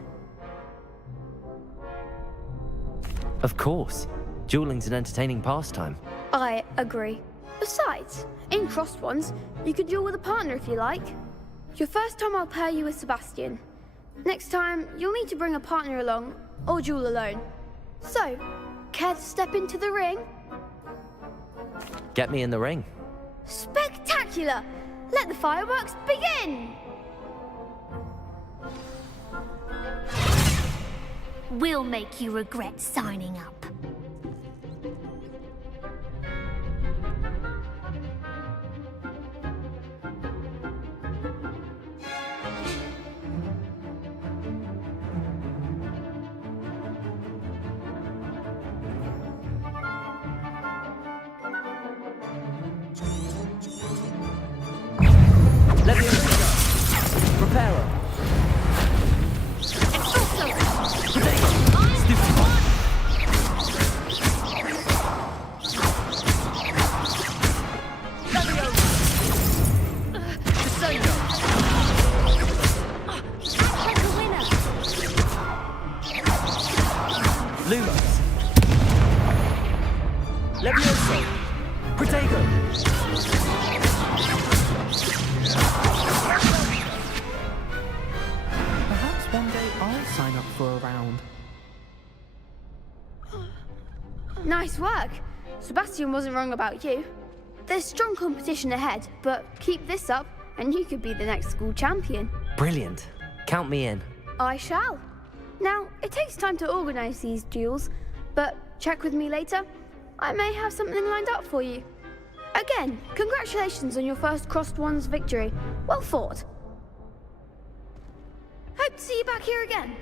Of course. Dueling's an entertaining pastime. I agree. Besides, in crossed ones, you could duel with a partner if you like. Your first time I'll pair you with Sebastian. Next time, you'll need to bring a partner along, or duel alone. So, care to step into the ring? Get me in the ring. Spectacular! Let the fireworks begin! We'll make you regret signing up. Preparo. Lumos. Levioso. Protego. Perhaps one day I'll sign up for a round. Nice work. Sebastian wasn't wrong about you. There's strong competition ahead, but keep this up and you could be the next school champion. Brilliant. Count me in. I shall. Now, it takes time to organise these duels, but check with me later. I may have something lined up for you. Again, congratulations on your first crossed wands victory. Well fought. Hope to see you back here again.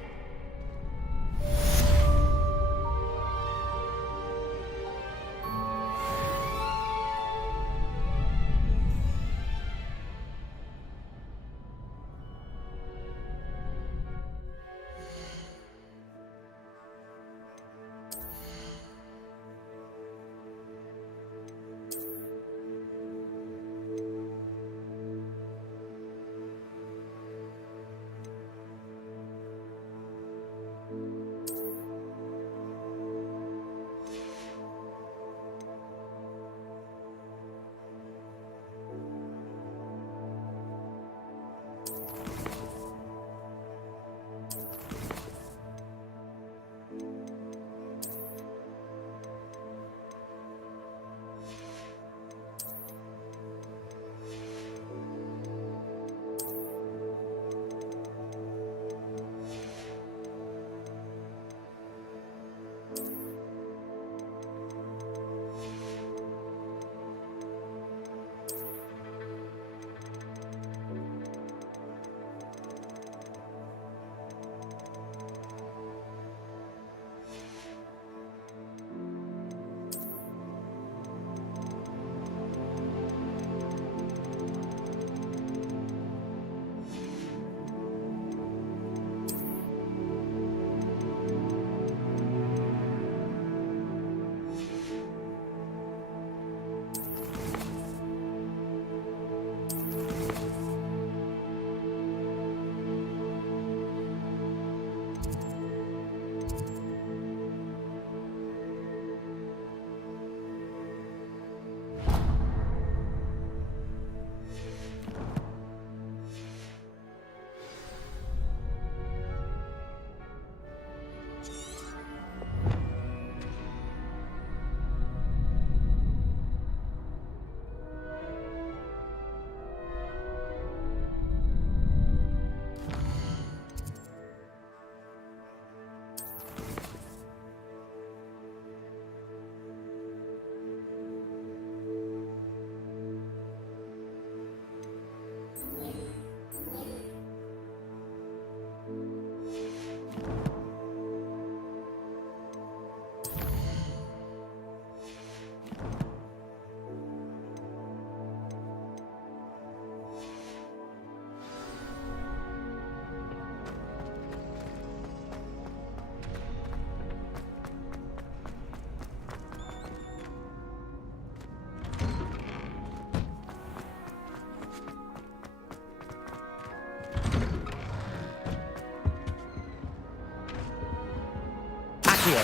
Accio.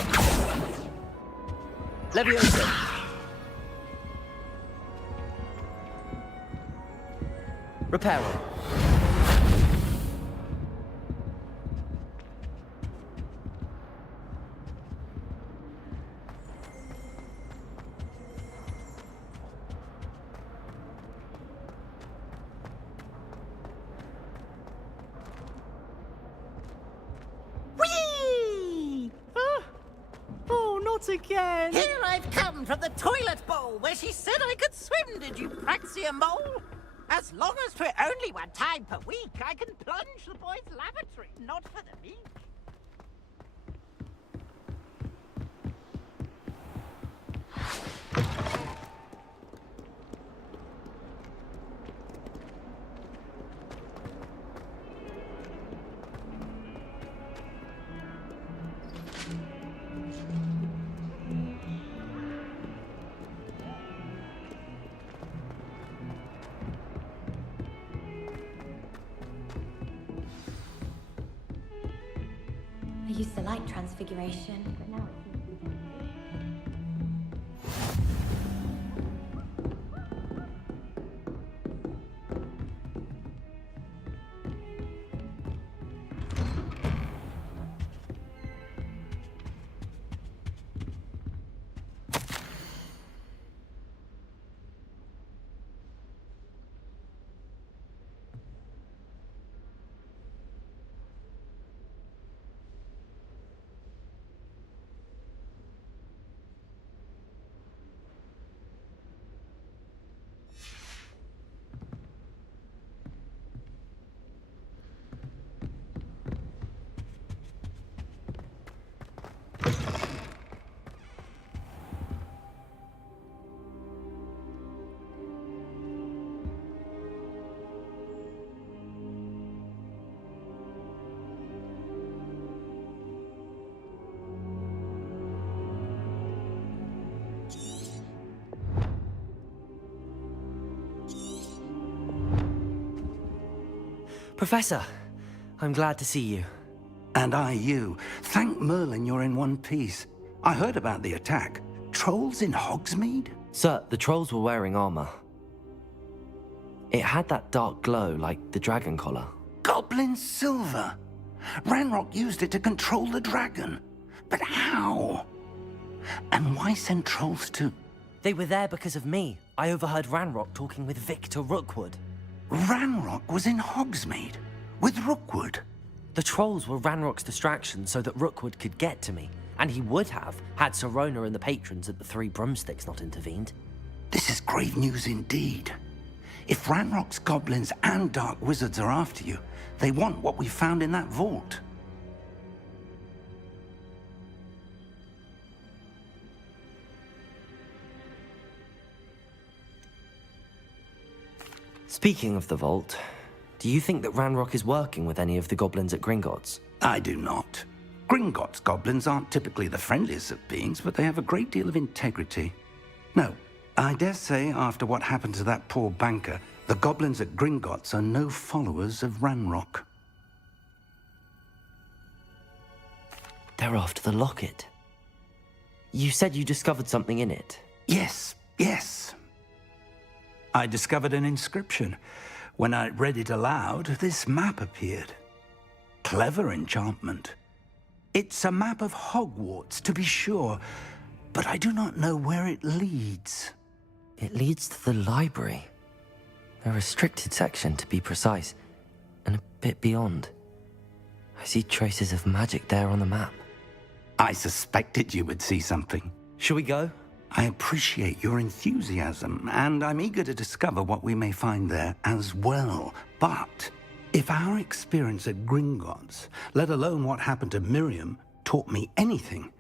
Leviosa. Reparo. Whee! Oh, not again! Here I've come from the toilet bowl where she said I could swim, did you praxia mole? As long as 'twere only one time per week, I can plunge the boy's lavatory, not for the meek. I used to like transfiguration, but now it seems to be Professor, I'm glad to see you. And I you. Thank Merlin you're in one piece. I heard about the attack. Trolls in Hogsmeade? Sir, the trolls were wearing armor. It had that dark glow like the dragon collar. Goblin silver! Ranrock used it to control the dragon. But how? And why send trolls to... They were there because of me. I overheard Ranrock talking with Victor Rookwood. Ranrock was in Hogsmeade? With Rookwood? The trolls were Ranrock's distraction so that Rookwood could get to me. And he would have, had Sirona and the patrons at the Three Broomsticks not intervened. This is grave news indeed. If Ranrock's goblins and dark wizards are after you, they want what we found in that vault. Speaking of the vault, do you think that Ranrock is working with any of the goblins at Gringotts? I do not. Gringotts goblins aren't typically the friendliest of beings, but they have a great deal of integrity. No, I dare say after what happened to that poor banker, the goblins at Gringotts are no followers of Ranrock. They're after the locket. You said you discovered something in it. Yes, yes. I discovered an inscription. When I read it aloud, this map appeared. Clever enchantment. It's a map of Hogwarts, to be sure, but I do not know where it leads. It leads to the library. A restricted section, to be precise, and a bit beyond. I see traces of magic there on the map. I suspected you would see something. Shall we go? I appreciate your enthusiasm, and I'm eager to discover what we may find there as well. But if our experience at Gringotts, let alone what happened to Miriam, taught me anything,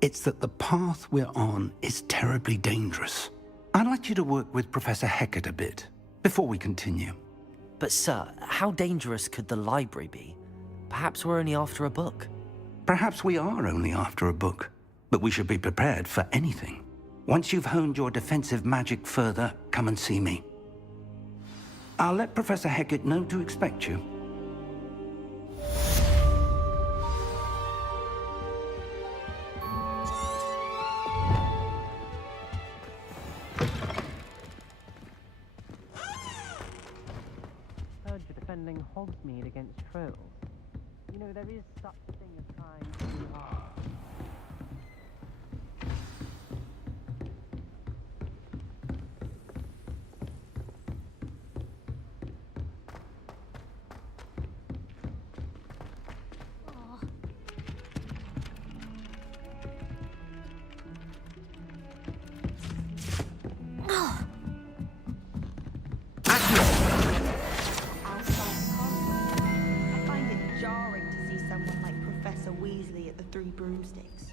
it's that the path we're on is terribly dangerous. I'd like you to work with Professor Hecat a bit before we continue. But sir, how dangerous could the library be? Perhaps we're only after a book. Perhaps we are only after a book, but we should be prepared for anything. Once you've honed your defensive magic further, come and see me. I'll let Professor Hecat know to expect you. defending Hogsmeade against trolls. You know, there is such a thing as trying too hard. I find it jarring to see someone like Professor Weasley at the Three Broomsticks.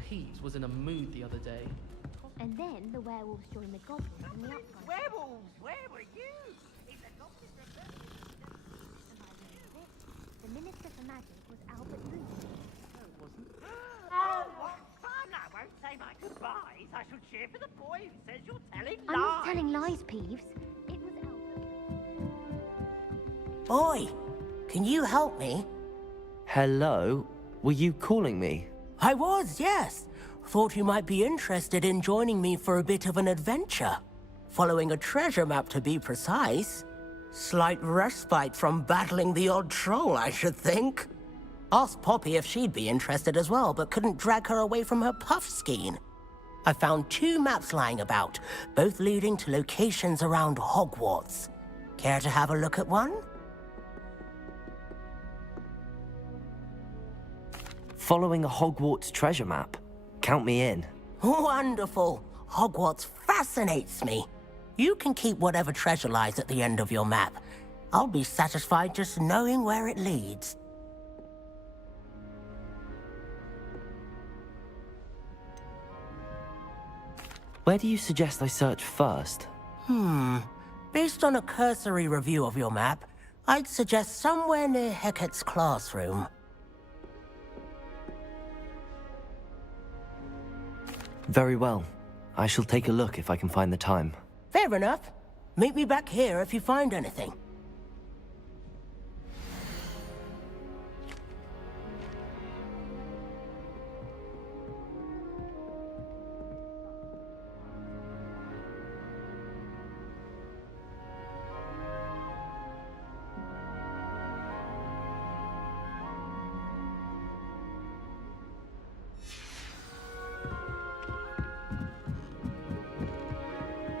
Peeves was in a mood the other day. And then the werewolves joined the goblins in the uprising. Werewolves, where were you? It's a goblin The Minister for Magic was Albert Lucy. Oh, what fun! I won't say my goodbyes. I shall cheer for the boy who says you're telling lies. I'm not telling lies, Peeves. It was Albert. Boy, can you help me? Hello? Were you calling me? I was, yes. Thought you might be interested in joining me for a bit of an adventure. Following a treasure map, to be precise. Slight respite from battling the odd troll, I should think. Asked Poppy if she'd be interested as well, but couldn't drag her away from her puffskein. I found 2 maps lying about, both leading to locations around Hogwarts. Care to have a look at one? Following a Hogwarts treasure map? Count me in. Wonderful. Hogwarts fascinates me. You can keep whatever treasure lies at the end of your map. I'll be satisfied just knowing where it leads. Where do you suggest I search first? Based on a cursory review of your map, I'd suggest somewhere near Hecat's classroom. Very well. I shall take a look if I can find the time. Fair enough. Meet me back here if you find anything.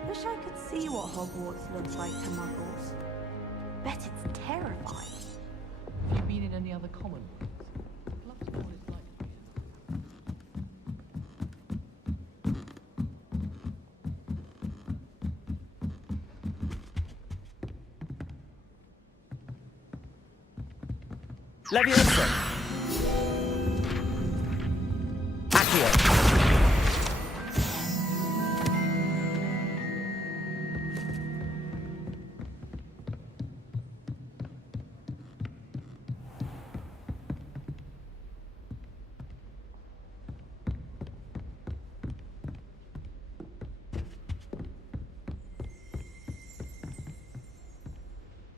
Wish I could see what Hogwarts looks like to muggles. Bet it's terrifying. Have you been in any other common rooms? I'd love to know what it's like. Leviosa! Accio!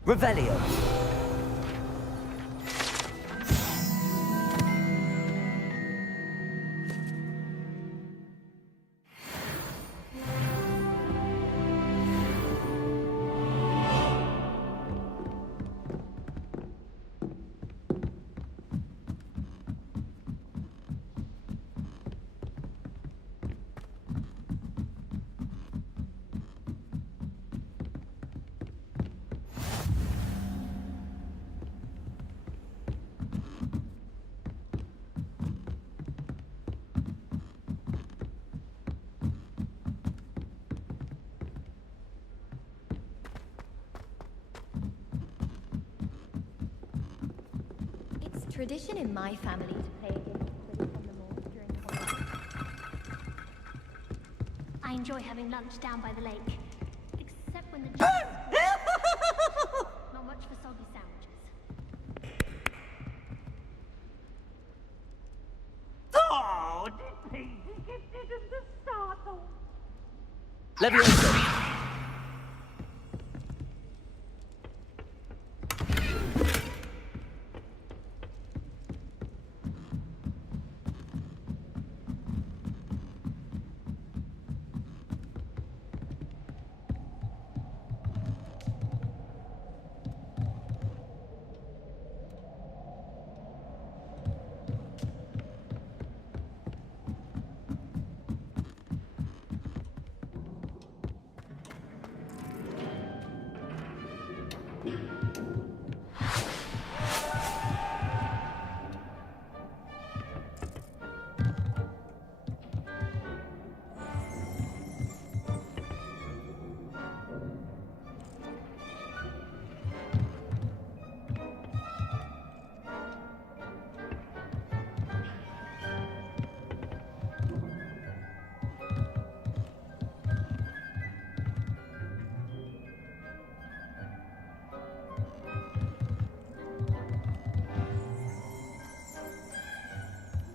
Revelio. Tradition in my family to play a game of Quidditch on the moor during the holidays. I enjoy having lunch down by the lake, except when the not much for soggy sandwiches. Oh, did he didn't startle? Leviosa!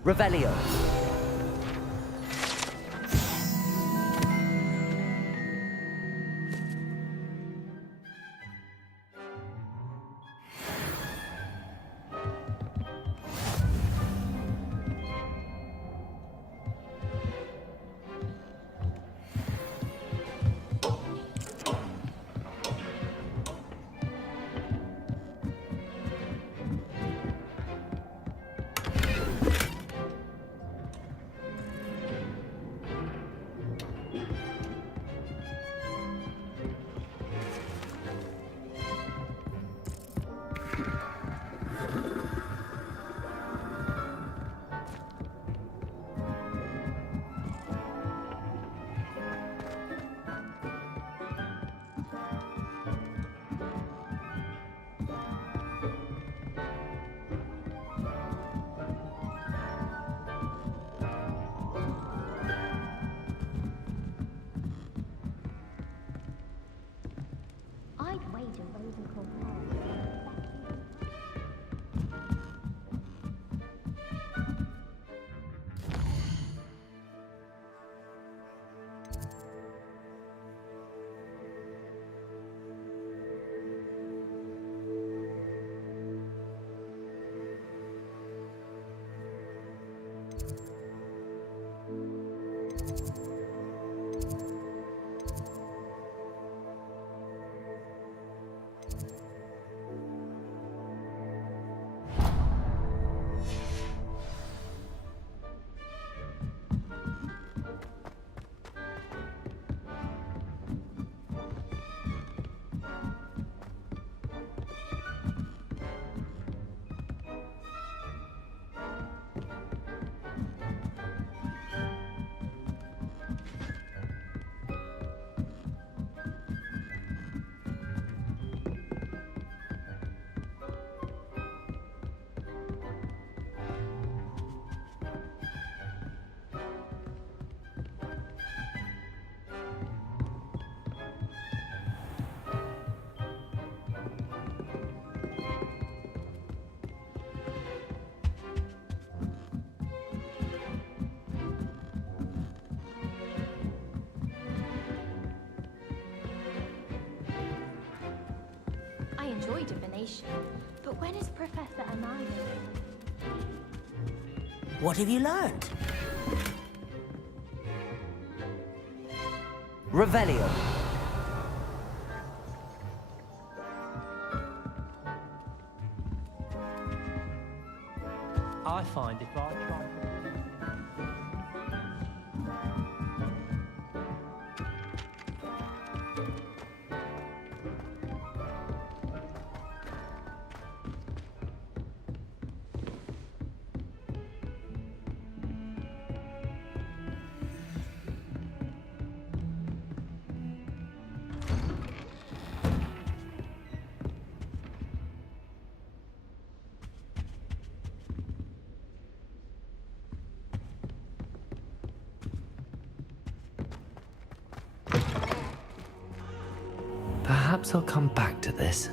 Revelio. I'd wager Rosenclaw I enjoy divination, but when is Professor Amanda? What have you learned? Revelio. I find if I try... Perhaps I'll come back to this.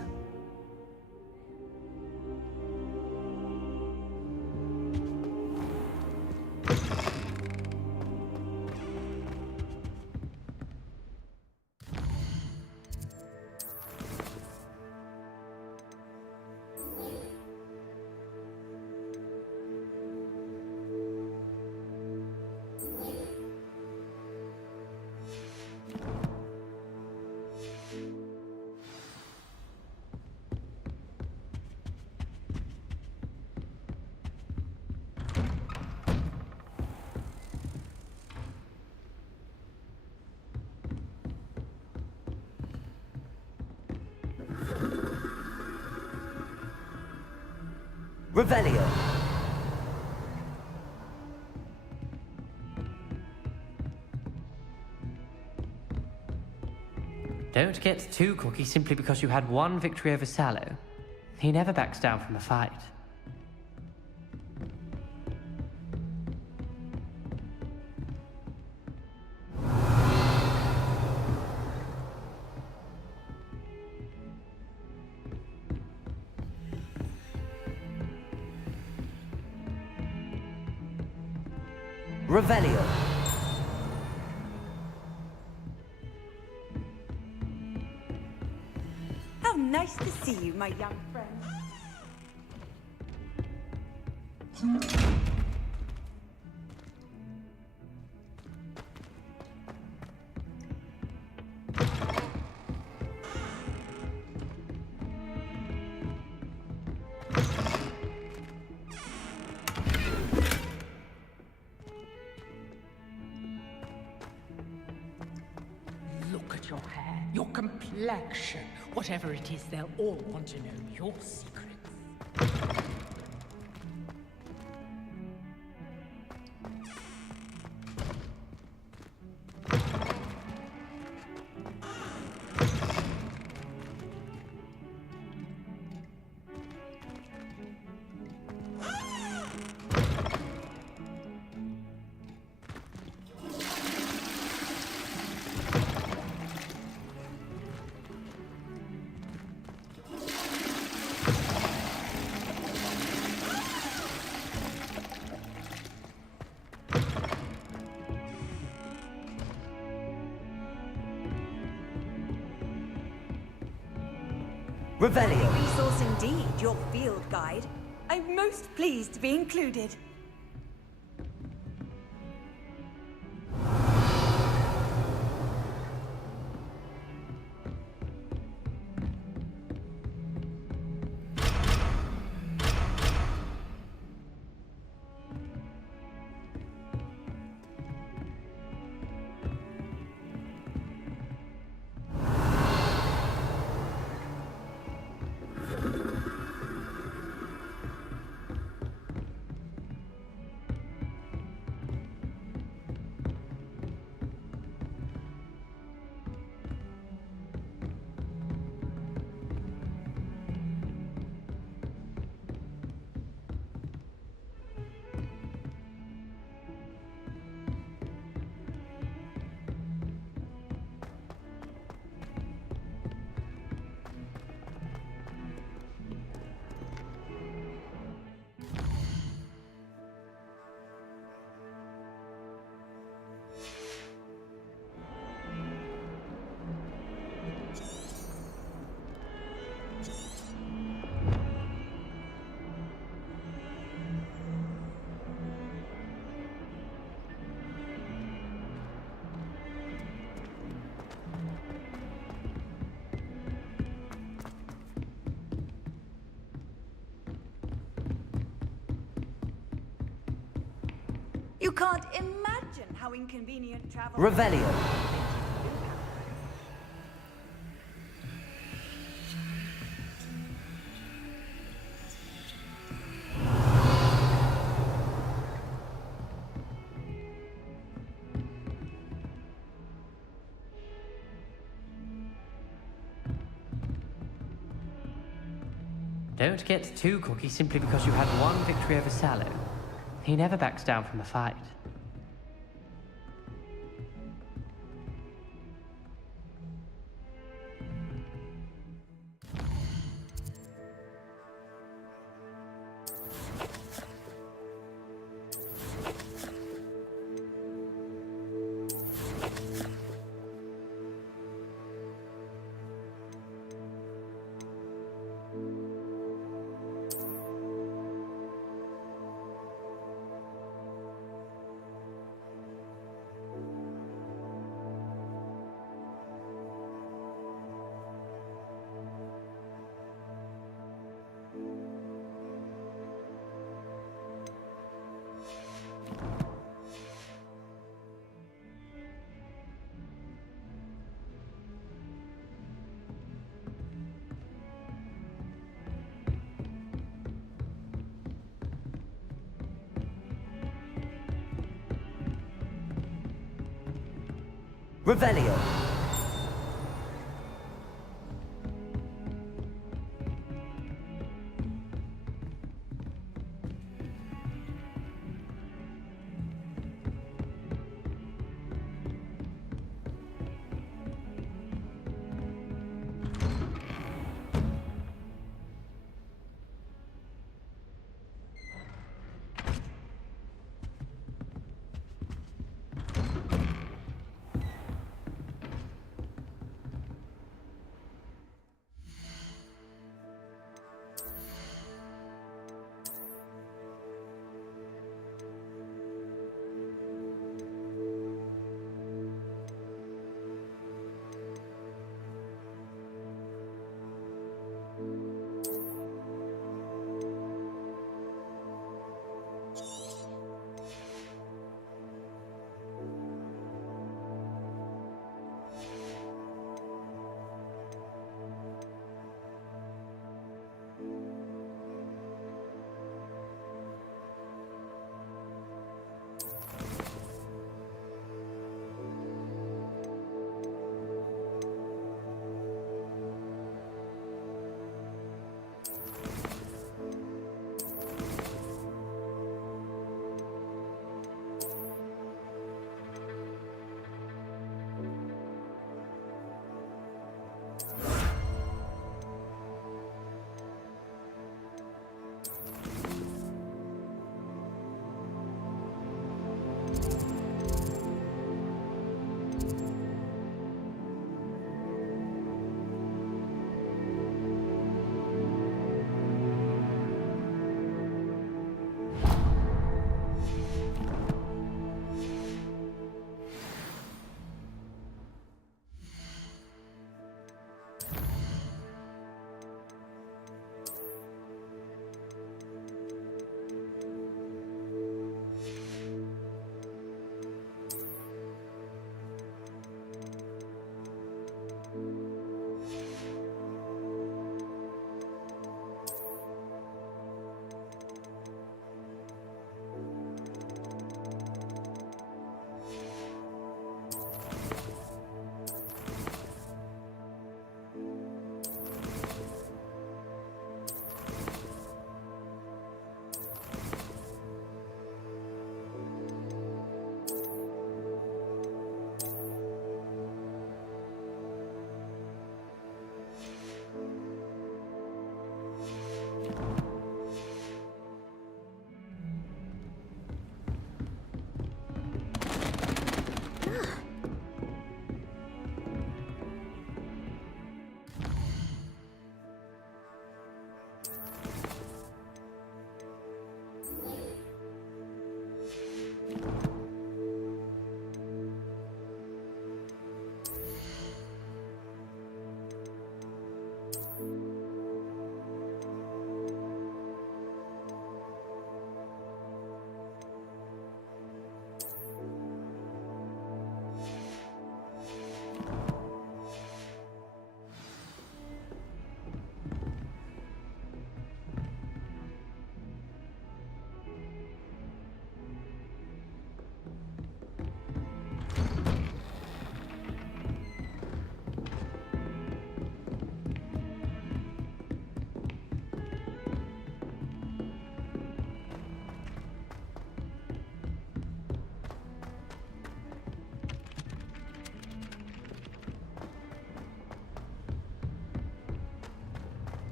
Revelio. Don't get too cocky simply because you had one victory over Sallow. He never backs down from a fight. Revelio. How nice to see you, my young friend. Look at your hair, your complexion. Whatever it is, they'll all want to know your secrets. Revelio. Resource indeed, your field guide. I'm most pleased to be included. You can't imagine how inconvenient travel. Revelio. Don't get too cocky simply because you had one victory over Sallow. He never backs down from a fight. Revelio.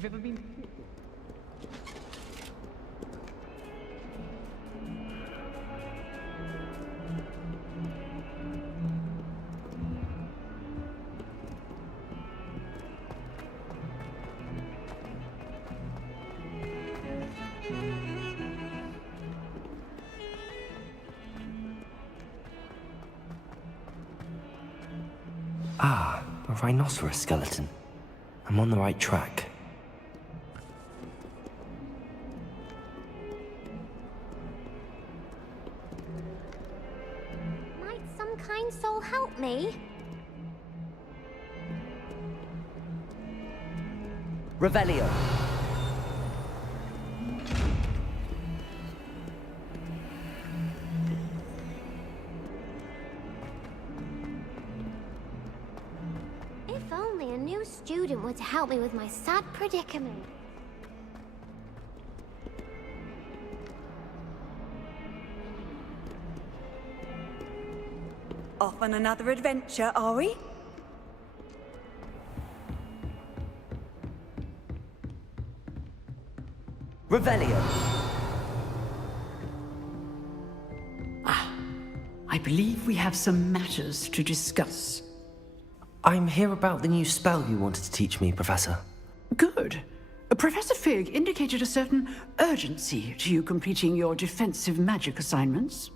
Have you ever been... Ah, a rhinoceros skeleton. I'm on the right track. Might some kind soul help me? Revelio. only a new student were to help me with my sad predicament. Off on another adventure, are we? Revelio. I believe we have some matters to discuss. I'm here about the new spell you wanted to teach me, Professor. Good. Professor Fig indicated a certain urgency to you completing your defensive magic assignments.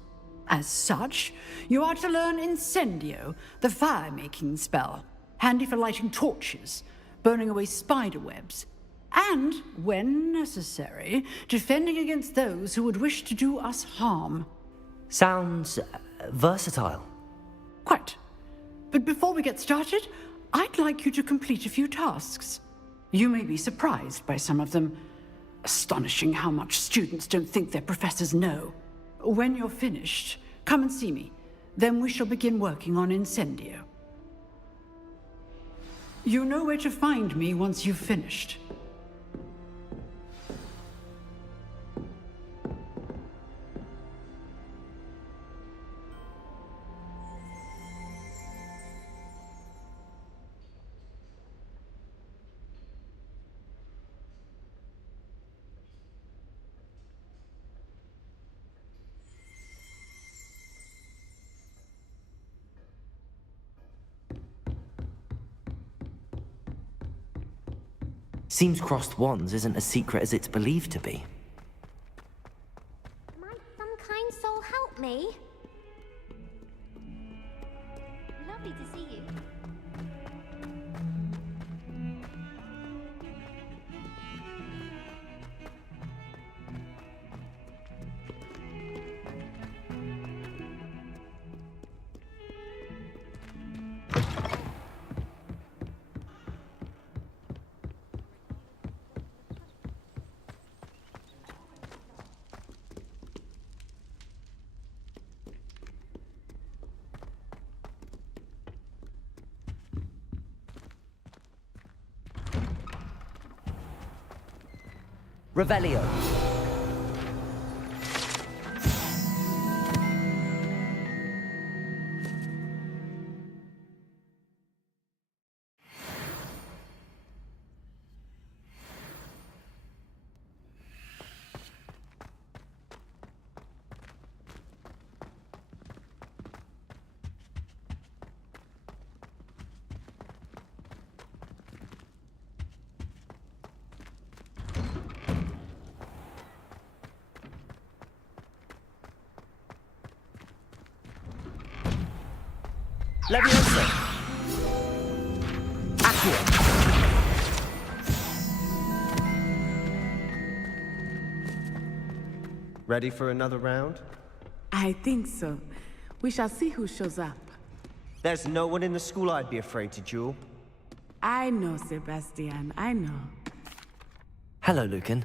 As such, you are to learn Incendio, the fire-making spell, handy for lighting torches, burning away spider webs, and, when necessary, defending against those who would wish to do us harm. Sounds versatile. Quite. But before we get started, I'd like you to complete a few tasks. You may be surprised by some of them. Astonishing how much students don't think their professors know. When you're finished, come and see me. Then we shall begin working on Incendio. You know where to find me once you've finished. Seems crossed wands isn't as secret as it's believed to be. Might some kind soul help me? Lovely to see you. Revelio. Leviosa. Accio. Ready for another round? I think so. We shall see who shows up. There's no one in the school I'd be afraid to duel. I know, Sebastian, I know. Hello, Lucan.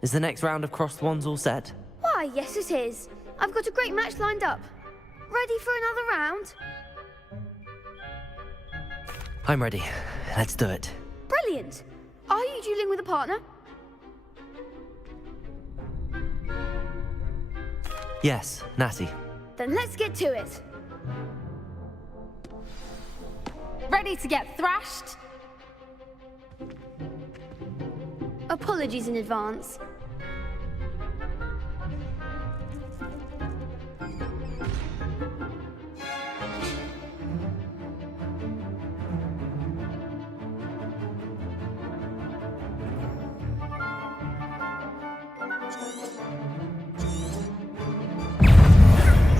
Is the next round of crossed wands all set? Why, yes it is. I've got a great match lined up. Ready for another round? I'm ready. Let's do it. Brilliant. Are you dueling with a partner? Yes, Natty. Then let's get to it. Ready to get thrashed? Apologies in advance.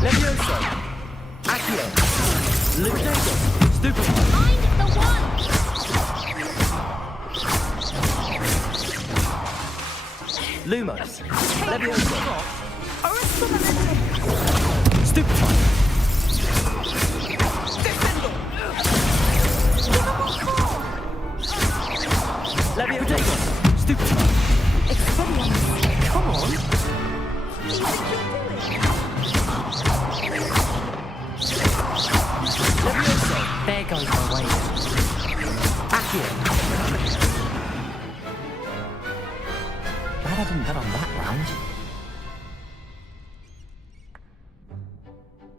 Leviosa. Accio. Luminator. Stupefy. Find the one! Lumos. Leviosa. Stupefy. Leviosa. Stupefy. Come on. Leviosa. There goes my way. Glad I didn't bet on that round.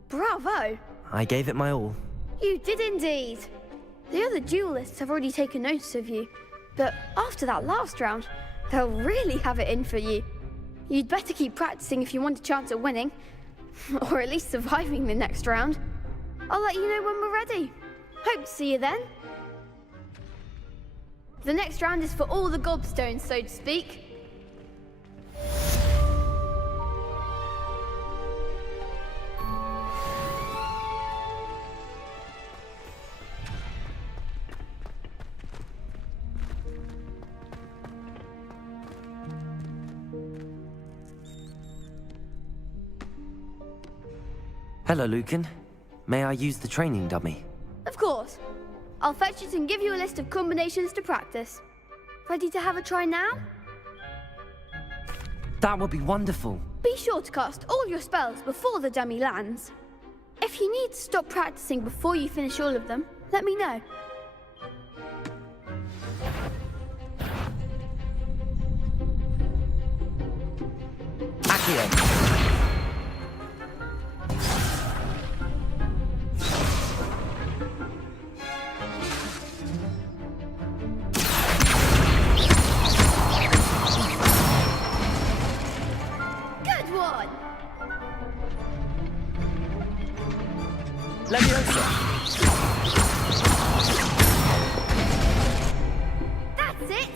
Bravo! I gave it my all. You did indeed. The other duelists have already taken notice of you, but after that last round, they'll really have it in for you. You'd better keep practicing if you want a chance at winning, or at least surviving the next round. I'll let you know when we're ready. Hope to see you then. The next round is for all the gobstones, so to speak. Hello, Lucan. May I use the training dummy? Of course. I'll fetch it and give you a list of combinations to practice. Ready to have a try now? That would be wonderful. Be sure to cast all your spells before the dummy lands. If you need to stop practicing before you finish all of them, let me know. Accio. That's it!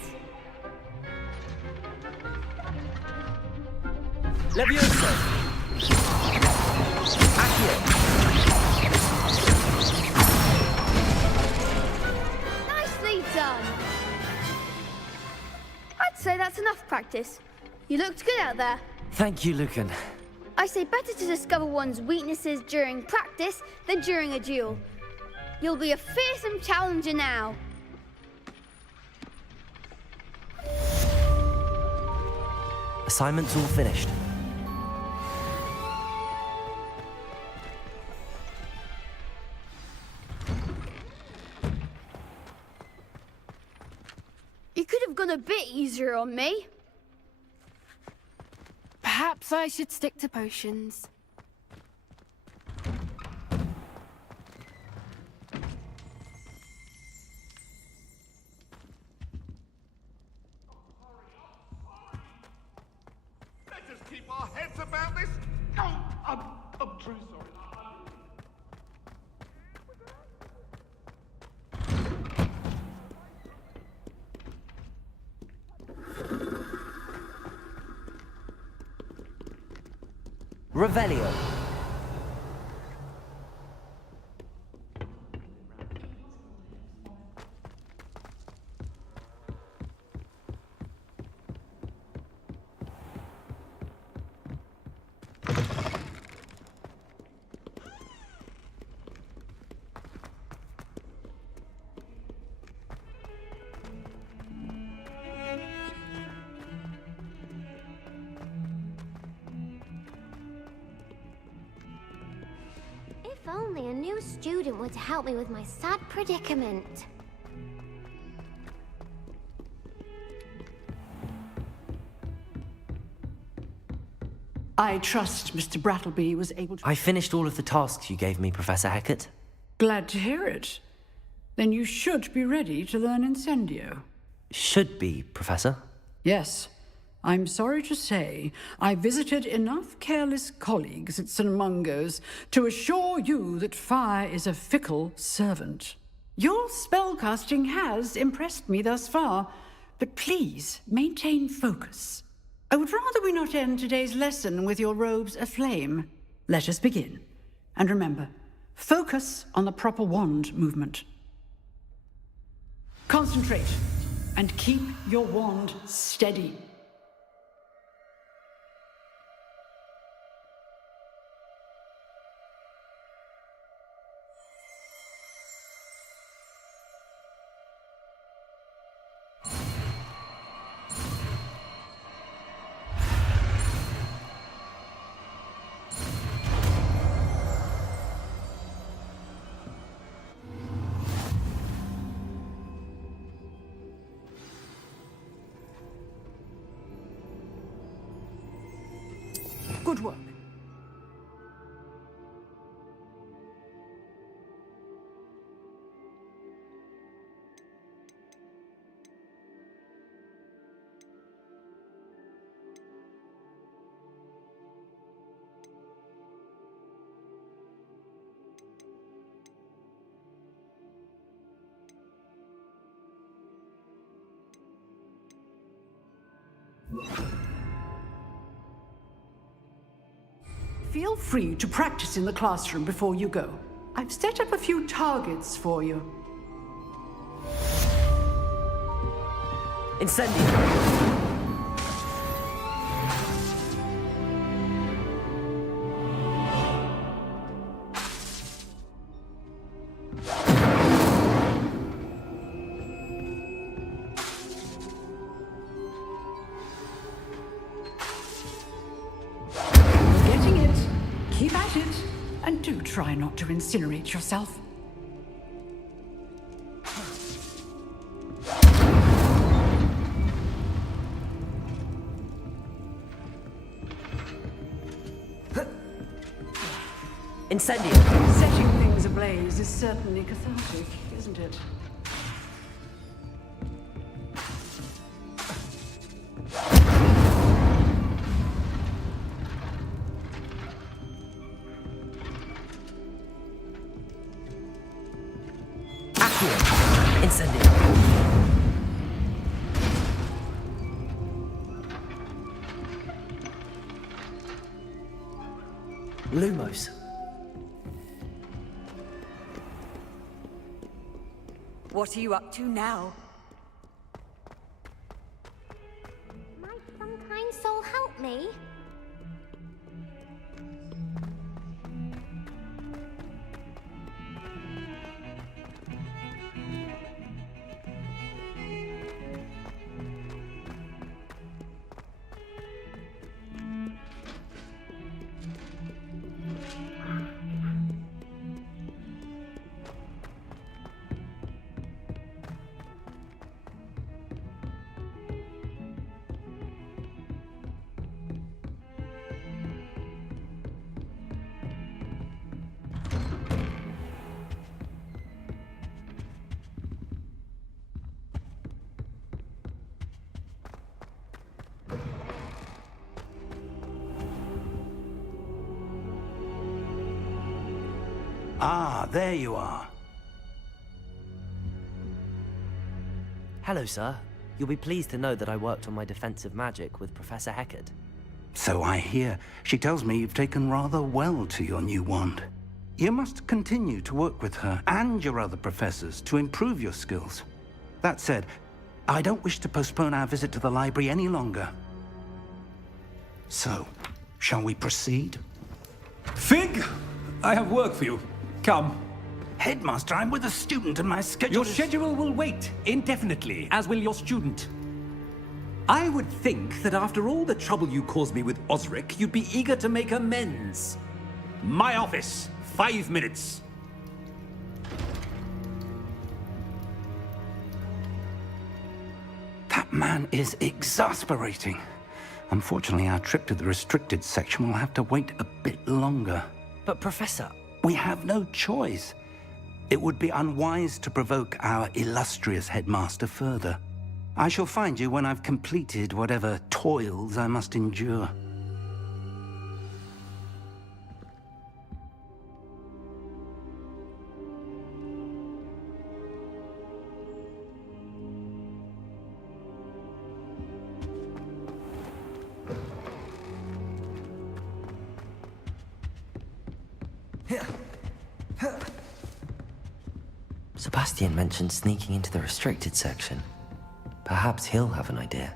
Levioso! Accio! Nicely done! I'd say that's enough practice. You looked good out there. Thank you, Lucan. I say better to discover one's weaknesses during practice than during a duel. You'll be a fearsome challenger now. Assignment's all finished. You could have gone a bit easier on me. Perhaps I should stick to potions. Let's just keep our heads about this. Oh, I'm true sorry. Revelio. If only a new student were to help me with my sad predicament. I trust Mr. Brattleby was able to... I finished all of the tasks you gave me, Professor Hecat. Glad to hear it. Then you should be ready to learn Incendio. Should be, Professor. Yes. I'm sorry to say, I visited enough careless colleagues at St. Mungo's to assure you that fire is a fickle servant. Your spellcasting has impressed me thus far, but please maintain focus. I would rather we not end today's lesson with your robes aflame. Let us begin. And remember, focus on the proper wand movement. Concentrate, and keep your wand steady. Good work. Feel free to practice in the classroom before you go. I've set up a few targets for you. Incendio! Getting it. Keep at it. And do try not to incinerate yourself. Incendio! Setting things ablaze is certainly cathartic, isn't it? Incendio! Lumos. What are you up to now? Might some kind soul help me? Ah, there you are. Hello, sir. You'll be pleased to know that I worked on my defensive magic with Professor Heckard. So I hear. She tells me you've taken rather well to your new wand. You must continue to work with her and your other professors to improve your skills. That said, I don't wish to postpone our visit to the library any longer. So, shall we proceed? Fig! I have work for you. Come. Headmaster, I'm with a student and my schedule Your schedule will wait indefinitely, as will your student. I would think that after all the trouble you caused me with Osric, you'd be eager to make amends. My office, 5 minutes. That man is exasperating. Unfortunately, our trip to the restricted section will have to wait a bit longer. But, Professor... We have no choice. It would be unwise to provoke our illustrious headmaster further. I shall find you when I've completed whatever toils I must endure. Sebastian mentioned sneaking into the restricted section. Perhaps he'll have an idea.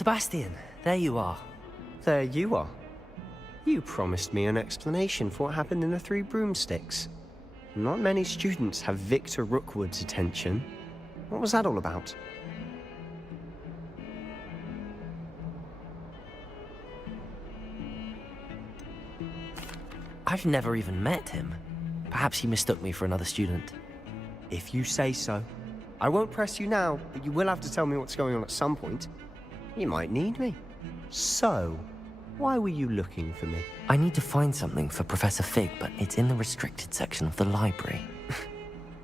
Sebastian, there you are. There you are. You promised me an explanation for what happened in the Three Broomsticks. Not many students have Victor Rookwood's attention. What was that all about? I've never even met him. Perhaps he mistook me for another student. If you say so. I won't press you now, but you will have to tell me what's going on at some point. You might need me. So, why were you looking for me? I need to find something for Professor Fig, but it's in the restricted section of the library.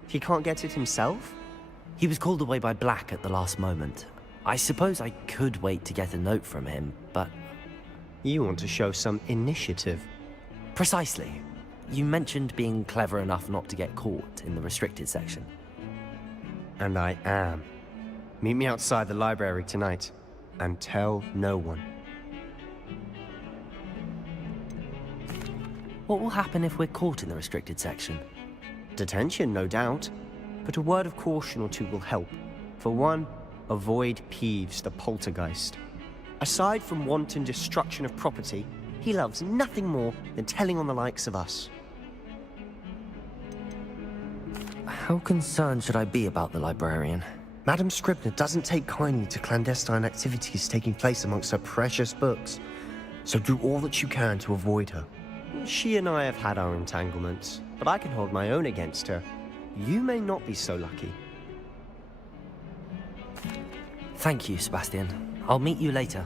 He can't get it himself? He was called away by Black at the last moment. I suppose I could wait to get a note from him, but... You want to show some initiative. Precisely. You mentioned being clever enough not to get caught in the restricted section. And I am. Meet me outside the library tonight, and tell no one. What will happen if we're caught in the restricted section? Detention, no doubt. But a word of caution or two will help. For one, avoid Peeves, the poltergeist. Aside from wanton destruction of property, he loves nothing more than telling on the likes of us. How concerned should I be about the librarian? Madam Scribner doesn't take kindly to clandestine activities taking place amongst her precious books, so do all that you can to avoid her. She and I have had our entanglements, but I can hold my own against her. You may not be so lucky. Thank you, Sebastian. I'll meet you later.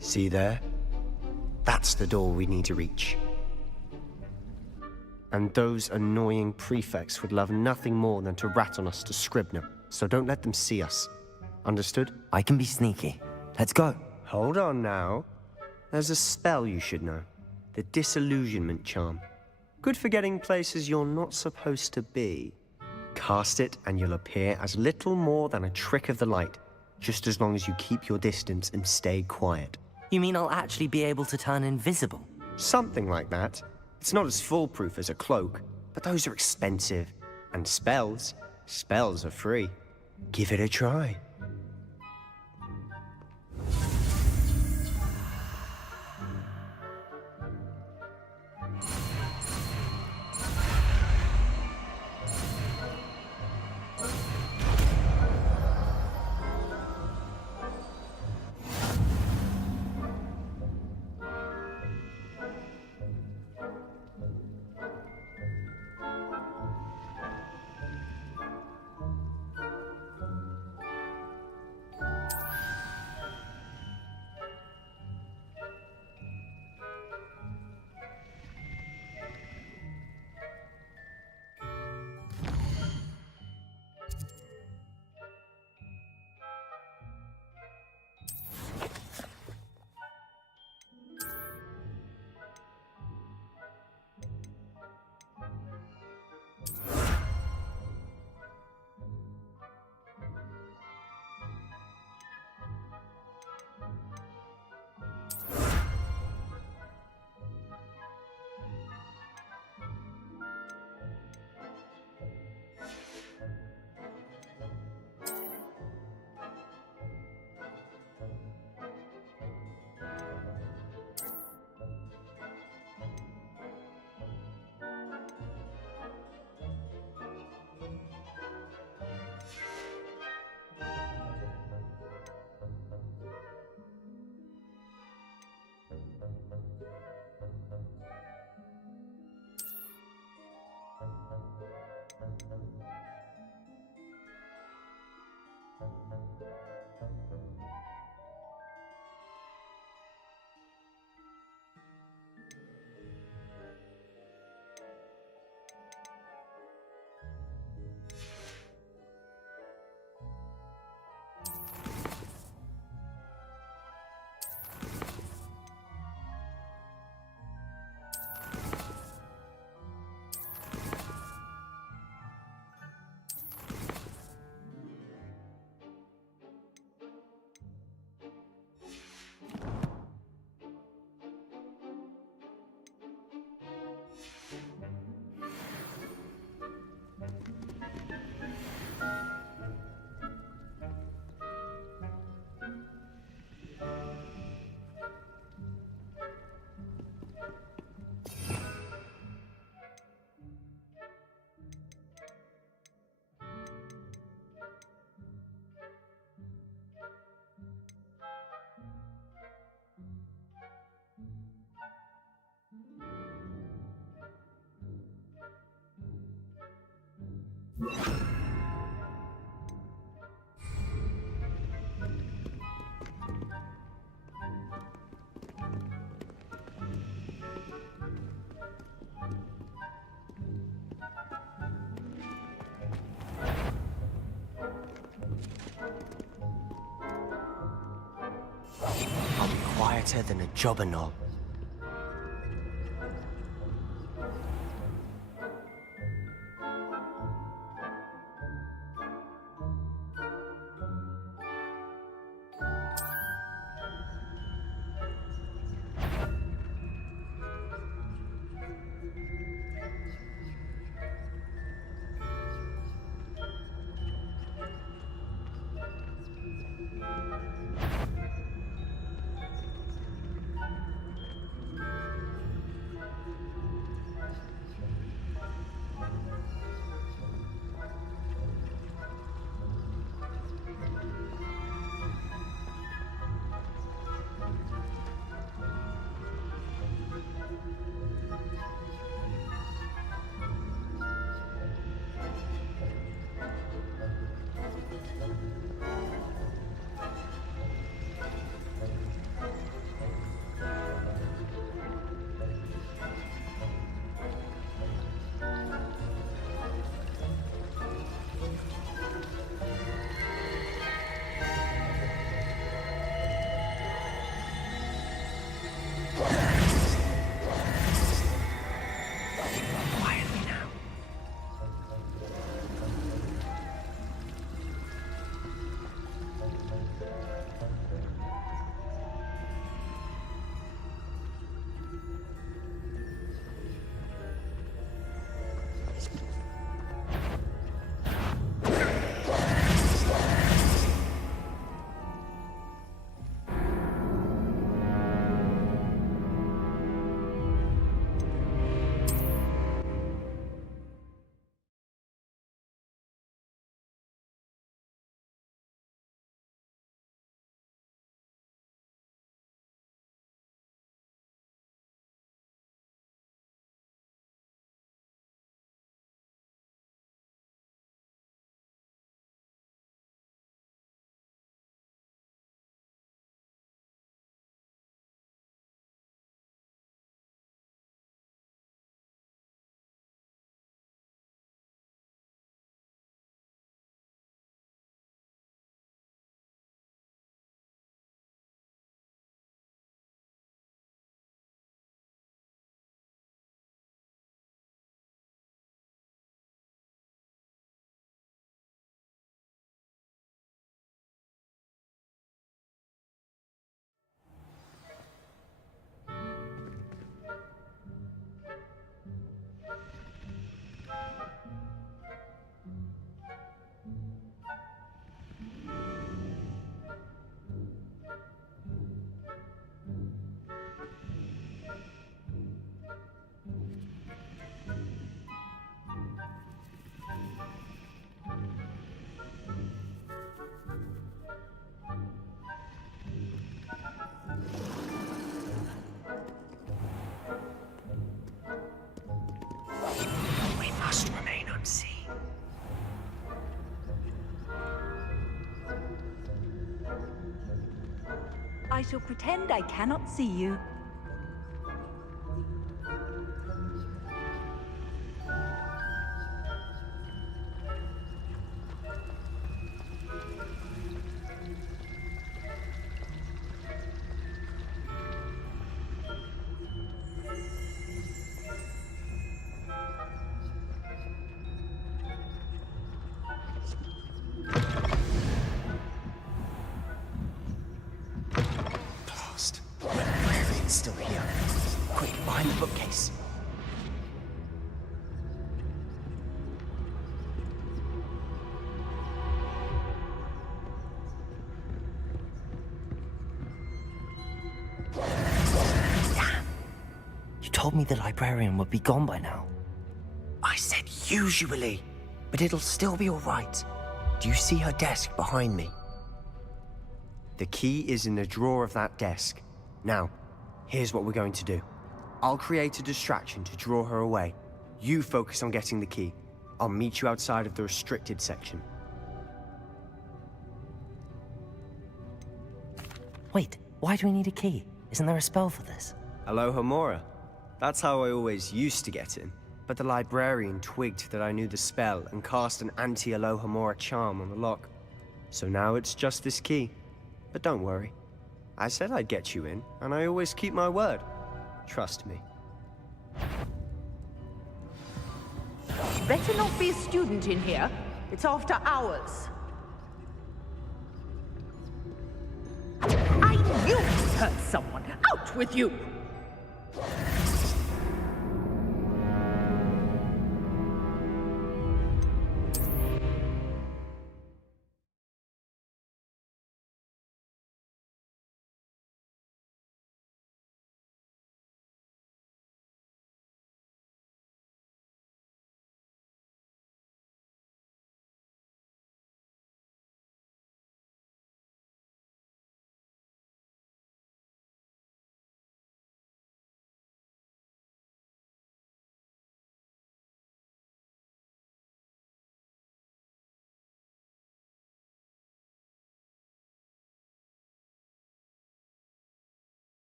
See there? That's the door we need to reach. And those annoying prefects would love nothing more than to rat on us to Scribner, so don't let them see us. Understood? I can be sneaky. Let's go. Hold on now. There's a spell you should know. The Disillusionment Charm. Good for getting places you're not supposed to be. Cast it and you'll appear as little more than a trick of the light, just as long as you keep your distance and stay quiet. You mean I'll actually be able to turn invisible? Something like that. It's not as foolproof as a cloak, but those are expensive. And spells are free. Give it a try. better than a jobberknoll. We must remain unseen. I shall pretend I cannot see you. Blast. The librarian's still here. Quick, behind the bookcase. Damn! You told me the librarian would be gone by now. I said usually, but it'll still be all right. Do you see her desk behind me? The key is in the drawer of that desk. Now, here's what we're going to do. I'll create a distraction to draw her away. You focus on getting the key. I'll meet you outside of the restricted section. Wait, why do we need a key? Isn't there a spell for this? Alohomora. That's how I always used to get in. But the librarian twigged that I knew the spell and cast an anti-Alohomora charm on the lock. So now it's just this key. But don't worry. I said I'd get you in, and I always keep my word. Trust me. Better not be a student in here. It's after hours. I knew you hurt someone. Out with you!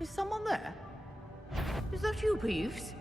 Is someone there? Is that you, Peeves?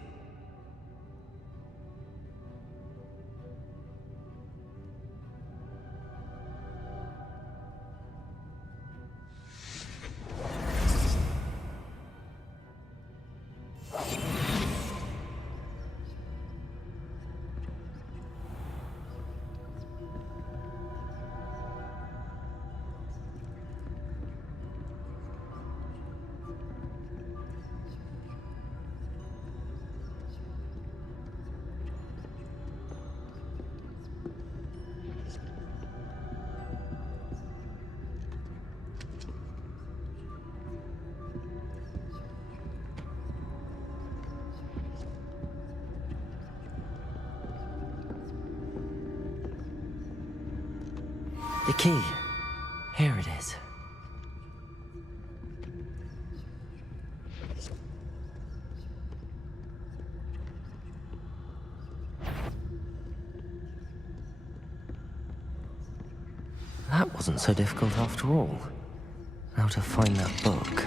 The key. Here it is. That wasn't so difficult after all. How to find that book.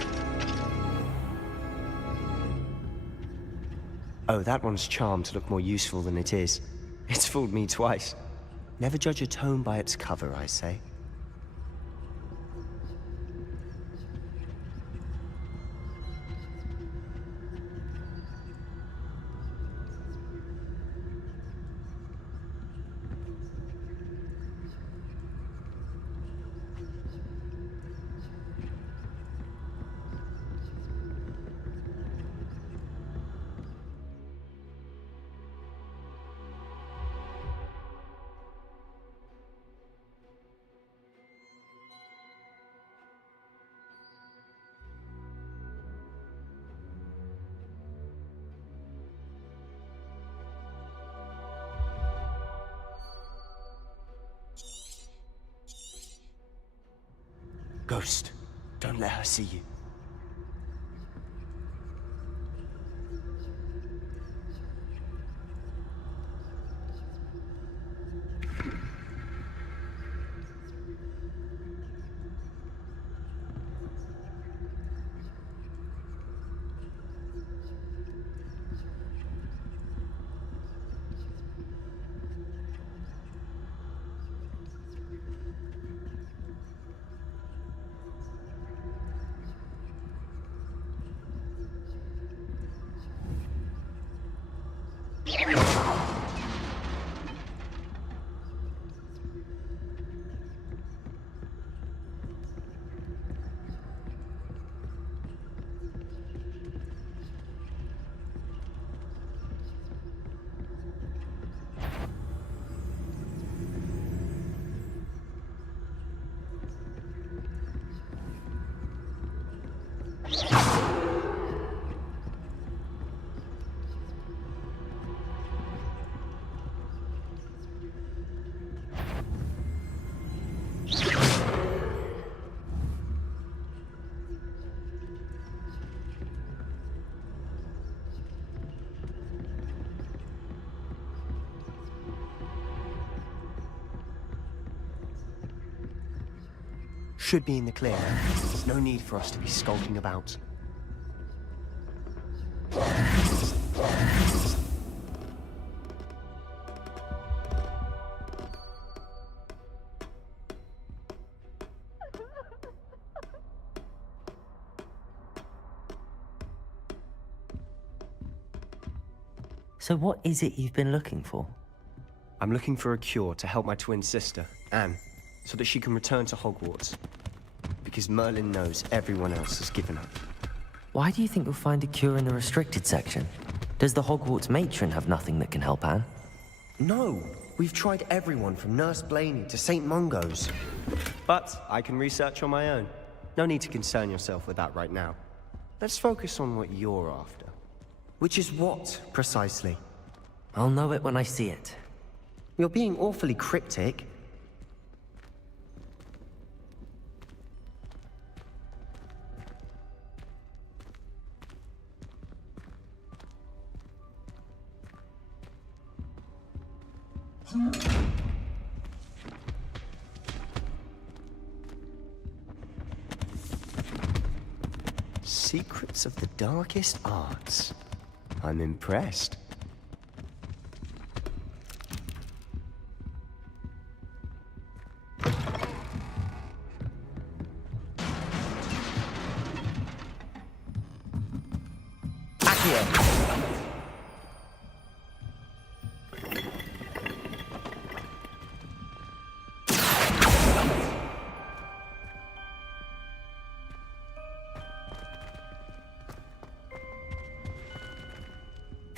Oh, that one's charmed to look more useful than it is. It's fooled me twice. Never judge a tome by its cover, I say. Ghost, don't let her see you. should be in the clear. There's no need for us to be skulking about. So what is it you've been looking for? I'm looking for a cure to help my twin sister, Anne, so that she can return to Hogwarts. Because Merlin knows everyone else has given up. Why do you think you'll find a cure in the restricted section? Does the Hogwarts matron have nothing that can help Anne? No! We've tried everyone from Nurse Blaney to St. Mungo's. But I can research on my own. No need to concern yourself with that right now. Let's focus on what you're after. Which is what, precisely? I'll know it when I see it. You're being awfully cryptic. Secrets of the darkest arts. I'm impressed.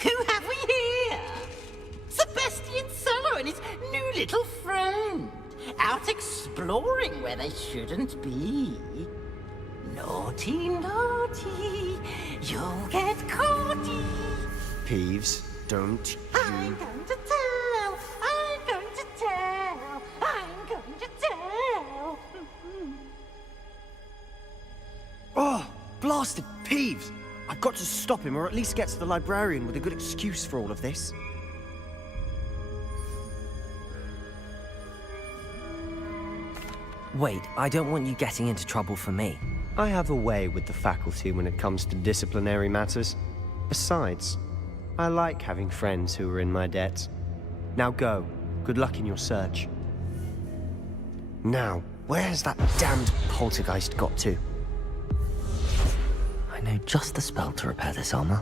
Who have we here? Sebastian Solo and his new little friend. Out exploring where they shouldn't be. Naughty, naughty. You'll get caughty. Peeves, don't I'm going to tell. I'm going to tell. I'm going to tell. Oh, blasted Peeves! I've got to stop him, or at least get to the librarian with a good excuse for all of this. Wait, I don't want you getting into trouble for me. I have a way with the faculty when it comes to disciplinary matters. Besides, I like having friends who are in my debt. Now go. Good luck in your search. Now, where has that damned poltergeist got to? I know just the spell to repair this armor.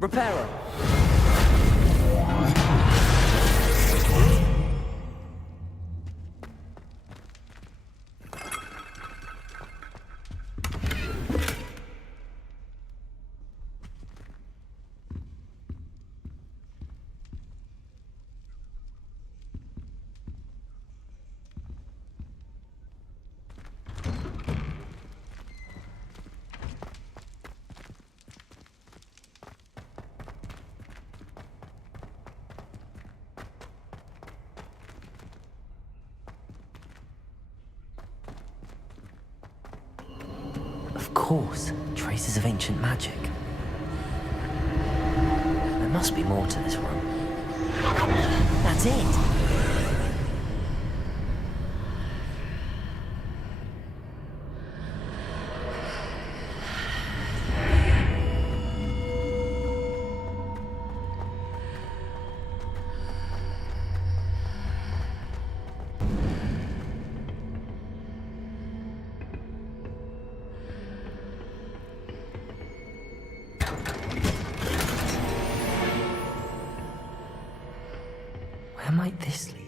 Reparo! Of course, traces of ancient magic. There must be more to this room. That's it! Where might this lead?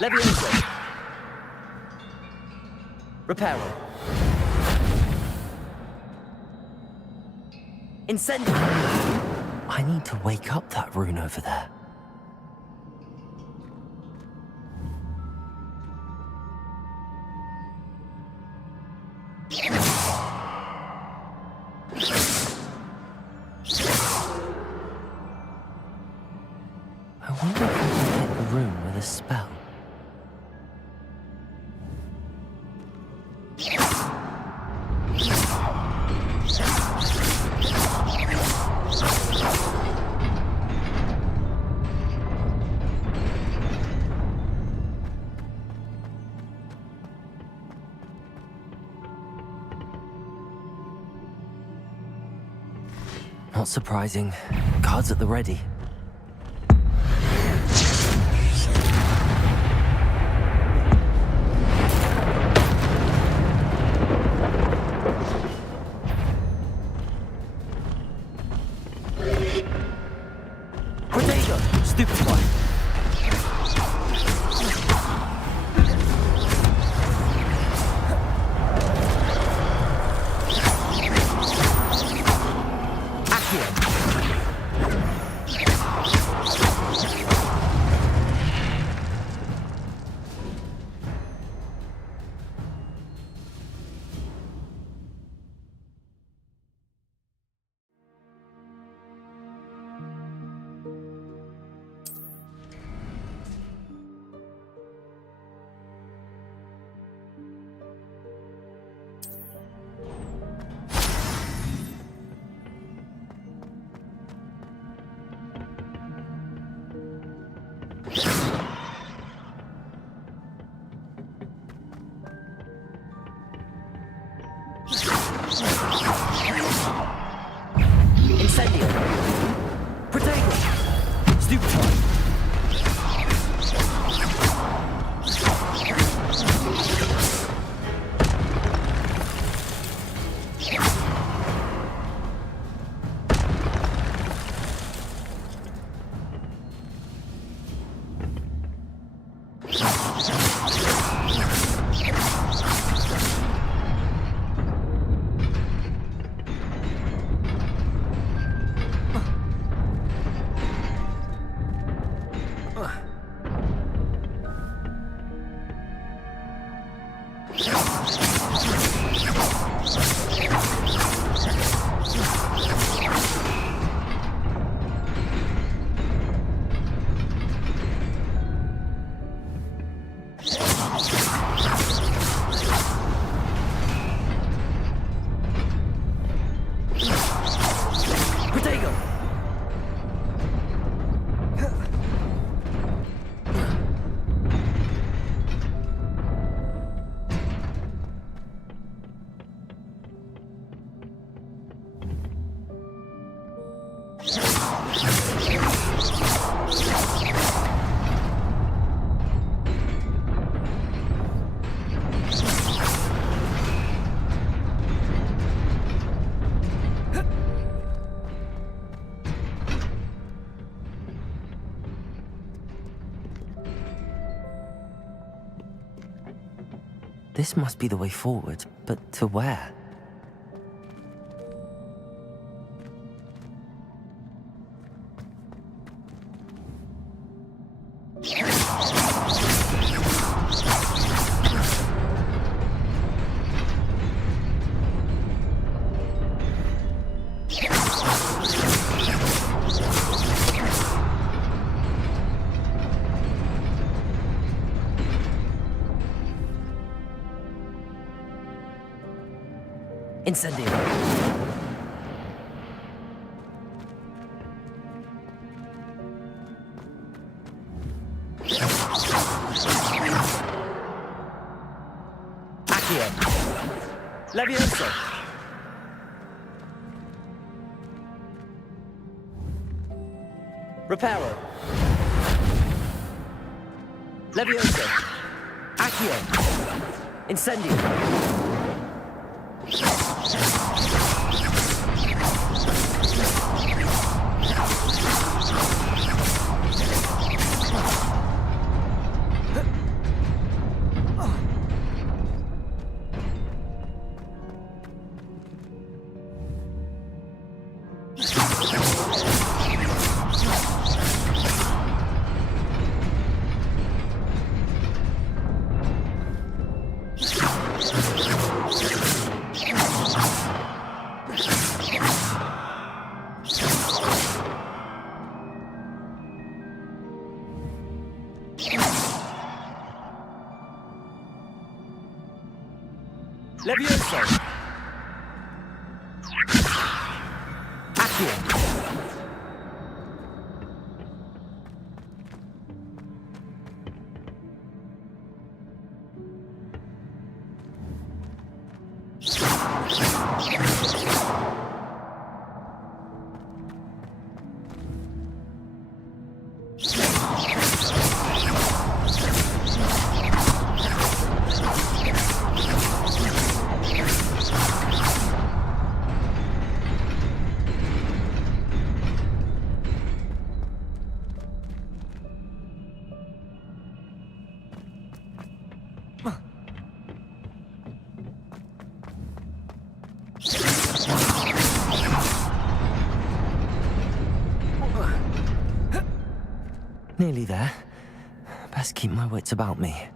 Levioso. Reparo. Incendio. I need to wake up that rune over there. I wonder if I can hit the rune with a spell. Not surprising. Cards at the ready. Stupefy. Incendio. Protego. Stupefy. This This must be the way forward, but to where? Incendio. Accio. Levioso. Reparo. Levioso. Accio. Incendio. Levioso. Accio. Nearly there. Best keep my wits about me.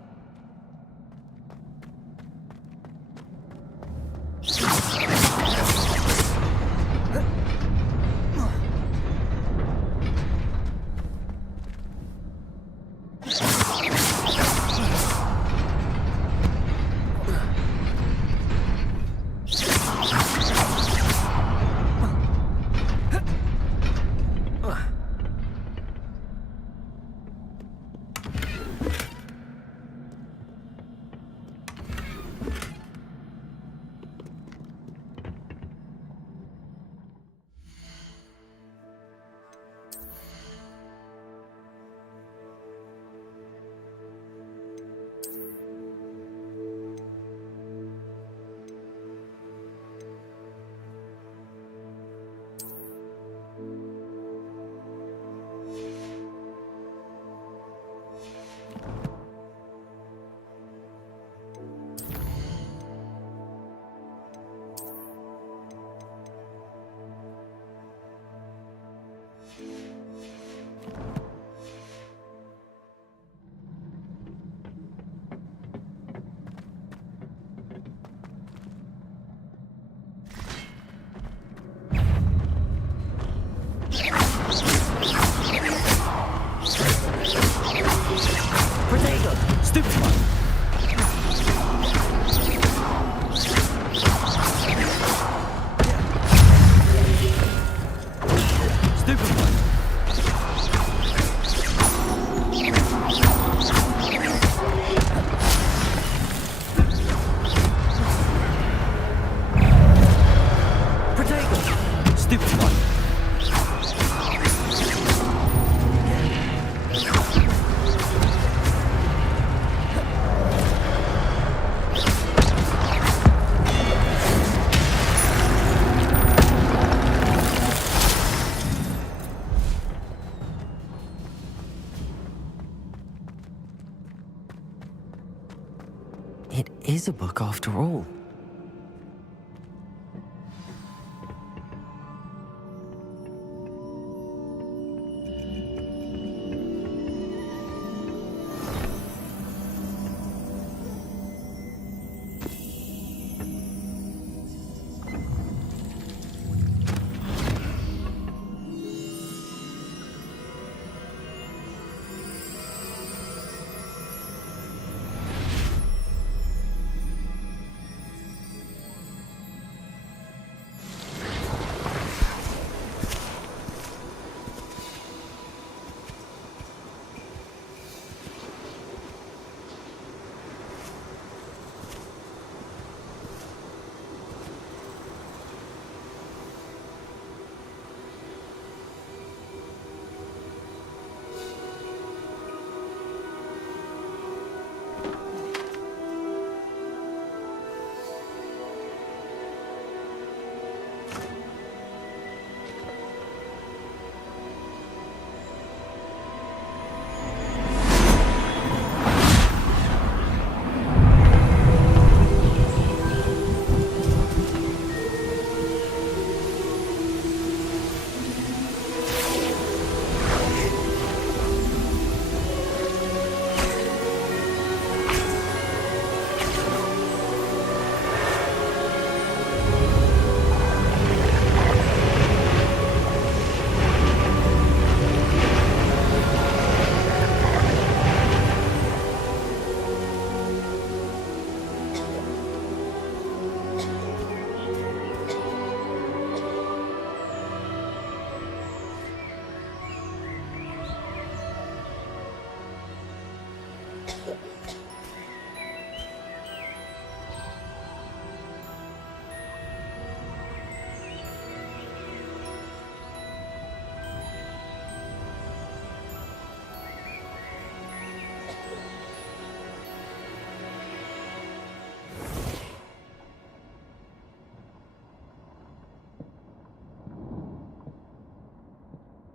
is a book after all.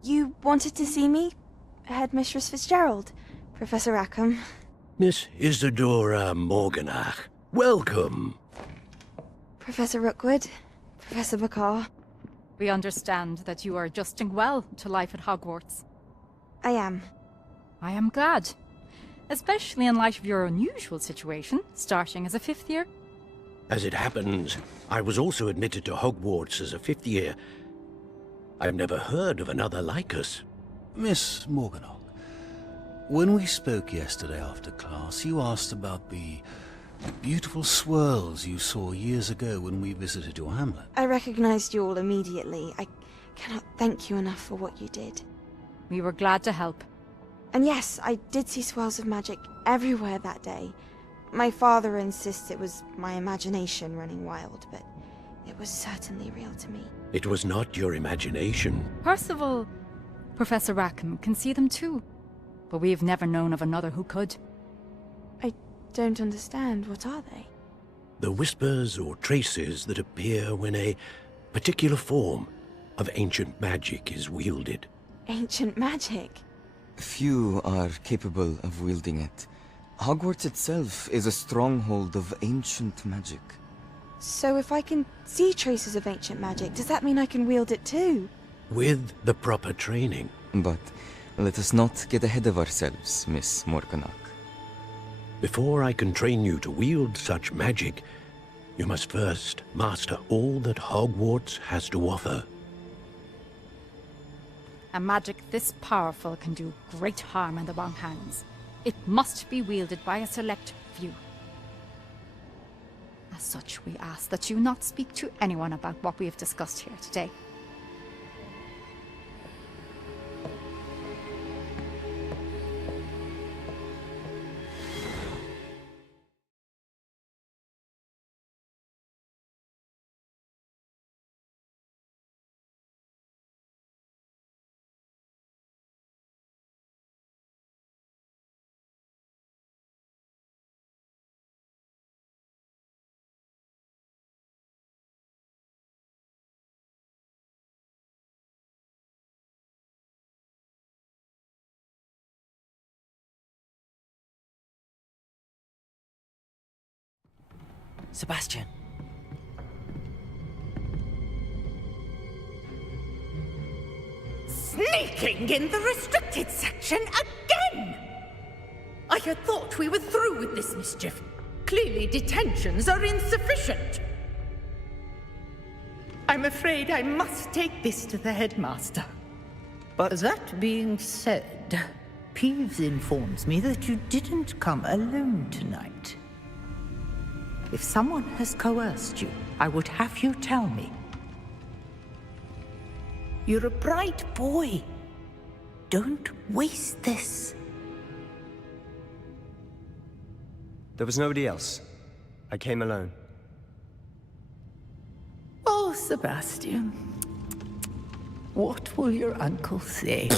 You wanted to see me? Headmistress Fitzgerald? Professor Rackham? Miss Isadora Morganach, welcome. Professor Rookwood? Professor Bakar? We understand that you are adjusting well to life at Hogwarts. I am. I am glad. Especially in light of your unusual situation, starting as a 5th year. As it happens, I was also admitted to Hogwarts as a 5th year. I've never heard of another like us. Miss Morganach, when we spoke yesterday after class, you asked about the beautiful swirls you saw years ago when we visited your hamlet. I recognized you all immediately. I cannot thank you enough for what you did. We were glad to help. And yes, I did see swirls of magic everywhere that day. My father insists it was my imagination running wild, but it was certainly real to me. It was not your imagination. Percival, Professor Rackham can see them too. But we've never known of another who could. I don't understand. What are they? The whispers or traces that appear when a particular form of ancient magic is wielded. Ancient magic? Few are capable of wielding it. Hogwarts itself is a stronghold of ancient magic. So if I can see traces of ancient magic, does that mean I can wield it too? With the proper training. But let us not get ahead of ourselves, Miss Morganach. Before I can train you to wield such magic, you must first master all that Hogwarts has to offer. A magic this powerful can do great harm in the wrong hands. It must be wielded by a select few. As such, we ask that you not speak to anyone about what we have discussed here today. Sebastian. Sneaking in the restricted section again! I had thought we were through with this mischief. Clearly detentions are insufficient. I'm afraid I must take this to the headmaster. But that being said, Peeves informs me that you didn't come alone tonight. If someone has coerced you, I would have you tell me. You're a bright boy. Don't waste this. There was nobody else. I came alone. Oh, Sebastian. What will your uncle say?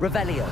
Revelio.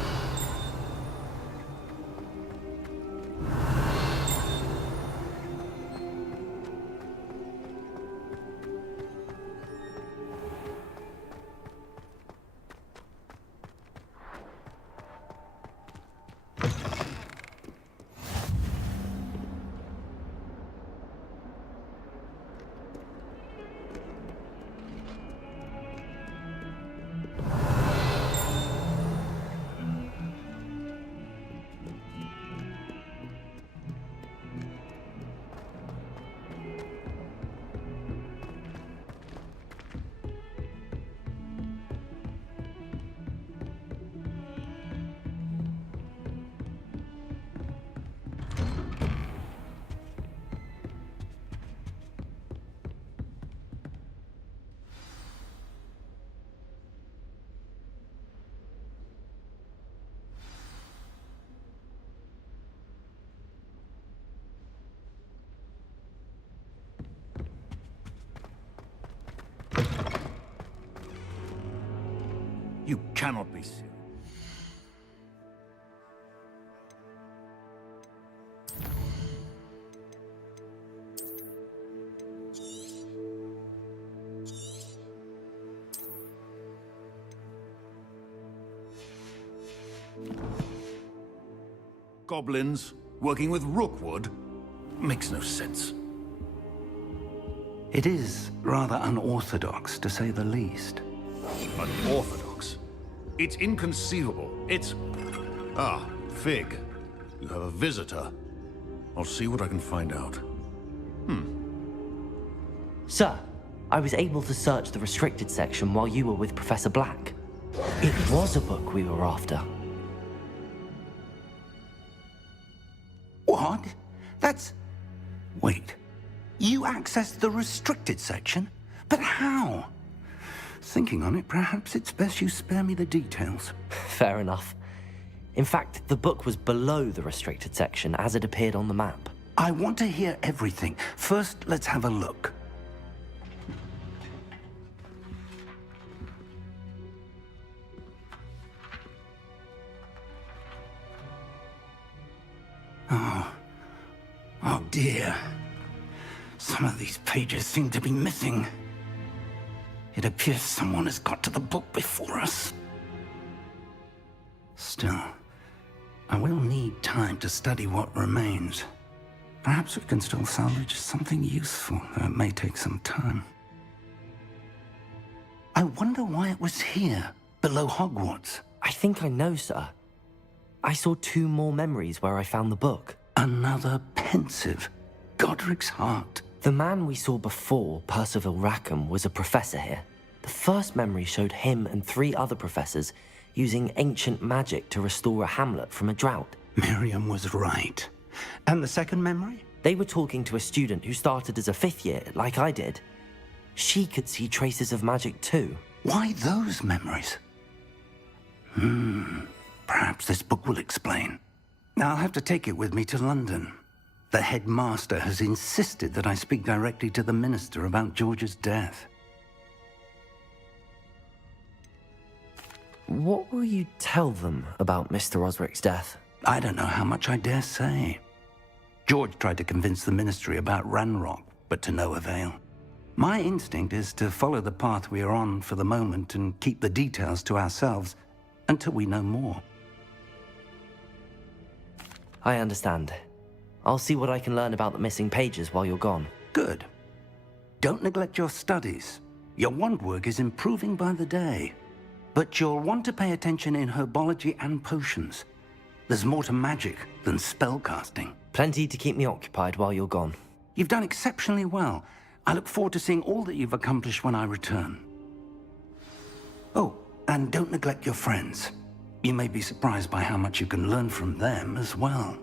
You cannot be serious. Goblins working with Rookwood makes no sense. It is rather unorthodox, to say the least. Unorthodox? It's inconceivable. It's... Ah, Fig. You have a visitor. I'll see what I can find out. Sir, I was able to search the restricted section while you were with Professor Black. It was a book we were after. What? That's... Wait. You accessed the restricted section? But how? Thinking on it, perhaps it's best you spare me the details. Fair enough. In fact, the book was below the restricted section as it appeared on the map. I want to hear everything. First, let's have a look. Oh dear. Some of these pages seem to be missing. It appears someone has got to the book before us. Still, I will need time to study what remains. Perhaps we can still salvage something useful, though it may take some time. I wonder why it was here, below Hogwarts. I think I know, sir. I saw 2 more memories where I found the book. Another pensive. Godric's heart. The man we saw before, Percival Rackham, was a professor here. The first memory showed him and 3 other professors using ancient magic to restore a hamlet from a drought. Miriam was right. And the second memory? They were talking to a student who started as a 5th year, like I did. She could see traces of magic too. Why those memories? Perhaps this book will explain. Now I'll have to take it with me to London. The headmaster has insisted that I speak directly to the minister about George's death. What will you tell them about Mr. Osric's death? I don't know how much I dare say. George tried to convince the ministry about Ranrock, but to no avail. My instinct is to follow the path we are on for the moment and keep the details to ourselves until we know more. I understand. I'll see what I can learn about the missing pages while you're gone. Good. Don't neglect your studies. Your wand work is improving by the day. But you'll want to pay attention in herbology and potions. There's more to magic than spellcasting. Plenty to keep me occupied while you're gone. You've done exceptionally well. I look forward to seeing all that you've accomplished when I return. Oh, and don't neglect your friends. You may be surprised by how much you can learn from them as well.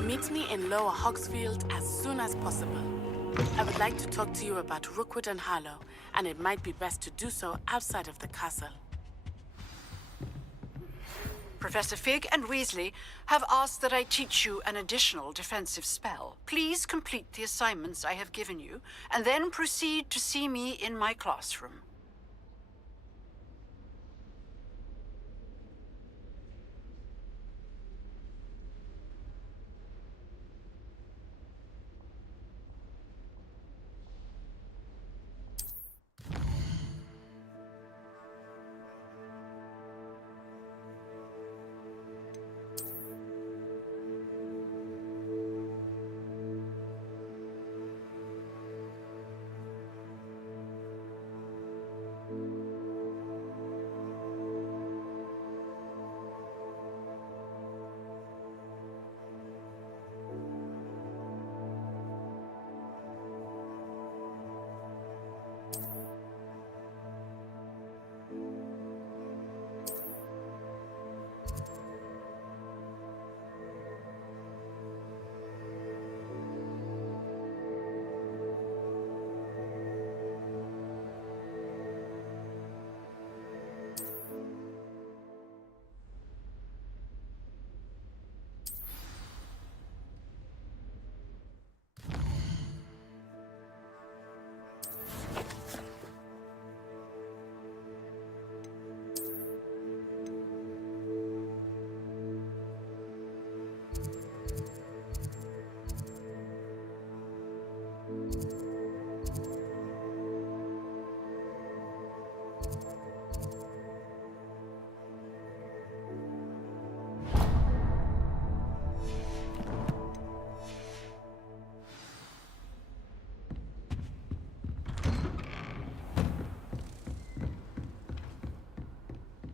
Meet me in Lower Hogsfield as soon as possible. I would like to talk to you about Rookwood and Harlow, and it might be best to do so outside of the castle. Professor Fig and Weasley have asked that I teach you an additional defensive spell. Please complete the assignments I have given you, and then proceed to see me in my classroom.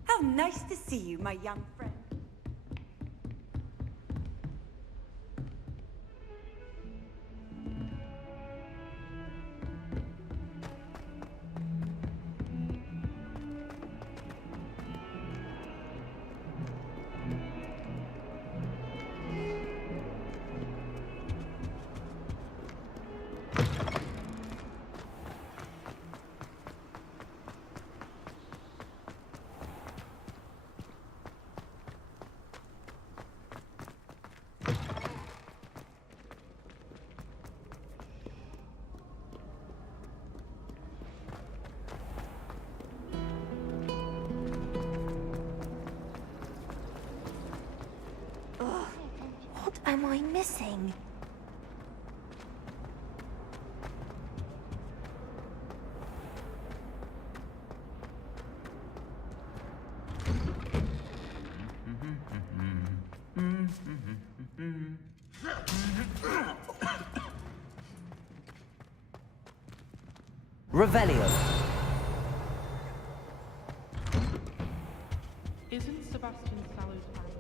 How nice to see you, my young friend. What am I missing? Revelio. Isn't Sebastian Sallow's family?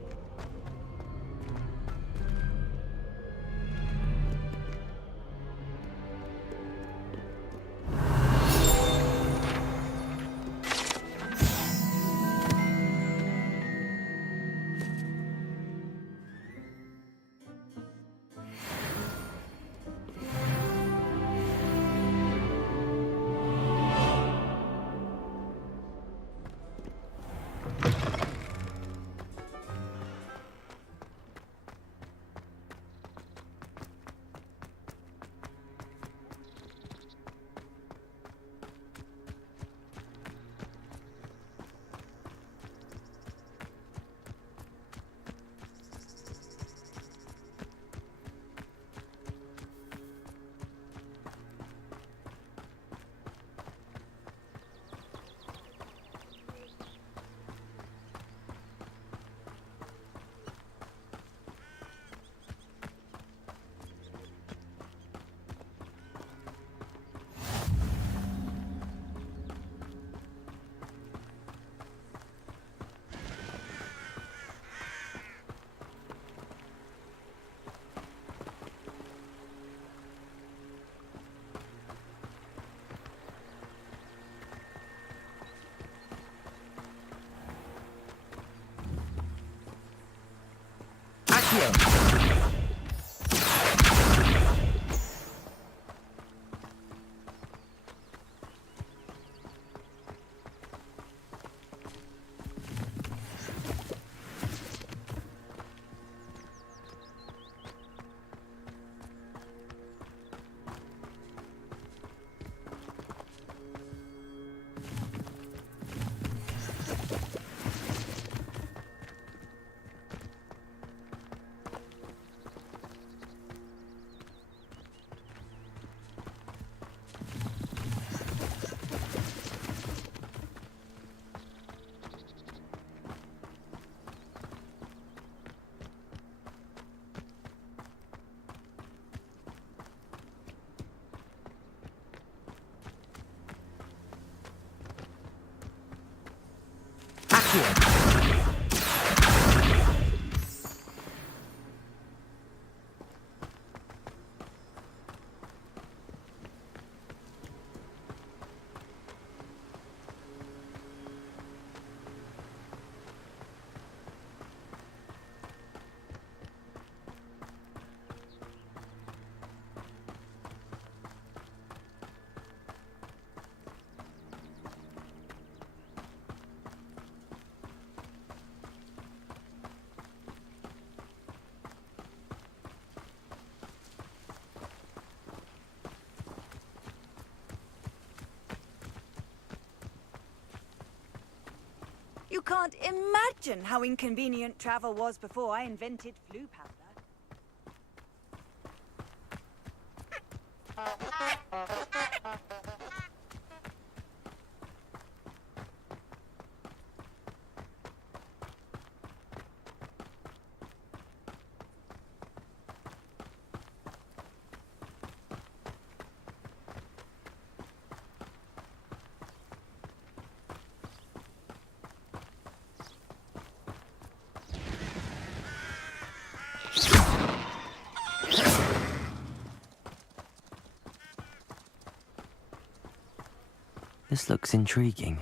here. You can't imagine how inconvenient travel was before I invented flu powder. This looks intriguing.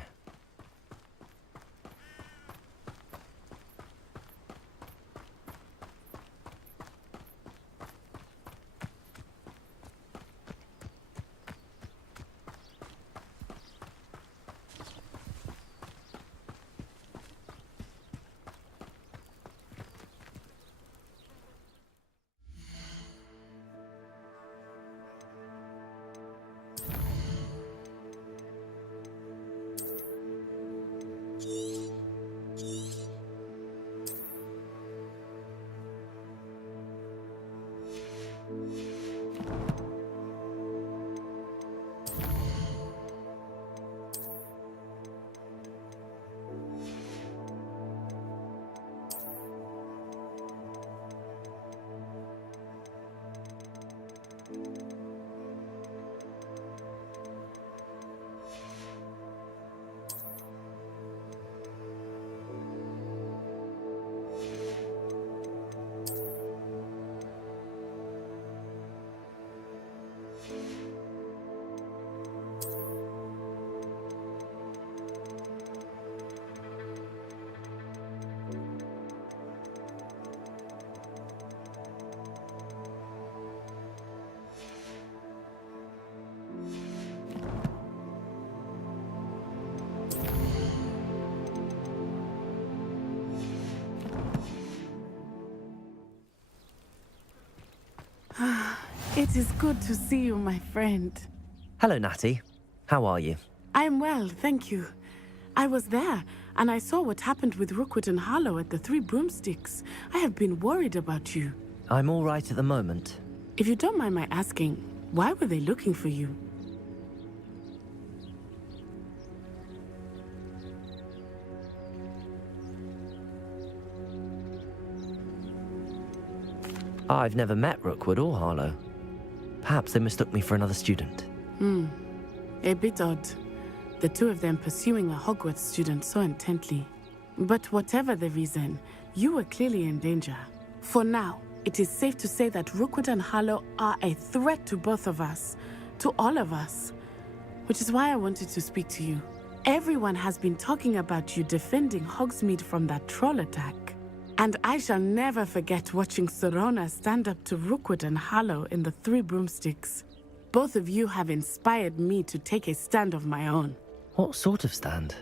It is good to see you, my friend. Hello, Natty. How are you? I'm well, thank you. I was there, and I saw what happened with Rookwood and Harlow at the Three Broomsticks. I have been worried about you. I'm all right at the moment. If you don't mind my asking, why were they looking for you? I've never met Rookwood or Harlow. Perhaps they mistook me for another student. A bit odd. The two of them pursuing a Hogwarts student so intently. But whatever the reason, you were clearly in danger. For now, it is safe to say that Rookwood and Harlow are a threat to both of us. To all of us. Which is why I wanted to speak to you. Everyone has been talking about you defending Hogsmeade from that troll attack. And I shall never forget watching Sorona stand up to Rookwood and Harlow in the Three Broomsticks. Both of you have inspired me to take a stand of my own. What sort of stand?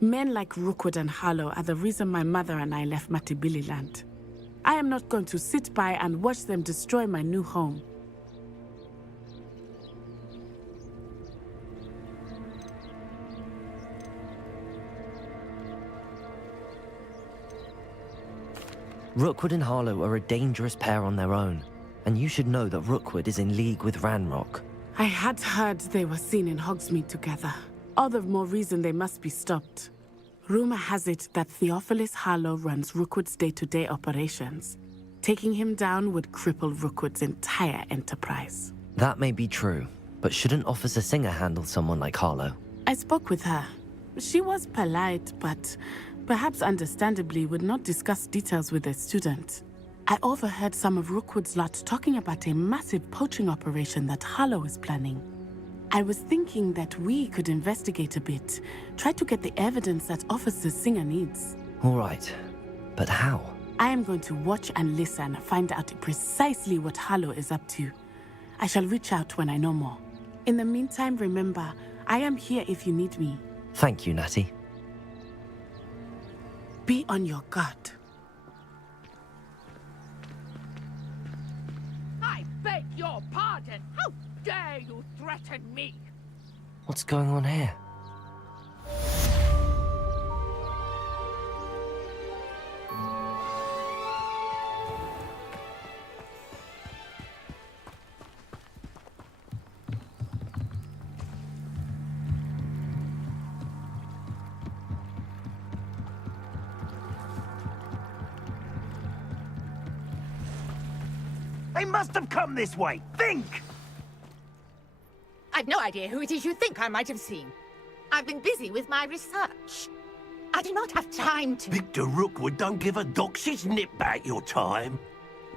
Men like Rookwood and Harlow are the reason my mother and I left Matabeleland. I am not going to sit by and watch them destroy my new home. Rookwood and Harlow are a dangerous pair on their own, and you should know that Rookwood is in league with Ranrock. I had heard they were seen in Hogsmeade together. All the more reason they must be stopped. Rumor has it that Theophilus Harlow runs Rookwood's day-to-day operations. Taking him down would cripple Rookwood's entire enterprise. That may be true, but shouldn't Officer Singer handle someone like Harlow? I spoke with her. She was polite, but perhaps understandably, would not discuss details with their student. I overheard some of Rookwood's lot talking about a massive poaching operation that Harlow is planning. I was thinking that we could investigate a bit, try to get the evidence that Officer Singer needs. All right, but how? I am going to watch and listen, find out precisely what Harlow is up to. I shall reach out when I know more. In the meantime, remember, I am here if you need me. Thank you, Natty. Be on your guard. I beg your pardon. How dare you threaten me? What's going on here? They must have come this way. Think! I've no idea who it is you think I might have seen. I've been busy with my research. I do not have time to... Victor Rookwood don't give a doxy's nip back your time.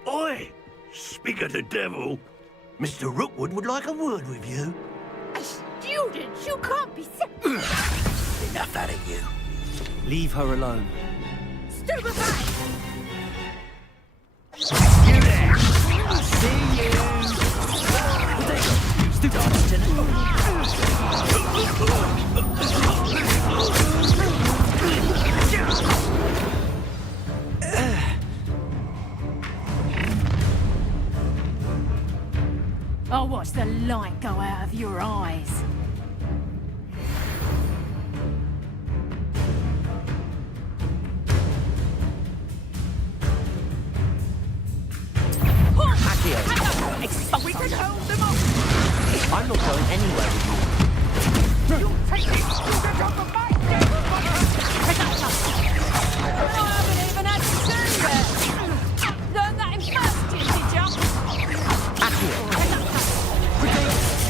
Oi! Speak of the devil. Mr. Rookwood would like a word with you. A student? You can't be Enough out of you. Leave her alone. Stupefy! You there! I see you! I'll watch the light go out of your eyes. We can hold them off! I'm not going anywhere with you. You'll take this student off the mic! I haven't even had to say that. Learn that in first year, did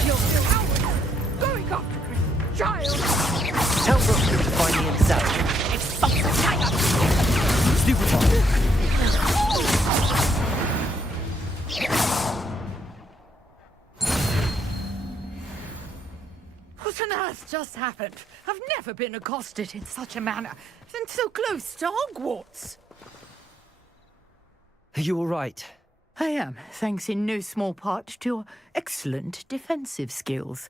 You're going after Chris, child! Tell Rookwood to find me himself. Expulse the tiger! Stupefy. What on earth just happened? I've never been accosted in such a manner, and so close to Hogwarts. Are you all right? I am, thanks in no small part to your excellent defensive skills.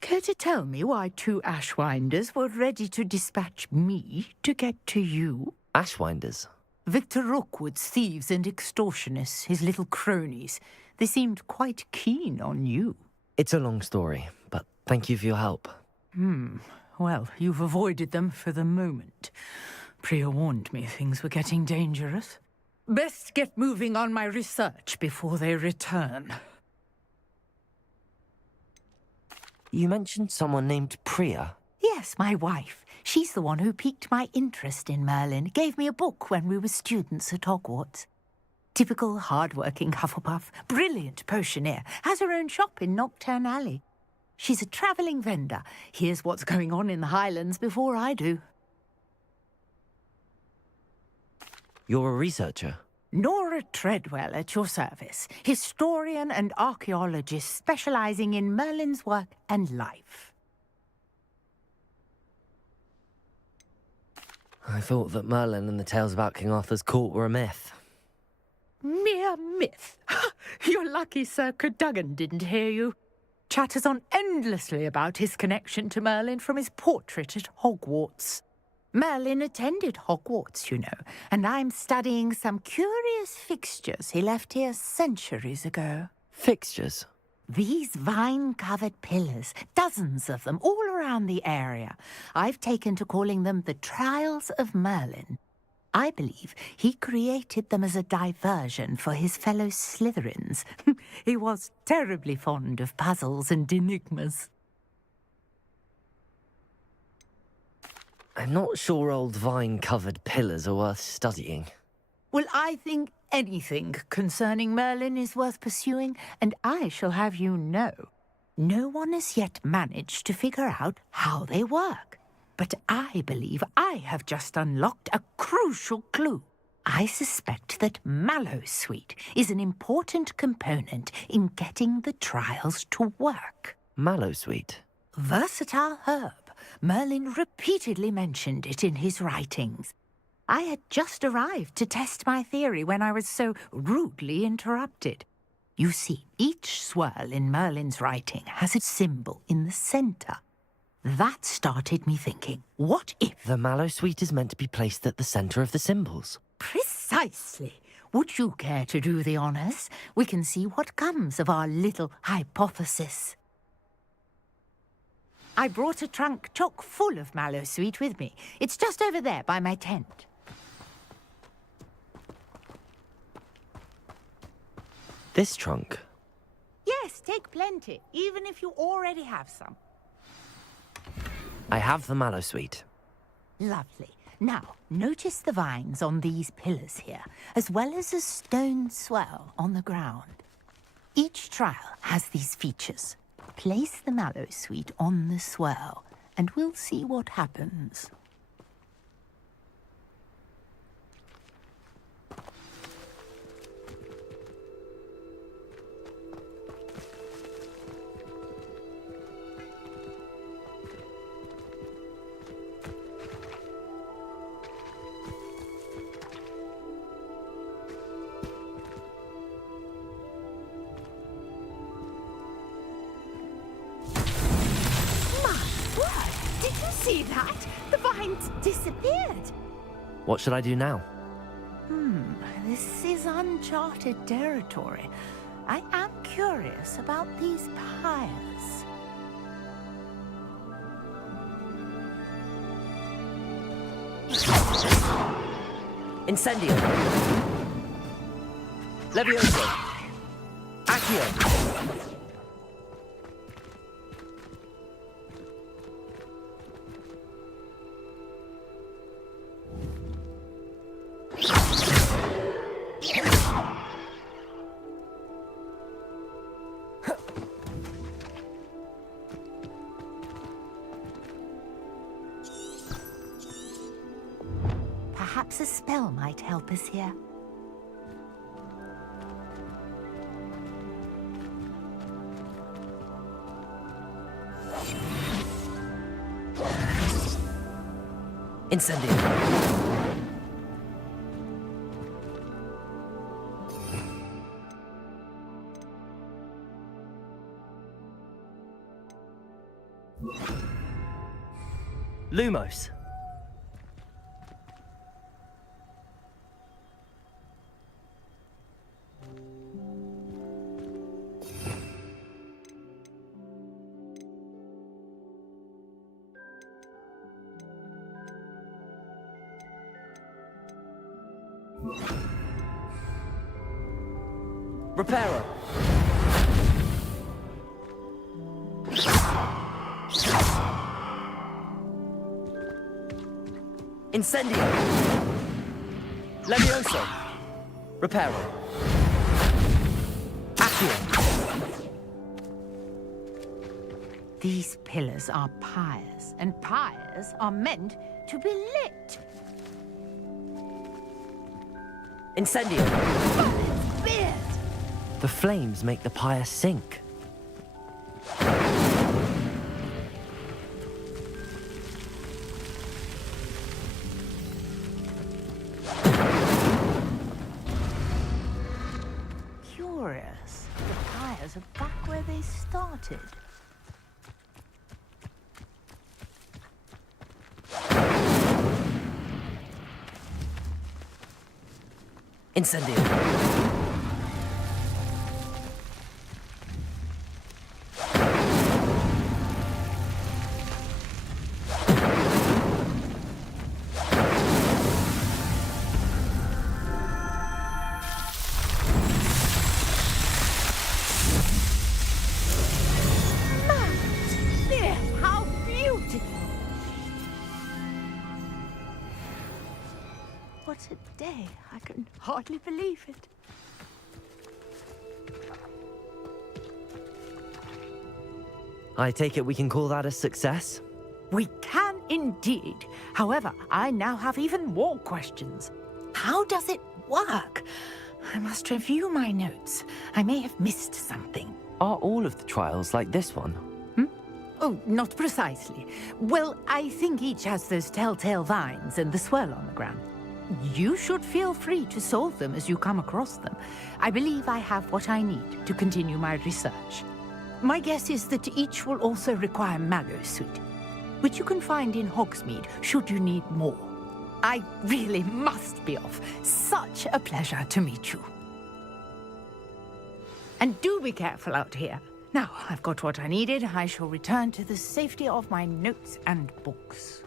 Care to tell me why two Ashwinders were ready to dispatch me to get to you? Ashwinders? Victor Rookwood's thieves and extortionists, his little cronies. They seemed quite keen on you. It's a long story, but thank you for your help. Well, you've avoided them for the moment. Priya warned me things were getting dangerous. Best get moving on my research before they return. You mentioned someone named Priya. Yes, my wife. She's the one who piqued my interest in Merlin, gave me a book when we were students at Hogwarts. Typical hard-working Hufflepuff, brilliant potioneer, has her own shop in Nocturne Alley. She's a travelling vendor, hears what's going on in the Highlands before I do. You're a researcher? Nora Treadwell at your service, historian and archaeologist specialising in Merlin's work and life. I thought that Merlin and the tales about King Arthur's court were a myth. Mere myth. You're lucky Sir Cadogan didn't hear you. Chatters on endlessly about his connection to Merlin from his portrait at Hogwarts. Merlin attended Hogwarts, you know, and I'm studying some curious fixtures he left here centuries ago. Fixtures? These vine-covered pillars, dozens of them, all around the area. I've taken to calling them the Trials of Merlin. I believe he created them as a diversion for his fellow Slytherins. He was terribly fond of puzzles and enigmas. I'm not sure old vine-covered pillars are worth studying. Well, I think anything concerning Merlin is worth pursuing, and I shall have you know, no one has yet managed to figure out how they work. but I believe I have just unlocked a crucial clue. I suspect that Mallowsweet is an important component in getting the trials to work. Mallowsweet? Versatile herb. Merlin repeatedly mentioned it in his writings. I had just arrived to test my theory when I was so rudely interrupted. You see, each swirl in Merlin's writing has a symbol in the center. That started me thinking, what if... The Mallowsweet is meant to be placed at the center of the symbols. Precisely. Would you care to do the honors? We can see what comes of our little hypothesis. I brought a trunk chock full of Mallowsweet with me. It's just over there by my tent. This trunk? Yes, take plenty, even if you already have some. I have the Mallowsweet. Lovely. Now, notice the vines on these pillars here, as well as a stone swell on the ground. Each trial has these features. Place the Mallowsweet on the swirl, and we'll see what happens. See that? The vines disappeared. What should I do now? This is uncharted territory. I am curious about these pyres. Incendio. Levioso. Accio. Perhaps a spell might help us here. Incendio. Lumos. Reparo. Incendio. Levioso. Reparo. Accio. These pillars are pyres, and pyres are meant to be lit. Incendio. Beard! The flames make the pyre sink. Curious. The pyres are back where they started. Incendio. How beautiful! What a day. I can hardly believe it. I take it we can call that a success? We can indeed. However, I now have even more questions. How does it work? I must review my notes. I may have missed something. Are all of the trials like this one? Oh, not precisely. Well, I think each has those telltale vines and the swirl on the ground. You should feel free to solve them as you come across them. I believe I have what I need to continue my research. My guess is that each will also require Mallow Suite, which you can find in Hogsmeade should you need more. I really must be off. Such a pleasure to meet you. And do be careful out here. Now, I've got what I needed. I shall return to the safety of my notes and books.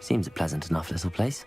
Seems a pleasant enough little place.